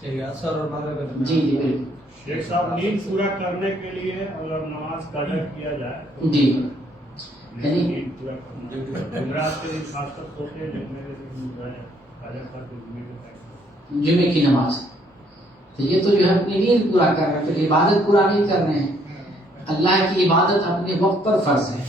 صحیح ہے، عصر اور مغرب. جی جی بالکل. شیخ صاحب نیند پورا کرنے کے لیے اگر نماز کا ادا کیا جائے جی نیند پورا کرنا رات کے دن خاص کر سوتے ہیں، جمعے کی نماز، تو یہ تو جو ہے اپنی نیند پورا کر رہے ہیں، پھر عبادت پورا نہیں کر رہے ہیں. اللہ کی عبادت اپنے وقت پر فرض ہے،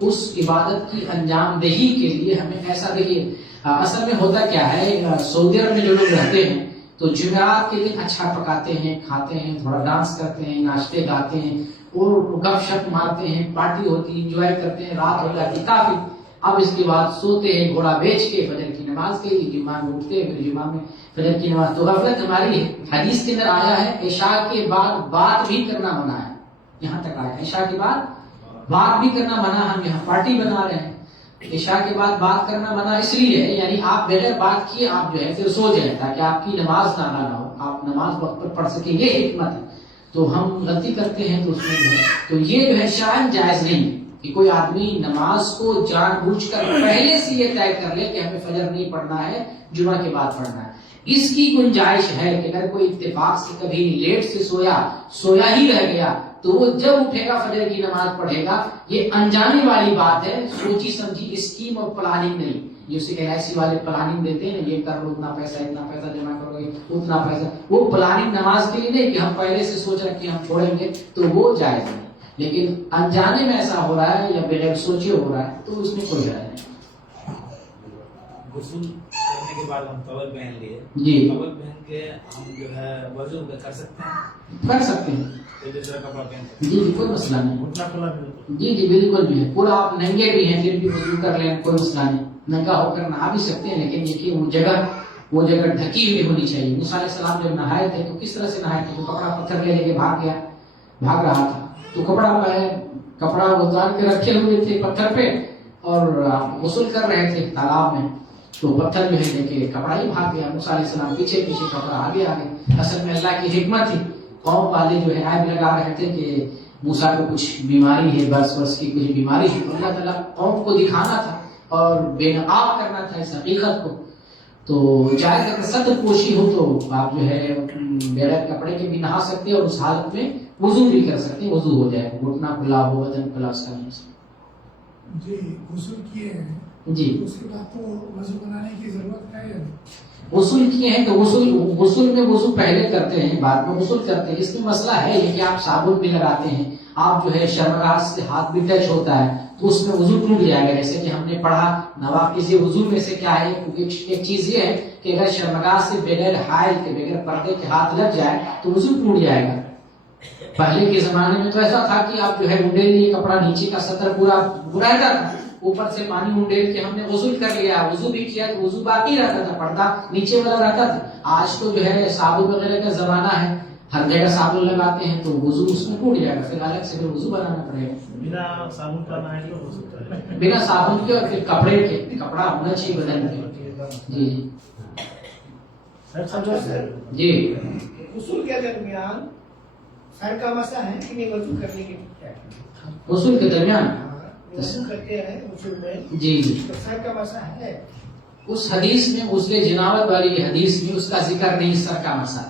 اس عبادت کی انجام دہی کے لیے ہمیں ایسا دیکھیے. اصل میں ہوتا کیا ہے، سعودی عرب میں جو لوگ رہتے ہیں تو جمعرات کے دن اچھا پکاتے ہیں، کھاتے ہیں، تھوڑا ڈانس کرتے ہیں، ناچتے گاتے ہیں، اور گپ شپ مارتے ہیں، پارٹی ہوتی ہے، انجوائے کرتے ہیں، رات ہو جاتی کافی. اب اس کے بعد سوتے ہیں گھوڑا بیچ کے، فجر کی نماز کے لیے جمعہ میں اٹھتے ہیں، پھر جمعہ میں فجر کی نماز. تو غفلت ہماری ہے. حدیث کے اندر آیا ہے عشاء کے بعد بات بھی کرنا منع ہے، یہاں تک آیا عشاء کے بعد بات بھی کرنا منع. ہم یہاں پارٹی بنا رہے ہیں، عشاء کے بعد بات کرنا منع اس لیے ہے، یعنی آپ بغیر بات کیے آپ جو ہے پھر سو جائیں تاکہ آپ کی نماز نہ ہو، آپ نماز وقت پر پڑھ سکیں، یہ حکمت ہے. تو ہم غلطی کرتے ہیں تو اس میں جو ہے، تو یہ جو ہے شرعاً جائز نہیں ہے کہ کوئی آدمی نماز کو جان بوجھ کر پہلے سے یہ طے کر لے کہ ہمیں فجر نہیں پڑھنا ہے، جمعہ کے بعد پڑھنا ہے. اس کی گنجائش ہے کہ اگر کوئی اتفاق سے کبھی لیٹ سے سویا ہی رہ گیا تو وہ جب اٹھے گا فجر کی نماز پڑھے گا. یہ انجانے والی بات ہے، سوچی سمجھی اسکیم اور پلاننگ نہیں. یہ اسے LIC والے پلاننگ دیتے ہیں، یہ کر لو، اتنا پیسہ جمع کرو گے، اتنا پیسہ. وہ پلاننگ نماز کے لیے نہیں کہ ہم پہلے سے سوچ رکھے ہم چھوڑیں گے، تو وہ جائز نہیں. لیکن انجانے میں ایسا ہو رہا ہے یا بغیر سوچے ہو رہا ہے تو اس میں کوئی حرج نہیں. غسل کرنے کے بعد ہم ٹاول پہن لیے، جی ٹاول پہن کے ہم جو ہے وضو کر سکتے ہیں؟ کر سکتے ہیں، دوسرا کپڑا پہن سکتے جی کوئی مسئلہ نہیں. جی جی بالکل بھی ہے، پورا آپ ننگے بھی ہیں پھر بھی وضو کر لیں، کوئی مسئلہ نہیں. ننگا ہو کر نہا بھی سکتے ہیں، لیکن دیکھیے وہ جگہ ڈھکی ہوئی ہونی چاہیے. موسیٰ علیہ السلام جب نہائے تھے تو کس طرح سے نہائے تھے؟ تو کپڑا پتھر لے کے بھاگ رہا تھا، تو کپڑا اتار کے رکھے ہوئے تھے پتھر پہ اور غسل کر رہے تھے تالاب میں، تو پتھر جو ہے لے کے کپڑا ہی بھاگ گیا. موسیٰ علیہ السلام پیچھے کپڑا آگے. اصل میں اللہ کی حکمت تھی، قوم والے جو ہے عیب لگا رہے تھے کہ موسیٰ کو کچھ بیماری ہے، برس کی کچھ بیماری ہے. اللہ تعالیٰ قوم کو دکھانا تھا اور بے نقاب کرنا تھا اس حقیقت کو. تو چاہے اگر صدر پوشی ہو تو آپ جو ہے بغیر کپڑے کے بھی نہا سکتے ہیں اور اس حالت میں وضو بھی کر سکتے ہیں، وضو ہو جائے، گھٹنا کھلا ہو، بدن کھلا، اس کا نہیں. جی غسل کیے ہیں جی اس کے بعد تو وضو بنانے کی ضرورت ہے یا نہیں؟ غسل کیے ہیں تو غسل میں وضو پہلے کرتے ہیں، بعد میں غسل کرتے ہیں. اس میں مسئلہ ہے یہ کہ آپ صابن بھی لگاتے ہیں، آپ جو ہے شرمگاہ سے ہاتھ بھی ٹچ ہوتا ہے تو اس میں وضو ٹوٹ جائے گا. جیسے کہ ہم نے پڑھا نواقض وضو میں سے کیا ہے، ایک چیز یہ ہے کہ اگر شرمگاہ سے بغیر حائل کے، بغیر پردے کے ہاتھ لگ جائے تو وضو ٹوٹ جائے گا. پہلے کے زمانے میں تو ایسا تھا کہ آپ جو ہے انڈیل لیے کپڑا، نیچے کا سطر پورا رہتا تھا، اوپر سے پانی انڈیل کے ہم نے غسل کر لیا، وضو بھی کیا تو وضو باقی رہتا تھا، پردہ نیچے والا رہتا تھا. آج تو جو ہے صابن وغیرہ کا زمانہ ہے، ہر جگہ صابن لگاتے ہیں تو وضو اس میں ٹوٹ جائے گا، پھر الگ سے وضو بنانا پڑے گا. بنا صابن کا نہائے تو ہو سکتا ہے، بنا صابن کے، اور پھر کپڑے کے، کپڑا ہونا چاہیے بدن میں. جی جی غسل کے درمیان سر کا مسا ہے کہ نہیں؟ وضو کرنے کے لیے غسل کے درمیان وضو کرتے ہیں غسل میں، جی تو سر کا مسا ہے. اس حدیث میں، غسل جنابت والی حدیث میں اس کا ذکر نہیں سر کا مسا،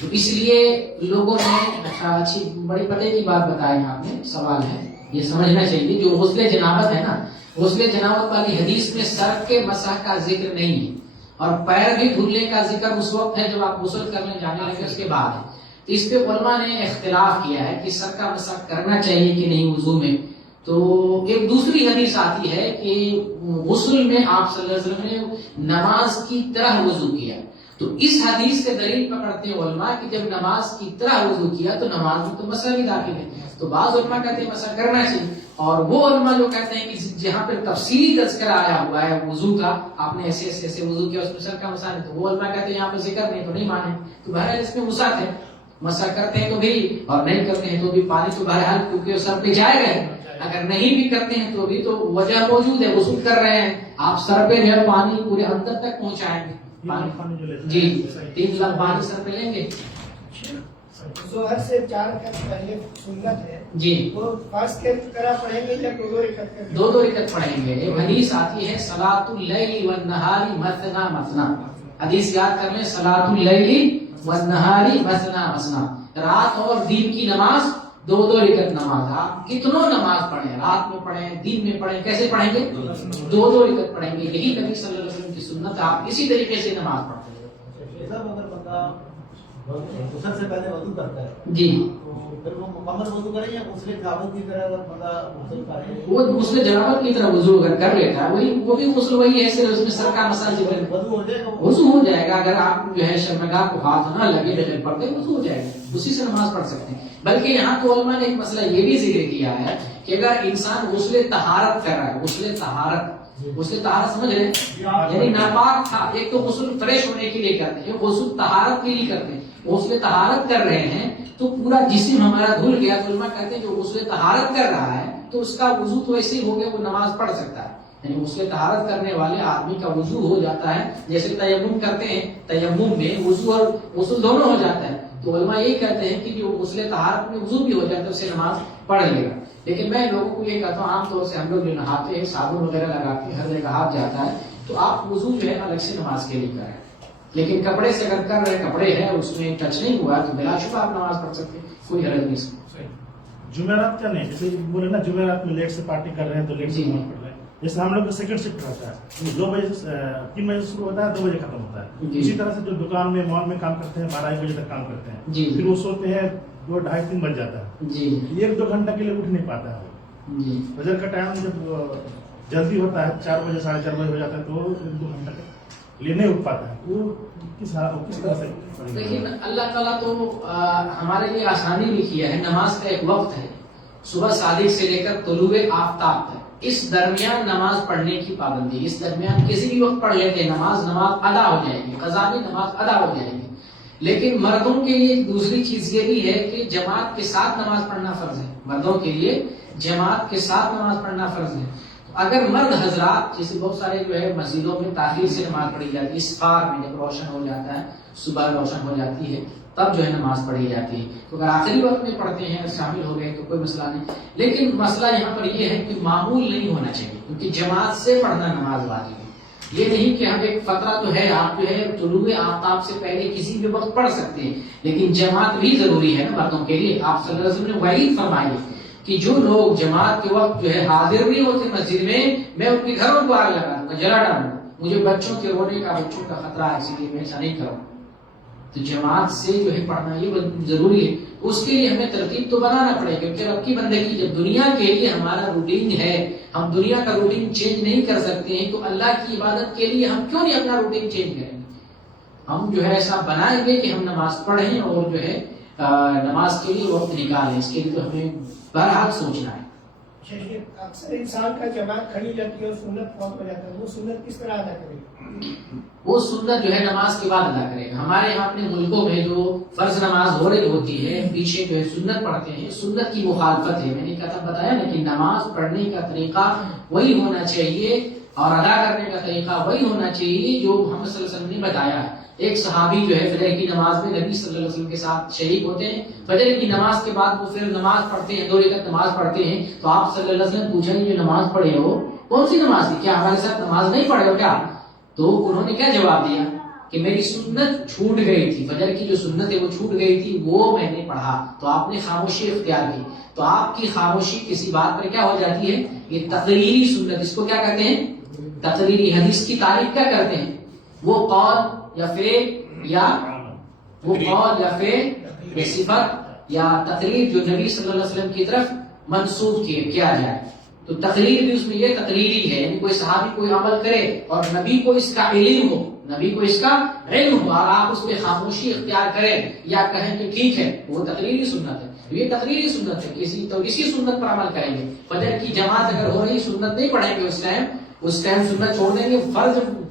تو اس لیے لوگوں نے اچھی بڑی پتے کی بات بتائی. آپ نے سوال ہے یہ سمجھنا چاہیے، جو غسل جنابت ہے نا، غسل جنابت والی حدیث میں سر کے مسح کا ذکر نہیں ہے، اور پیر بھی دھلنے کا ذکر اس وقت ہے جب آپ غسل کرنے جانے لگے اس کے بعد ہے. اس پہ علماء نے اختلاف کیا ہے کہ سر کا مسح کرنا چاہیے کہ نہیں وضو میں. تو ایک دوسری حدیث آتی ہے کہ غسل میں آپ صلی اللہ علیہ وسلم نے نماز کی طرح وضو کیا. تو اس حدیث سے دلیل پکڑتے ہیں علماء کہ جب نماز کی طرح وضو کیا تو نماز میں تو مسئلہ بھی داخل ہے. تو بعض علماء کہتے ہیں مسئلہ کرنا چاہیے، اور وہ علماء جو کہتے ہیں کہ جہاں پہ تفصیلی تذکرہ آیا ہوا ہے وضو کا، آپ نے ایسے ایسے ایسے وضو کیا اس میں سر کا مسئلہ نہیں، تو وہ علماء کہتے ہیں یہاں پہ ذکر نہیں تو نہیں مانے. تو بہرحال اس میں وسعت ہے، مسئلہ کرتے ہیں تو بھی اور نہیں کرتے ہیں تو بھی پانی تو بہرحال کیونکہ سر پہ جائے گا. اگر نہیں بھی کرتے ہیں تو بھی تو وجہ موجود ہے، غسل کر رہے ہیں آپ، سر پہ جو پانی پورے اندر تک پہنچائیں گے. جی 3 گلاس پانی سر پہ لیں گے. ظہر سے 4 رکعت پہلے سنت ہے جی وہ فرض کے طرح پڑھیں گے یا 2 رکعت کریں گے؟ 2 رکعت پڑھیں گے. ایک حدیث آتی ہے صلاۃ اللیل والنہار مثنا مثنا، حدیث یاد کر لیں، صلاۃ اللیل والنہار مثنا مثنا، رات اور دن کی نماز 2 رکعت نماز. آپ کتنوں نماز پڑھیں، رات میں پڑھیں دن میں پڑھیں، کیسے پڑھیں گے؟ 2 رکعت پڑھیں گے. یہی نبی صلی اللہ علیہ وسلم کی سنت، آپ اسی طریقے سے نماز پڑھتے ہیں. اگر بندہ غسل سے پہلے وضو کرتا ہے جی تو پھر وہ مکمل وضو کرے یا غسل جنابت کی طرح اگر بندہ غسل کرے؟ وہ غسل جنابت کی طرح وضو اگر کر لیتا ہے وہ بھی غسل وہی ہے، صرف اس میں سر کا مسئلہ ذکر وضو ہو جائے گا، وضو ہو جائے گا. اگر آپ جو ہے شرمگاہ کو ہاتھ نہ لگے بغیر پڑھتے وضو ہو جائے گا، اسی سے نماز پڑھ سکتے ہیں. بلکہ یہاں تو علماء نے ایک مسئلہ یہ بھی ذکر کیا ہے کہ اگر انسان غسل طہارت کر رہا ہے، غسل طہارت سمجھ رہے ہیں، یعنی ناپاک تھا، ایک تو غسل فریش ہونے کے لیے کرتے ہیں، غسل طہارت کے لیے کرتے ہیں. غسل طہارت کر رہے ہیں تو پورا جسم ہمارا دھل گیا، تو علماء کہتے ہیں جو غسل طہارت کر رہا ہے تو اس کا وضو تو ایسے ہی ہو گیا، وہ نماز پڑھ سکتا ہے. یعنی غسل طہارت کرنے والے آدمی کا وضو ہو جاتا ہے، جیسے تیمم کرتے ہیں، تیمم میں وضو اور غسل دونوں ہو جاتا ہے. تو علماء یہ کہتے ہیں کہ جو غسل طہارت میں وضو بھی ہو جاتا ہے اسے نماز پڑھ لے گا. لیکن میں لوگوں کو یہ کہتا ہوں، عام طور سے ہم لوگ جو نہاتے ہیں صابن وغیرہ لگا کے ہر جگہ ہاتھ جاتا ہے، تو آپ وضو جو ہے الگ سے نماز کے لیے کریں. لیکن کپڑے سے اگر کر رہے کپڑے ہیں اس میں ٹچ نہیں ہوا تو بلا شبہ آپ نماز پڑھ سکتے ہیں، کوئی حرج نہیں. اس میں جمعرات کا نہیں، جیسے بولے نا جمعرات میں لیٹ سے پارٹی کر رہے ہیں تو لیٹ سے نماز پڑھ رہے ہیں. جیسے ہم لوگ کا سیکنڈ شفٹ رہتا ہے، 2 بجے سے 3 بجے شروع ہوتا ہے، 2 بجے ختم ہوتا ہے. اسی طرح سے جو دکان میں مال میں کام کرتے ہیں 12-1 بجے تک کام کرتے ہیں، پھر وہ سوتے ہیں 2-2:30-3 بج جاتا ہے. جی 1-2 گھنٹہ کے لیے اٹھ نہیں پاتا ہے. فجر کا ٹائم جب جلدی ہوتا ہے 4 بجے 4:30 بجے ہو جاتا ہے تو 1-2 گھنٹہ کے لیے نہیں اٹھ پاتا ہے. وہ کس طرح سے؟ لیکن اللہ تعالیٰ تو ہمارے لیے آسانی بھی کیا ہے. نماز کا ایک وقت ہے، صبح صادق سے لے کر طلوع آفتاب تک، اس درمیان نماز پڑھنے کی پابندی. اس درمیان کسی بھی وقت پڑھ لیتے ہیں نماز ادا ہو جائے گی، قضا میں نماز ادا ہو جائے گی. لیکن مردوں کے لیے ایک دوسری چیز یہ بھی ہے کہ جماعت کے ساتھ نماز پڑھنا فرض ہے. مردوں کے لیے جماعت کے ساتھ نماز پڑھنا فرض ہے. اگر مرد حضرات جیسے بہت سارے جو ہے مسجدوں میں تاخیر سے نماز پڑھی جاتی ہے، اسفار میں جب روشن ہو جاتا ہے، صبح روشن ہو جاتی ہے تب جو ہے نماز پڑھی جاتی ہے. تو اگر آخری وقت میں پڑھتے ہیں شامل ہو گئے تو کوئی مسئلہ نہیں. لیکن مسئلہ یہاں پر یہ ہے کہ معمول نہیں ہونا چاہیے، کیونکہ جماعت سے پڑھنا نماز واجب ہے. یہ نہیں کہ ہم ایک فترہ تو ہے، آپ جو ہے طلوع آفتاب سے پہلے کسی بھی وقت پڑھ سکتے ہیں، لیکن جماعت بھی ضروری ہے نا مردوں کے لیے. آپ صلی اللہ علیہ وسلم نے وعید فرمائی کہ جو لوگ جماعت کے وقت جو ہے حاضر نہیں ہوتے مسجد میں ان کے گھروں کو آگ لگا دوں گا، جلا ڈالوں گا. مجھے بچوں کے رونے کا، بچوں کا خطرہ ہے، اسی لیے میں ایسا نہیں کروں. تو جماعت سے جو ہے پڑھنا یہ ضروری ہے. اس کے لیے ہمیں ترتیب تو بنانا پڑے گا، کیونکہ رب کی بندگی جب دنیا کے لیے ہمارا روٹین ہے، ہم دنیا کا روٹین چینج نہیں کر سکتے ہیں، تو اللہ کی عبادت کے لیے ہم کیوں نہیں اپنا روٹین چینج کریں گے. ہم جو ہے ایسا بنائیں گے کہ ہم نماز پڑھیں اور جو ہے نماز کے لیے وقت نکالیں. اس کے لیے تو ہمیں بہرحال سوچنا ہے. اکثر انسان کا جماعت کھڑی جاتی ہے اور سنت فوت ہو جاتا ہے، وہ سنت کس طرح ادا کرے گا؟ وہ سنت جو ہے نماز کے بعد ادا کرے گا. ہمارے یہاں اپنے ملکوں میں جو فرض نماز ہو رہی ہوتی ہے پیچھے جو ہے سنت پڑھتے ہیں، سنت کی مخالفت ہے. میں نے کہا بتایا نا کہ نماز پڑھنے کا طریقہ وہی ہونا چاہیے اور ادا کرنے کا طریقہ وہی ہونا چاہیے جو محمد صلی اللہ علیہ وسلم نے بتایا ہے. ایک صحابی جو ہے فجر کی نماز میں نبی صلی اللہ علیہ وسلم کے ساتھ شریک ہوتے ہیں. فجر کی نماز کے بعد وہ پھر نماز پڑھتے ہیں، 2 رکعت نماز پڑھتے ہیں. تو آپ صلی اللہ علیہ وسلم پوچھا جو نماز پڑھے ہو کون سی نماز تھی، کیا ہمارے ساتھ نماز نہیں پڑھے ہو کیا؟ تو انہوں نے کیا جواب دیا کہ میری سنت چھوٹ گئی تھی، فجر کی جو سنت ہے وہ چھوٹ گئی تھی، وہ میں نے پڑھا. تو آپ نے خاموشی اختیار کی. تو آپ کی خاموشی کسی بات پر کیا ہو جاتی ہے؟ یہ تقریری سنت. اس کو کیا کہتے ہیں؟ تقریری. حدیث کی تعریف کیا کرتے ہیں؟ وہ قول یا فعل یا وہ قول یا فعل یا صفت یا تقریر جو نبی صلی اللہ علیہ وسلم کی طرف منسوخ کیا جائے. تو تقریر بھی اس میں یہ تقریری ہے، یعنی کوئی صحابی کوئی عمل کرے اور نبی کو اس کا علم ہو، نبی کو اس کا علم ہو اور آپ اس پہ خاموشی اختیار کریں یا کہیں کہ ٹھیک ہے، وہ تقریری سنت ہے. یہ تقریری سنت ہے، اسی سنت پر عمل کریں گے. فجر کی جماعت اگر ہو رہی سنت نہیں پڑھیں گے اس ٹائم سنت چھوڑ دیں گے.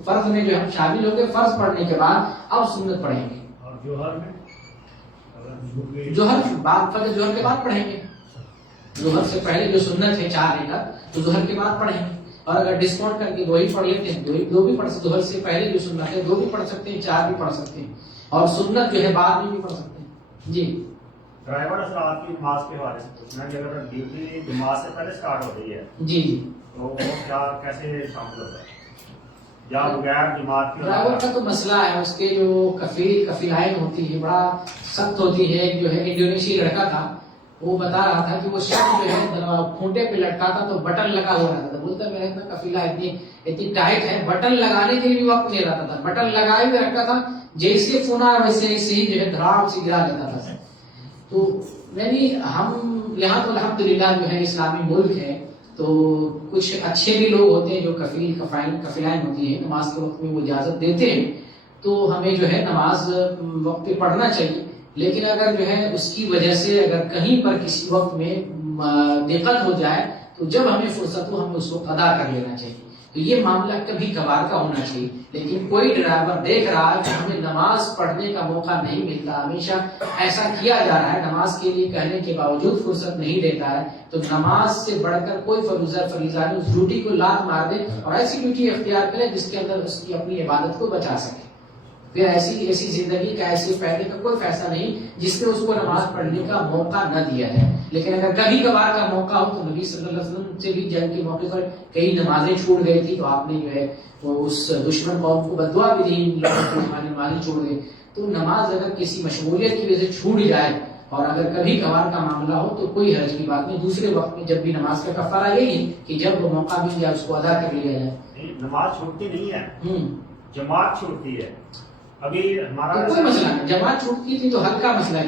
فرض میں جو ہم شامل ہو گئے، فرض پڑھنے کے بعد اب سنت پڑھیں گے. اور جوہر میں فجر جوہر کے بعد پڑھیں گے. ظہر سے پہلے جو سنت ہے 4 رکعت تو ظہر کے بعد پڑھیں گے. اور اگر ڈسکاؤنٹ کر کے 2 ہی پڑھ لیتے ہیں، 2 بھی پڑھ سکتے. ظہر سے پہلے جو سنت ہے 2 بھی پڑھ سکتے ہیں، 4 بھی پڑھ سکتے ہیں، اور سنت جو ہے بعد میں بھی پڑھ سکتے ہیں. جی ڈرائیور حضرات کی نماز کے حوالے سے پوچھنا ہے کہ اگر ڈیوٹی نماز سے پہلے سٹارٹ ہو رہی ہے جی جی تو وہ کیا کیسے شامل ہوتا ہے یا بغیر جماعت کے؟ ڈرائیور کا تو مسئلہ ہے، اس کے جو کفیلائن ہوتی ہے بڑا سخت ہوتی ہے. ایک جو ہے انڈونیشی لڑکا تھا، وہ بتا رہا تھا کہ وہ شخص جو ہے کھونٹے پہ لٹکاتا تو بٹن لگا ہوا رہتا تھا. بولتا میرا اتنا کفیلہ اتنی ٹائٹ ہے، بٹن لگانے کے لیے وقت نہیں رہتا تھا. بٹن لگائے ہوئے رکھتا تھا، جیسے فون آیا ویسے ہی جو ہے دھڑام سے گرا دیتا تھا. تو یعنی ہم یہاں تو الحمدللہ جو ہے اسلامی ملک ہے، تو کچھ اچھے بھی لوگ ہوتے ہیں جو کفیلائن ہوتی ہے، نماز کے وقت میں وہ اجازت دیتے ہیں. تو ہمیں جو ہے نماز وقت پہ پڑھنا چاہیے. لیکن اگر جو ہے اس کی وجہ سے اگر کہیں پر کسی وقت میں دقت ہو جائے تو جب ہمیں فرصت ہو ہمیں اس کو ادا کر لینا چاہیے. تو یہ معاملہ کبھی کبھار کا ہونا چاہیے. لیکن کوئی ڈرائیور دیکھ رہا ہے کہ ہمیں نماز پڑھنے کا موقع نہیں ملتا، ہمیشہ ایسا کیا جا رہا ہے، نماز کے لیے کہنے کے باوجود فرصت نہیں دیتا ہے، تو نماز سے بڑھ کر کوئی فریضہ نہیں، اس ڈیوٹی کو لات مار دے اور ایسی ڈیوٹی اختیار کرے جس کے اندر اس کی اپنی عبادت کو بچا سکے. پھر ایسی زندگی کا ایسے پہلے کا کوئی فیصلہ نہیں جس میں اس کو نماز پڑھنے کا موقع نہ دیا جائے. لیکن اگر کبھی کبھار کا موقع ہو تو نبی صلی اللہ علیہ وسلم سے بھی جنگ کے موقع پر کئی نمازیں چھوٹ گئی تھی، تو آپ نے جو ہے اس دشمن قوم کو بددعا بھی دی، نمازیں چھوڑ گئے. تو نماز اگر کسی مشغولیت کی وجہ سے چھوٹ جائے اور اگر کبھی کبھار کا معاملہ ہو تو کوئی حرج کی بات نہیں. دوسرے وقت میں جب بھی نماز کا کفارہ یہی ہے کہ جب وہ موقع مل جائے اس کو ادا کر لیا جائے. نماز چھوٹتی نہیں ہے، جماعت چھوٹتی ہے. ابھی ہمارا کوئی مسئلہ نہیں، جماعت چھوٹتی تھی تو ہلکا مسئلہ ہے.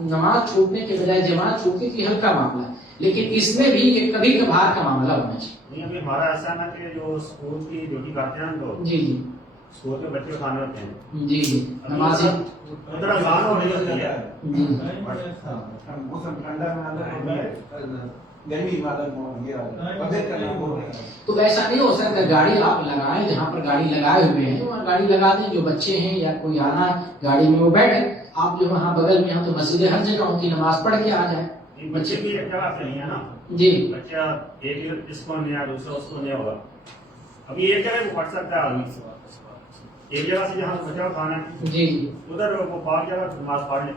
نماز چھوٹنے کے بجائے جماعت چھوٹتی تھی ہلکا معاملہ ہے، لیکن اس میں بھی ایک کبھی کبھار کا معاملہ ہونا چاہیے. نہیں، ابھی ہمارا ایسا ہے نا کہ جو اسکول کی ڈیوٹی کرتے ہیں تو جی جی اسکول کے بچے کھانے ہوتے ہیں، جی جی نمازیں ادھر اذان ہو رہی ہوتی ہے. جی. تو ایسا نہیں ہو سکتا گاڑی آپ لگائیں، جہاں پر گاڑی لگائے ہوئے ہیں وہاں گاڑی لگا دیں. جو بچے ہیں یا کوئی آنا ہے گاڑی میں وہ بیٹھے، آپ جو وہاں بغل میں ہوں تو مسجد ہر جگہ ان کی نماز پڑھ کے آ جائیں. بچے بھی ایک جگہ سے نہیں ہے نا جی، بچہ ایک اس کو نہیں ہے دوسرا اس کو نہیں ہوگا. ابھی ایک جگہ وہ پڑھ سکتا ہے آدمی، ایک جگہ سے جہاں بچہ کھانا ہے جی ادھر وہ پار جگہ نماز پڑھ لیں.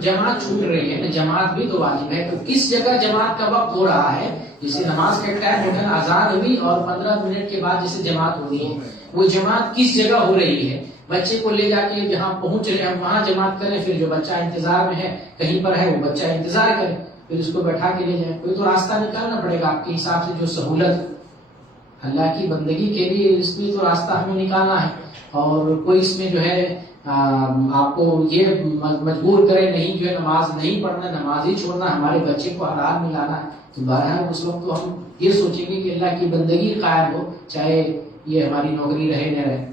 جماعت چھوٹ رہی ہے نا، جماعت بھی تو واجب ہے. تو کس جگہ جماعت کا وقت ہو رہا ہے، جسے نماز کا ٹائم ہوتا ہے، اذان ہوئی اور 15 منٹ کے بعد جسے جماعت ہو رہی ہے، وہ جماعت کس جگہ ہو رہی ہے. بچے کو لے جا کے جہاں پہنچ رہے ہیں وہاں جماعت کریں، پھر جو بچہ انتظار میں ہے کہیں پر ہے وہ بچہ انتظار کرے، پھر اس کو بیٹھا کے لے جائیں. کوئی تو راستہ نکالنا پڑے گا آپ کے حساب سے، جو سہولت اللہ کی بندگی کے لیے اس میں تو راستہ ہمیں نکالنا ہے. اور کوئی اس میں جو ہے آپ کو یہ مجبور کرے نہیں جو ہے نماز نہیں پڑھنا، نماز ہی چھوڑنا، ہمارے بچے کو حلال میں لانا ہے، تو بہرحال اس وقت تو ہم یہ سوچیں گے کہ اللہ کی بندگی قائم ہو، چاہے یہ ہماری نوکری رہے نہ رہے.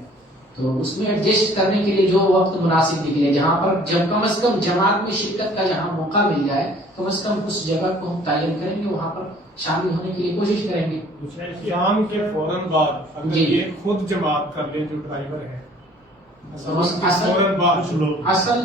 تو اس میں ایڈجسٹ کرنے کے لیے جو وقت مناسب نکلے، جہاں پر جب کم از کم جماعت میں شرکت کا جہاں موقع مل جائے کم از کم اس جگہ کو ہم تعین کریں گے، وہاں پر شامل ہونے کے لیے کوشش کریں گے. قیام کے فوراً بعد اگر جی. یہ خود جماعت کر لے جو ڈرائیور ہے، اصل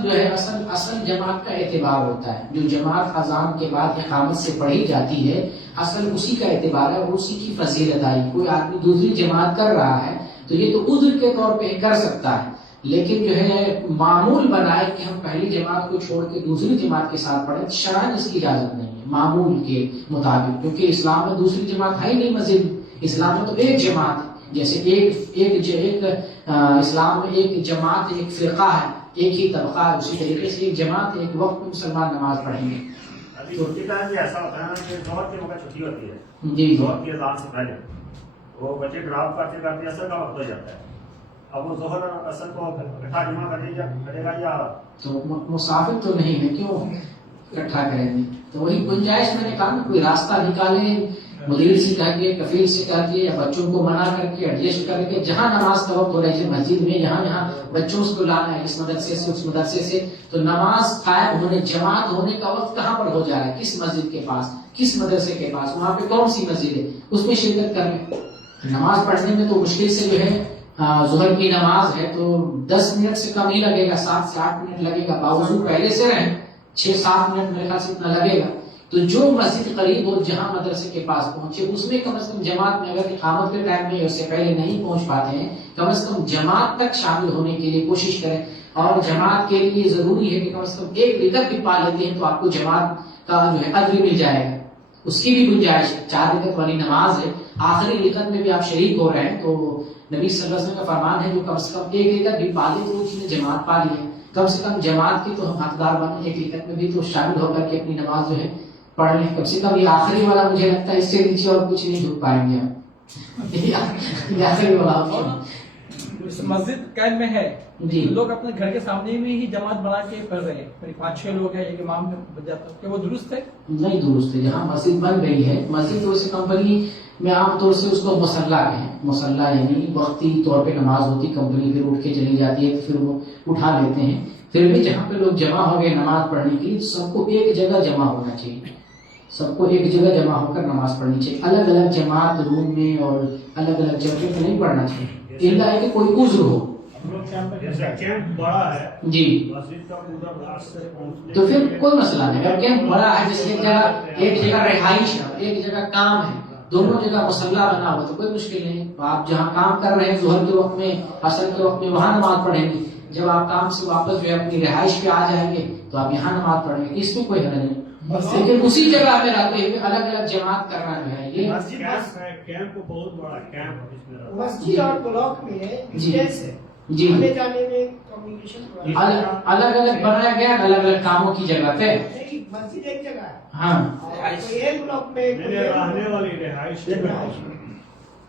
جو ہے اصل جماعت کا اعتبار ہوتا ہے. جو جماعت اذان کے بعد اقامت سے پڑھی جاتی ہے اصل اسی کا اعتبار ہے اور اسی کی فضیلت آئی. کوئی آدمی دوسری جماعت کر رہا ہے تو یہ تو عذر کے طور پہ کر سکتا ہے، لیکن جو ہے معمول بنائے کہ ہم پہلی جماعت کو چھوڑ کے دوسری جماعت کے ساتھ پڑھیں، شرعاً اس کی اجازت نہیں ہے معمول کے مطابق، کیونکہ اسلام میں دوسری جماعت ہے ہی نہیں. مزید اسلام میں تو ایک جماعت ہے، جیسے ایک اسلام میں ایک جماعت ایک فرقہ ہے، ایک ہی طبقہ ہے، اسی طریقے سے ایک جماعت ایک وقت میں مسلمان نماز پڑھیں گے. ابھی چھٹی ٹائم بھی ایسا ہوتا ہے نا کہ ظہر کے موقع چھٹی ہوتی ہے، جی ظہر کی اذان سے پہلے وہ بچے ڈراپ کرتے کرتے اثر کا وقت ہو جاتا ہے. اب وہ ظہر اور اثر کو اکٹھا جمع کرے گا یا تو مسافر تو نہیں ہے، کیوں اکٹھا کریں گے؟ تو وہی گنجائش میں نے کہا نا، کوئی راستہ نکالیں، مدیر سے کہہ کے، کفیل سے کہہ کے، یا بچوں کو منع کر کے، ایڈجسٹ کر کے، جہاں نماز کا وقت ہو رہا ہے مسجد میں، یہاں بچوں کو لانا ہے، اس مدرسے سے اس مدرسے سے، تو نماز قائم ہونے، جماعت ہونے کا وقت کہاں پر ہو جا رہا ہے، کس مسجد کے پاس، کس مدرسے کے پاس، وہاں پہ کون سی مسجد ہے، اس میں شرکت کر لیں۔ نماز پڑھنے میں تو مشکل سے جو ہے ظہر کی نماز ہے تو 10 منٹ سے کم ہی لگے گا، 7 سے 8 منٹ لگے گا، باوضو پہلے سے رہیں 6-7 منٹ میرے خیال سے اتنا لگے گا۔ تو جو مسجد قریب ہو، جہاں مدرسے کے پاس پہنچے، اس میں کم از کم جماعت میں، اگر اقامت کے ٹائم میں اس سے پہلے نہیں پہنچ پاتے ہیں، کم از کم جماعت تک شامل ہونے کے لیے کوشش کریں۔ اور جماعت کے لیے ضروری ہے کہ کم از کم ایک رکعت بھی پا لیتے ہیں تو آپ کو جماعت کا جو ہے اجر مل جائے گا، اس کی بھی گنجائش ہے۔ 4 رکعت والی نماز ہے، آخری رکعت میں بھی آپ شریک ہو رہے ہیں، تو نبی صلی اللہ علیہ وسلم کا فرمان ہے جو کم سے کم ایک رکعت بھی پا لے تو اس نے جماعت پا لی ہے۔ کم سے کم جماعت کی تو ہم حقدار بنے، ایک رکعت میں بھی تو شامل ہو کر کے اپنی نماز جو ہے پڑھ لیں۔ کم سے کم یہ آخری والا مجھے لگتا ہے اس سے نیچے اور کچھ نہیں جھک پائیں گے ہم، یہ آخری والا آپشن۔ مسجد قید میں ہے جی، لوگ اپنے گھر کے سامنے میں ہی جماعت بنا کے پڑھ رہے ہیں، 5-6 لوگ ہیں، ایک امام بن جاتا ہے، کیا وہ درست ہے؟ نہیں درست ہے۔ جہاں مسجد بن گئی ہے، مسجد تو اسے کمپنی میں عام طور سے اس کو مصلی کہیں، مصلی یعنی وقتی طور پہ نماز ہوتی، کمپنی پھر اٹھ کے چلی جاتی ہے تو پھر وہ اٹھا لیتے ہیں۔ پھر بھی جہاں پہ لوگ جمع ہو گئے نماز پڑھنے کے لیے، سب کو ایک جگہ جمع ہونا چاہیے، سب کو ایک جگہ جمع ہو کر نماز پڑھنی چاہیے۔ الگ الگ جماعت روم میں اور الگ الگ جگہ پہ نہیں پڑھنا چاہیے، الا ہے کہ کوئی عذر ہو۔ جیسا کیمپ بڑا ہے جی، مسجد کا پورا راستے پہنچنے تو پھر کوئی مسئلہ نہیں۔ اگر کیمپ بڑا ہے، جیسے ایک جگہ رہائش ہے، ایک جگہ کام ہے، دونوں جگہ مصلی بنا ہوا تو کوئی مشکل نہیں۔ آپ جہاں کام کر رہے ہیں ظہر کے وقت میں، عصر کے وقت میں، وہاں نماز پڑھیں گے۔ جب آپ کام سے واپس جو ہے اپنی رہائش پہ آ جائیں گے تو آپ یہاں نماز پڑھیں گے، اس میں کوئی حرج نہیں۔ لیکن اسی جگہ پہ رہتے ہوئے الگ الگ جماعت کرنا جو ہے یہ کیمپ بہت بڑا کیمپ اس میں مسجد اور بلاک میں ڈسٹینس ہے، جی آنے جانے میں کمیونیکیشن الگ الگ بنایا گیا، الگ الگ کاموں کی جگہ پہ۔ نہیں، مسجد ایک جگہ ہے، ہاں کوئی ایک بلاک میں کوئی ایک رہنے والی رہائش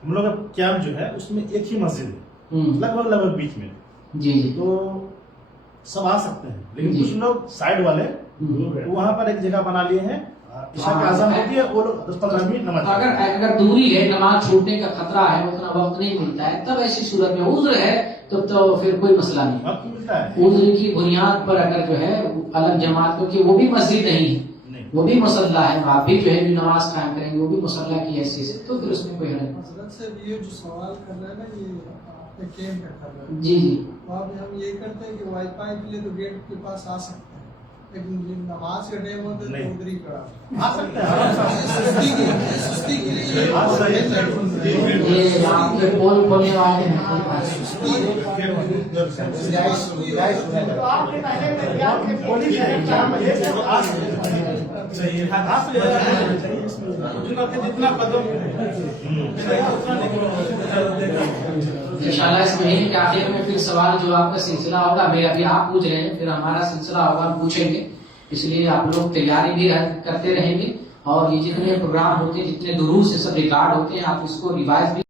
ہم لوگ کا کیمپ جو ہے اس میں ایک ہی مسجد ہے، لگ بھگ بیچ میں، جی جی، تو سب آ سکتے ہیں، لیکن جی۔ کچھ لوگ سائڈ والے وہاں پر ایک جگہ بنا لیے ہیں، عشاء کی اذان ہوتی ہے، وہ لوگ 10-15 منٹ نماز پڑھتے ہیں۔ اگر دوری ہے، نماز چھوٹنے کا خطرہ ہے، اتنا وقت نہیں ملتا ہے، تب ایسی صورت میں عذر ہے تو پھر کوئی مسئلہ نہیں۔ وقت ملتا ہے، عذر کی بنیاد پر اگر جو ہے الگ جماعت، کیونکہ وہ بھی مسجد نہیں ہے، وہ بھی مصلی ہے، آپ بھی جو ہے جو نماز قائم کریں گے وہ بھی مصلی کی حیثیت سے، تو پھر اس میں کوئی حرج نہیں۔ حضرت صاحب یہ جو سوال کر رہے ہیں نا، یہ کیمپ کا کر رہے ہیں، جی جی، وہاں پہ ہم یہ کرتے ہیں کہ وائی فائی کے لیے تو گیٹ کے پاس آ سکتے ہیں، لیکن جب نماز کا ٹائم ہوتا ہے تو ادھر ہی کھڑا آ سکتے ہیں، سستی کے لیے یہ آپ کے پول کھولنے والے ہیں۔ تو آپ نے پہلے تیار کے پولیس جتنا قدم انشاءاللہ اس مہینے کے آخر میں پھر سوال جواب کا سلسلہ ہوگا، میں ابھی آپ پوچھ رہے ہیں، پھر ہمارا سلسلہ ہوگا، ہم پوچھیں گے، اس لیے آپ لوگ تیاری بھی کرتے رہیں گے، اور یہ جتنے پروگرام ہوتے ہیں، جتنے دروس سے سب ریکارڈ ہوتے ہیں، آپ اس کو ریوائز بھی